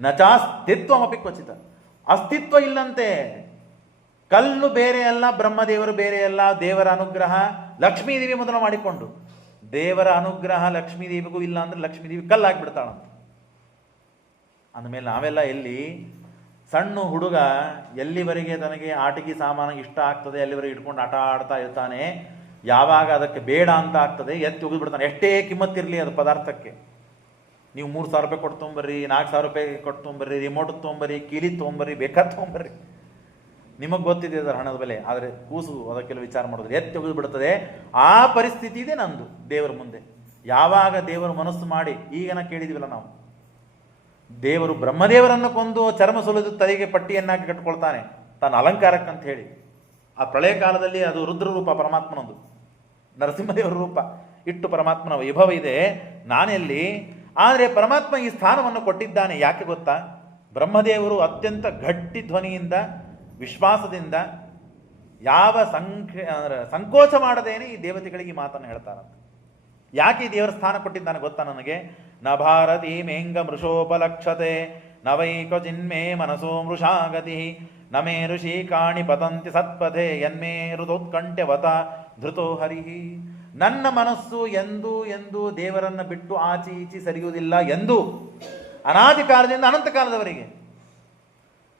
ನ ಚಾಸ್ತಿತ್ವಮಪಿ ಕ್ವಚಿತ. ಅಸ್ತಿತ್ವ ಇಲ್ಲಂತೆ. ಕಲ್ಲು ಬೇರೆ ಅಲ್ಲ, ಬ್ರಹ್ಮದೇವರು ಬೇರೆ ಅಲ್ಲ. ದೇವರ ಅನುಗ್ರಹ ಲಕ್ಷ್ಮೀದೇವಿ ಮೊದಲು ಮಾಡಿಕೊಂಡು, ದೇವರ ಅನುಗ್ರಹ ಲಕ್ಷ್ಮೀದೇವಿಗೂ ಇಲ್ಲ ಅಂದ್ರೆ ಲಕ್ಷ್ಮೀದೇವಿ ಕಲ್ಲಾಗ್ಬಿಡ್ತಾಳಂತ. ಅಂದಮೇಲೆ ನಾವೆಲ್ಲ ಎಲ್ಲಿ? ಸಣ್ಣ ಹುಡುಗ ಎಲ್ಲಿವರೆಗೆ ತನಗೆ ಆಟಿಕೆ ಸಾಮಾನು ಇಷ್ಟ ಆಗ್ತದೆ ಅಲ್ಲಿವರೆಗೆ ಇಟ್ಕೊಂಡು ಆಟ ಆಡ್ತಾ ಇರ್ತಾನೆ. ಯಾವಾಗ ಅದಕ್ಕೆ ಬೇಡ ಅಂತ ಆಗ್ತದೆ ಎತ್ತಿ ಹೋಗಿಬಿಡ್ತಾನೆ. ಎಷ್ಟೇ ಕಿಮ್ಮತ್ತಿರಲಿ ಅದು ಪದಾರ್ಥಕ್ಕೆ. ನೀವು 3,000 ರೂಪಾಯಿ ಕೊಟ್ಟು ತೊಗೊಂಬರ್ರಿ, 4,000 ರೂಪಾಯಿ ಕೊಟ್ಟು ತೊಗೊಂಬರ್ರಿ, ರಿಮೋಟ್ ತೊಗೊಂಬರ್ರಿ, ಕೀಲಿ ತೊಗೊಂಬರ್ರಿ, ಬೇಕಾದ ತೊಗೊಂಬರ್ರಿ, ನಿಮಗೆ ಗೊತ್ತಿದೆ ಅದರ ಹಣದ ಬೆಲೆ. ಆದರೆ ಕೂಸು ಅದಕ್ಕೆಲ್ಲ ವಿಚಾರ ಮಾಡೋದು, ಎತ್ತಿ ಹೋಗಿಬಿಡ್ತದೆ. ಆ ಪರಿಸ್ಥಿತಿ ಇದೆ ನಂದು ದೇವರ ಮುಂದೆ. ಯಾವಾಗ ದೇವರು ಮನಸ್ಸು ಮಾಡಿ, ಈಗನ ಕೇಳಿದ್ವಿಲ್ಲ ನಾವು, ದೇವರು ಬ್ರಹ್ಮದೇವರನ್ನು ಕೊಂದು ಚರ್ಮ ಸುಲಿದು ತಲೆಗೆ ಪಟ್ಟಿಯನ್ನಾಗಿ ಕಟ್ಕೊಳ್ತಾನೆ ತನ್ನ ಅಲಂಕಾರಕ್ಕಂತ ಹೇಳಿ. ಆ ಪ್ರಳಯ ಕಾಲದಲ್ಲಿ ಅದು ರುದ್ರ ರೂಪ ಪರಮಾತ್ಮನೊಂದು, ನರಸಿಂಹದೇವರ ರೂಪ ಇಟ್ಟು ಪರಮಾತ್ಮನ ವೈಭವ ಇದೆ. ನಾನೆಲ್ಲಿ? ಆದರೆ ಪರಮಾತ್ಮ ಈ ಸ್ಥಾನವನ್ನು ಕೊಟ್ಟಿದ್ದಾನೆ. ಯಾಕೆ ಗೊತ್ತಾ? ಬ್ರಹ್ಮದೇವರು ಅತ್ಯಂತ ಗಟ್ಟಿ ಧ್ವನಿಯಿಂದ, ವಿಶ್ವಾಸದಿಂದ, ಯಾವ ಸಂಕೋಚ ಮಾಡದೇನೆ ಈ ದೇವತೆಗಳಿಗೆ ಈ ಮಾತನ್ನು ಹೇಳ್ತಾರಂತ. ಯಾಕೆ ಈ ದೇವರ ಸ್ಥಾನ ಕೊಟ್ಟಿದ್ದಾನೆ ಗೊತ್ತಾ ನನಗೆ? ನ ಭಾರತೀ ಮೇಂಗ ಮೃಷೋಪಲಕ್ಷತೆ ನ ವೈಕ ಜಿನ್ಮೇ ಮನಸೋ ಮೃಷಾಗತಿ ನ ಮೇ ಋಷಿ ಕಾಣಿ ಪತಂತಿ ಸತ್ಪಥೆ ಯನ್ಮೇ ಹೃದೋತ್ಕಂಠ್ಯವತ ಧೃತೋ ಹರಿಹಿ. ನನ್ನ ಮನಸ್ಸು ಎಂದೂ ದೇವರನ್ನು ಬಿಟ್ಟು ಆಚೆ ಈಚೆ ಸರಿಯುವುದಿಲ್ಲ ಎಂದು, ಅನಾದಿ ಕಾಲದಿಂದ ಅನಂತ ಕಾಲದವರೆಗೆ.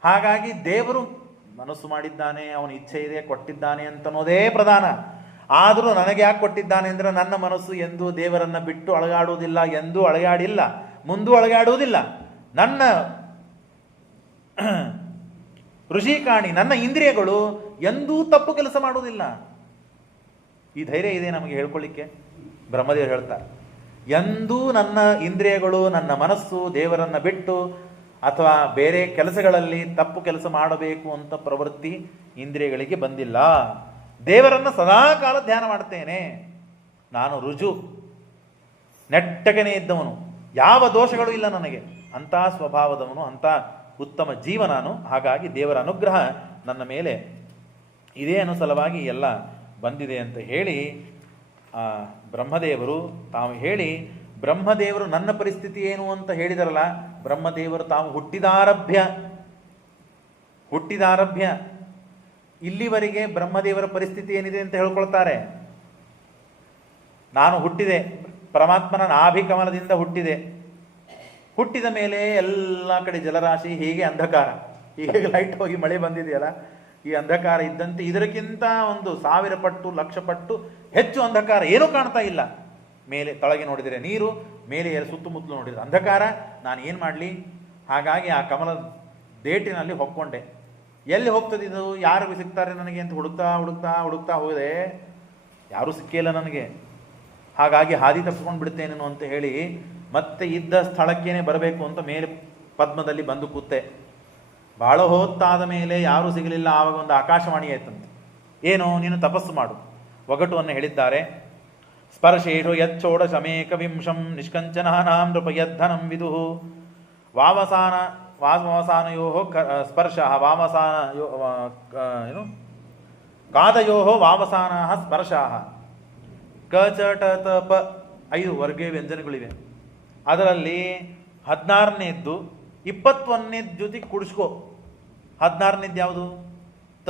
ಹಾಗಾಗಿ ದೇವರು ಮನಸ್ಸು ಮಾಡಿದ್ದಾನೆ, ಅವನ ಇಚ್ಛೆ ಇದೆ, ಕೊಟ್ಟಿದ್ದಾನೆ ಅಂತನ್ನೋದೇ ಪ್ರಧಾನ. ಆದರೂ ನನಗೆ ಯಾಕೆ ಕೊಟ್ಟಿದ್ದಾನೆ ಅಂದರೆ, ನನ್ನ ಮನಸ್ಸು ಎಂದೂ ದೇವರನ್ನು ಬಿಟ್ಟು ಅಳಗಾಡುವುದಿಲ್ಲ, ಎಂದೂ ಅಳಗಾಡಿಲ್ಲ, ಮುಂದೂ ಅಳಗಾಡುವುದಿಲ್ಲ. ನನ್ನ ಋಷಿಕಾಣಿ, ನನ್ನ ಇಂದ್ರಿಯಗಳು ಎಂದೂ ತಪ್ಪು ಕೆಲಸ ಮಾಡುವುದಿಲ್ಲ. ಈ ಧೈರ್ಯ ಇದೆ ನಮಗೆ ಹೇಳ್ಕೊಳ್ಳಿಕ್ಕೆ. ಬ್ರಹ್ಮದೇವರು ಹೇಳ್ತಾರೆ, ಎಂದೂ ನನ್ನ ಇಂದ್ರಿಯಗಳು, ನನ್ನ ಮನಸ್ಸು ದೇವರನ್ನು ಬಿಟ್ಟು ಅಥವಾ ಬೇರೆ ಕೆಲಸಗಳಲ್ಲಿ ತಪ್ಪು ಕೆಲಸ ಮಾಡಬೇಕು ಅಂತ ಪ್ರವೃತ್ತಿ ಇಂದ್ರಿಯಗಳಿಗೆ ಬಂದಿಲ್ಲ. ದೇವರನ್ನು ಸದಾ ಕಾಲ ಧ್ಯಾನ ಮಾಡ್ತೇನೆ. ನಾನು ರುಜು, ನೆಟ್ಟಗನೇ ಇದ್ದವನು, ಯಾವ ದೋಷಗಳು ಇಲ್ಲ ನನಗೆ, ಅಂಥ ಸ್ವಭಾವದವನು, ಅಂಥ ಉತ್ತಮ ಜೀವ ನಾನು. ಹಾಗಾಗಿ ದೇವರ ಅನುಗ್ರಹ ನನ್ನ ಮೇಲೆ ಇದೇ ಅನುಸಲವಾಗಿ ಎಲ್ಲ ಬಂದಿದೆ ಅಂತ ಹೇಳಿ ಬ್ರಹ್ಮದೇವರು ತಾವು ಹೇಳಿ, ಬ್ರಹ್ಮದೇವರು ನನ್ನ ಪರಿಸ್ಥಿತಿ ಏನು ಅಂತ ಹೇಳಿದರಲ್ಲ, ಬ್ರಹ್ಮದೇವರು ತಾವು ಹುಟ್ಟಿದಾರಭ್ಯ ಇಲ್ಲಿವರೆಗೆ ಬ್ರಹ್ಮದೇವರ ಪರಿಸ್ಥಿತಿ ಏನಿದೆ ಅಂತ ಹೇಳ್ಕೊಳ್ತಾರೆ. ನಾನು ಹುಟ್ಟಿದೆ, ಪರಮಾತ್ಮನ ನಾಭಿಕಮಲದಿಂದ ಹುಟ್ಟಿದ ಮೇಲೆ ಎಲ್ಲ ಕಡೆ ಜಲರಾಶಿ, ಹೀಗೆ ಅಂಧಕಾರ, ಹೀಗೆ ಲೈಟ್ ಹೋಗಿ ಮಳೆ ಬಂದಿದೆಯಲ್ಲ, ಈ ಅಂಧಕಾರ ಇದ್ದಂತೆ ಇದಕ್ಕಿಂತ 1,000 ಪಟ್ಟು 1,00,000 ಪಟ್ಟು ಹೆಚ್ಚು ಅಂಧಕಾರ, ಏನೂ ಕಾಣ್ತಾ ಇಲ್ಲ. ಮೇಲೆ ತಳಗೆ ನೋಡಿದರೆ ನೀರು, ಮೇಲೆ ಸುತ್ತಮುತ್ತಲು ನೋಡಿದರೆ ಅಂಧಕಾರ. ನಾನು ಏನು ಮಾಡಲಿ? ಹಾಗಾಗಿ ಆ ಕಮಲ ಡೇಟಿನಲ್ಲಿ ಹೊಕ್ಕೊಂಡೆ. ಎಲ್ಲಿ ಹೋಗ್ತದಿದ್ದು, ಯಾರು ಸಿಗ್ತಾರೆ ನನಗೆ ಅಂತ ಹುಡುಕ್ತಾ ಹೋದೆ. ಯಾರೂ ಸಿಕ್ಕಿಲ್ಲ ನನಗೆ. ಹಾಗಾಗಿ ಹಾದಿ ತಪ್ಪಿಕೊಂಡು ಬಿಡ್ತೇನೇನು ಅಂತ ಹೇಳಿ ಮತ್ತೆ ಇದ್ದ ಸ್ಥಳಕ್ಕೇನೆ ಬರಬೇಕು ಅಂತ ಮೇಲೆ ಪದ್ಮದಲ್ಲಿ ಬಂದು ಕೂತೆ. ಭಾಳ ಹೊತ್ತಾದ ಮೇಲೆ ಯಾರೂ ಸಿಗಲಿಲ್ಲ. ಆವಾಗ ಒಂದು ಆಕಾಶವಾಣಿ ಆಯ್ತಂತೆ, ಏನು ನೀನು ತಪಸ್ಸು ಮಾಡು, ಒಗಟುವನ್ನು ಹೇಳಿದ್ದಾರೆ. ಸ್ಪರ್ಶೇಷು ಯಚ್ಚೋಡಶಮೇಕ ವಿಂಶಂ ನಿಷ್ಕಂಚನಾನಾಂ ನೃಪಯದ್ಧನಂ ವಿದುಃ ವಾಮಸಾನಯೋ ಸ್ಪರ್ಶ ಕಾದಯೋ ವಾಮಸಾನ ಸ್ಪರ್ಶ ಕಚಟತಪ 5 ವರ್ಗೀಯ ವ್ಯಂಜನಗಳಿವೆ. ಅದರಲ್ಲಿ 16ನೇದ್ದು 21ನೇದ್ದು ಜೊತೆ ಕುಡಿಸ್ಕೋ. 16ನೇದ್ದು ಯಾವುದು? ತ.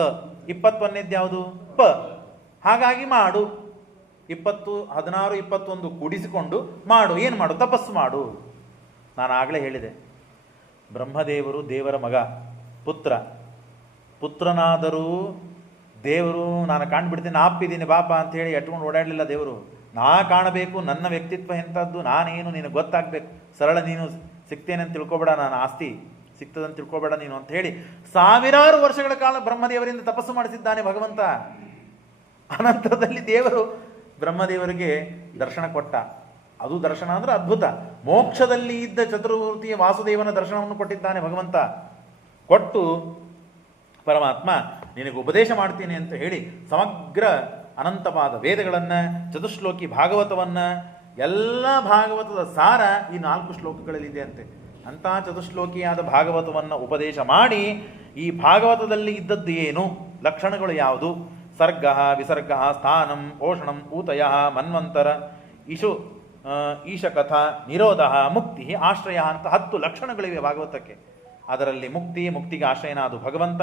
21ನೇದ್ದು ಯಾವುದು? ಪ. ಹಾಗಾಗಿ ಮಾಡು. 20, 16, 21 ಕೂಡಿಸಿಕೊಂಡು ಮಾಡು. ಏನು ಮಾಡು? ತಪಸ್ಸು ಮಾಡು. ನಾನು ಆಗಲೇ ಹೇಳಿದೆ, ಬ್ರಹ್ಮದೇವರು ದೇವರ ಮಗ, ಪುತ್ರನಾದರೂ ದೇವರು ನಾನು ಕಾಣ್ಬಿಡ್ತೀನಿ, ಆಪಿದ್ದೀನಿ ಬಾಪ ಅಂತ ಹೇಳಿ ಎಟ್ಕೊಂಡು ಓಡಾಡಲಿಲ್ಲ ದೇವರು. ನಾ ಕಾಣಬೇಕು, ನನ್ನ ವ್ಯಕ್ತಿತ್ವ ಎಂಥದ್ದು, ನಾನೇನು ನಿನಗೆ ಗೊತ್ತಾಗಬೇಕು. ಸರಳ ನೀನು ಸಿಗ್ತೇನೆ ಅಂತ ತಿಳ್ಕೊಬೇಡ, ನಾನು ಆಸ್ತಿ ಸಿಗ್ತದಂತ ತಿಳ್ಕೊಬೇಡ ನೀನು ಅಂತ ಹೇಳಿ 1000 ವರ್ಷಗಳ ಕಾಲ ಬ್ರಹ್ಮದೇವರಿಂದ ತಪಸ್ಸು ಮಾಡಿಸಿದ್ದಾನೆ ಭಗವಂತ. ಅನಂತರದಲ್ಲಿ ದೇವರು ಬ್ರಹ್ಮದೇವರಿಗೆ ದರ್ಶನ ಕೊಟ್ಟ. ಅದು ದರ್ಶನ ಅಂದರೆ ಅದ್ಭುತ. ಮೋಕ್ಷದಲ್ಲಿ ಇದ್ದ ಚತುರ್ಮೂರ್ತಿಯ ವಾಸುದೇವನ ದರ್ಶನವನ್ನು ಕೊಟ್ಟಿದ್ದಾನೆ ಭಗವಂತ. ಕೊಟ್ಟು ಪರಮಾತ್ಮ ನಿನಗೆ ಉಪದೇಶ ಮಾಡ್ತೀನಿ ಅಂತ ಹೇಳಿ ಸಮಗ್ರ ಅನಂತವಾದ ವೇದಗಳನ್ನು, ಚತುಶ್ಲೋಕಿ ಭಾಗವತವನ್ನು, ಎಲ್ಲ ಭಾಗವತದ ಸಾರ ಈ 4 ಶ್ಲೋಕಗಳಲ್ಲಿದೆ ಅಂತೆ. ಅಂಥ ಚತುಶ್ಲೋಕಿಯಾದ ಭಾಗವತವನ್ನು ಉಪದೇಶ ಮಾಡಿ ಈ ಭಾಗವತದಲ್ಲಿ ಇದ್ದದ್ದು ಏನು, ಲಕ್ಷಣಗಳು ಯಾವುದು, ಸರ್ಗ ವಿಸರ್ಗ ಸ್ಥಾನಂ ಪೋಷಣಂ ಊತಯ ಮನ್ವಂತರ ಈಶಕಥ ನಿರೋಧ ಮುಕ್ತಿ ಆಶ್ರಯ ಅಂತ 10 ಲಕ್ಷಣಗಳಿವೆ ಭಾಗವತಕ್ಕೆ. ಅದರಲ್ಲಿ ಮುಕ್ತಿಗೆ ಆಶ್ರಯನ ಅದು ಭಗವಂತ.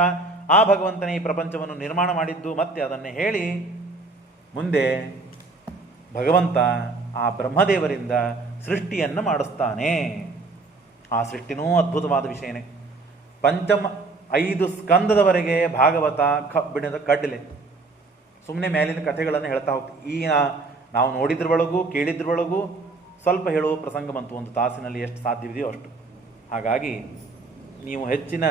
ಆ ಭಗವಂತನೇ ಈ ಪ್ರಪಂಚವನ್ನು ನಿರ್ಮಾಣ ಮಾಡಿದ್ದು. ಮತ್ತೆ ಅದನ್ನೇ ಹೇಳಿ ಮುಂದೆ ಭಗವಂತ ಆ ಬ್ರಹ್ಮದೇವರಿಂದ ಸೃಷ್ಟಿಯನ್ನು ಮಾಡಿಸ್ತಾನೆ. ಆ ಸೃಷ್ಟಿನೂ ಅದ್ಭುತವಾದ ವಿಷಯನೇ. 5 ಸ್ಕಂದದವರೆಗೆ ಭಾಗವತ ಕಬ್ಬಿಣದ ಕಡ್ಲೆ, ಸುಮ್ಮನೆ ಮೇಲಿನ ಕಥೆಗಳನ್ನು ಹೇಳ್ತಾ ಹೋಗ್ತೀವಿ. ಈ ನಾವು ನೋಡಿದ್ರೊಳಗೂ ಕೇಳಿದ್ರೊಳಗೂ ಸ್ವಲ್ಪ ಹೇಳುವ ಪ್ರಸಂಗ ಬಂತು, ಒಂದು ತಾಸಿನಲ್ಲಿ ಎಷ್ಟು ಸಾಧ್ಯವಿದೆಯೋ ಅಷ್ಟು. ಹಾಗಾಗಿ ನೀವು ಹೆಚ್ಚಿನ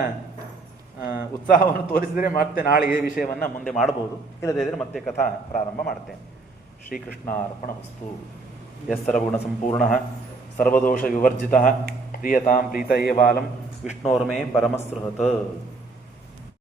ಉತ್ಸಾಹವನ್ನು ತೋರಿಸಿದರೆ ಮತ್ತೆ ನಾಳೆ ಈ ವಿಷಯವನ್ನು ಮುಂದೆ ಮಾಡಬಹುದು. ಇಲ್ಲದೇ ಇದ್ದರೆ ಮತ್ತೆ ಕಥಾ ಪ್ರಾರಂಭ ಮಾಡ್ತೇನೆ. ಶ್ರೀಕೃಷ್ಣಾರ್ಪಣಮಸ್ತು. ಯಸ್ಸರ್ವಗುಣ ಸಂಪೂರ್ಣ ಸರ್ವದೋಷ ವಿವರ್ಜಿತ ಪ್ರಿಯತಾಂ ಪ್ರೀತ ಏವಾಲಂ ವಿಷ್ಣೋರ್ಮೇ ಪರಮಸೃಹತ್.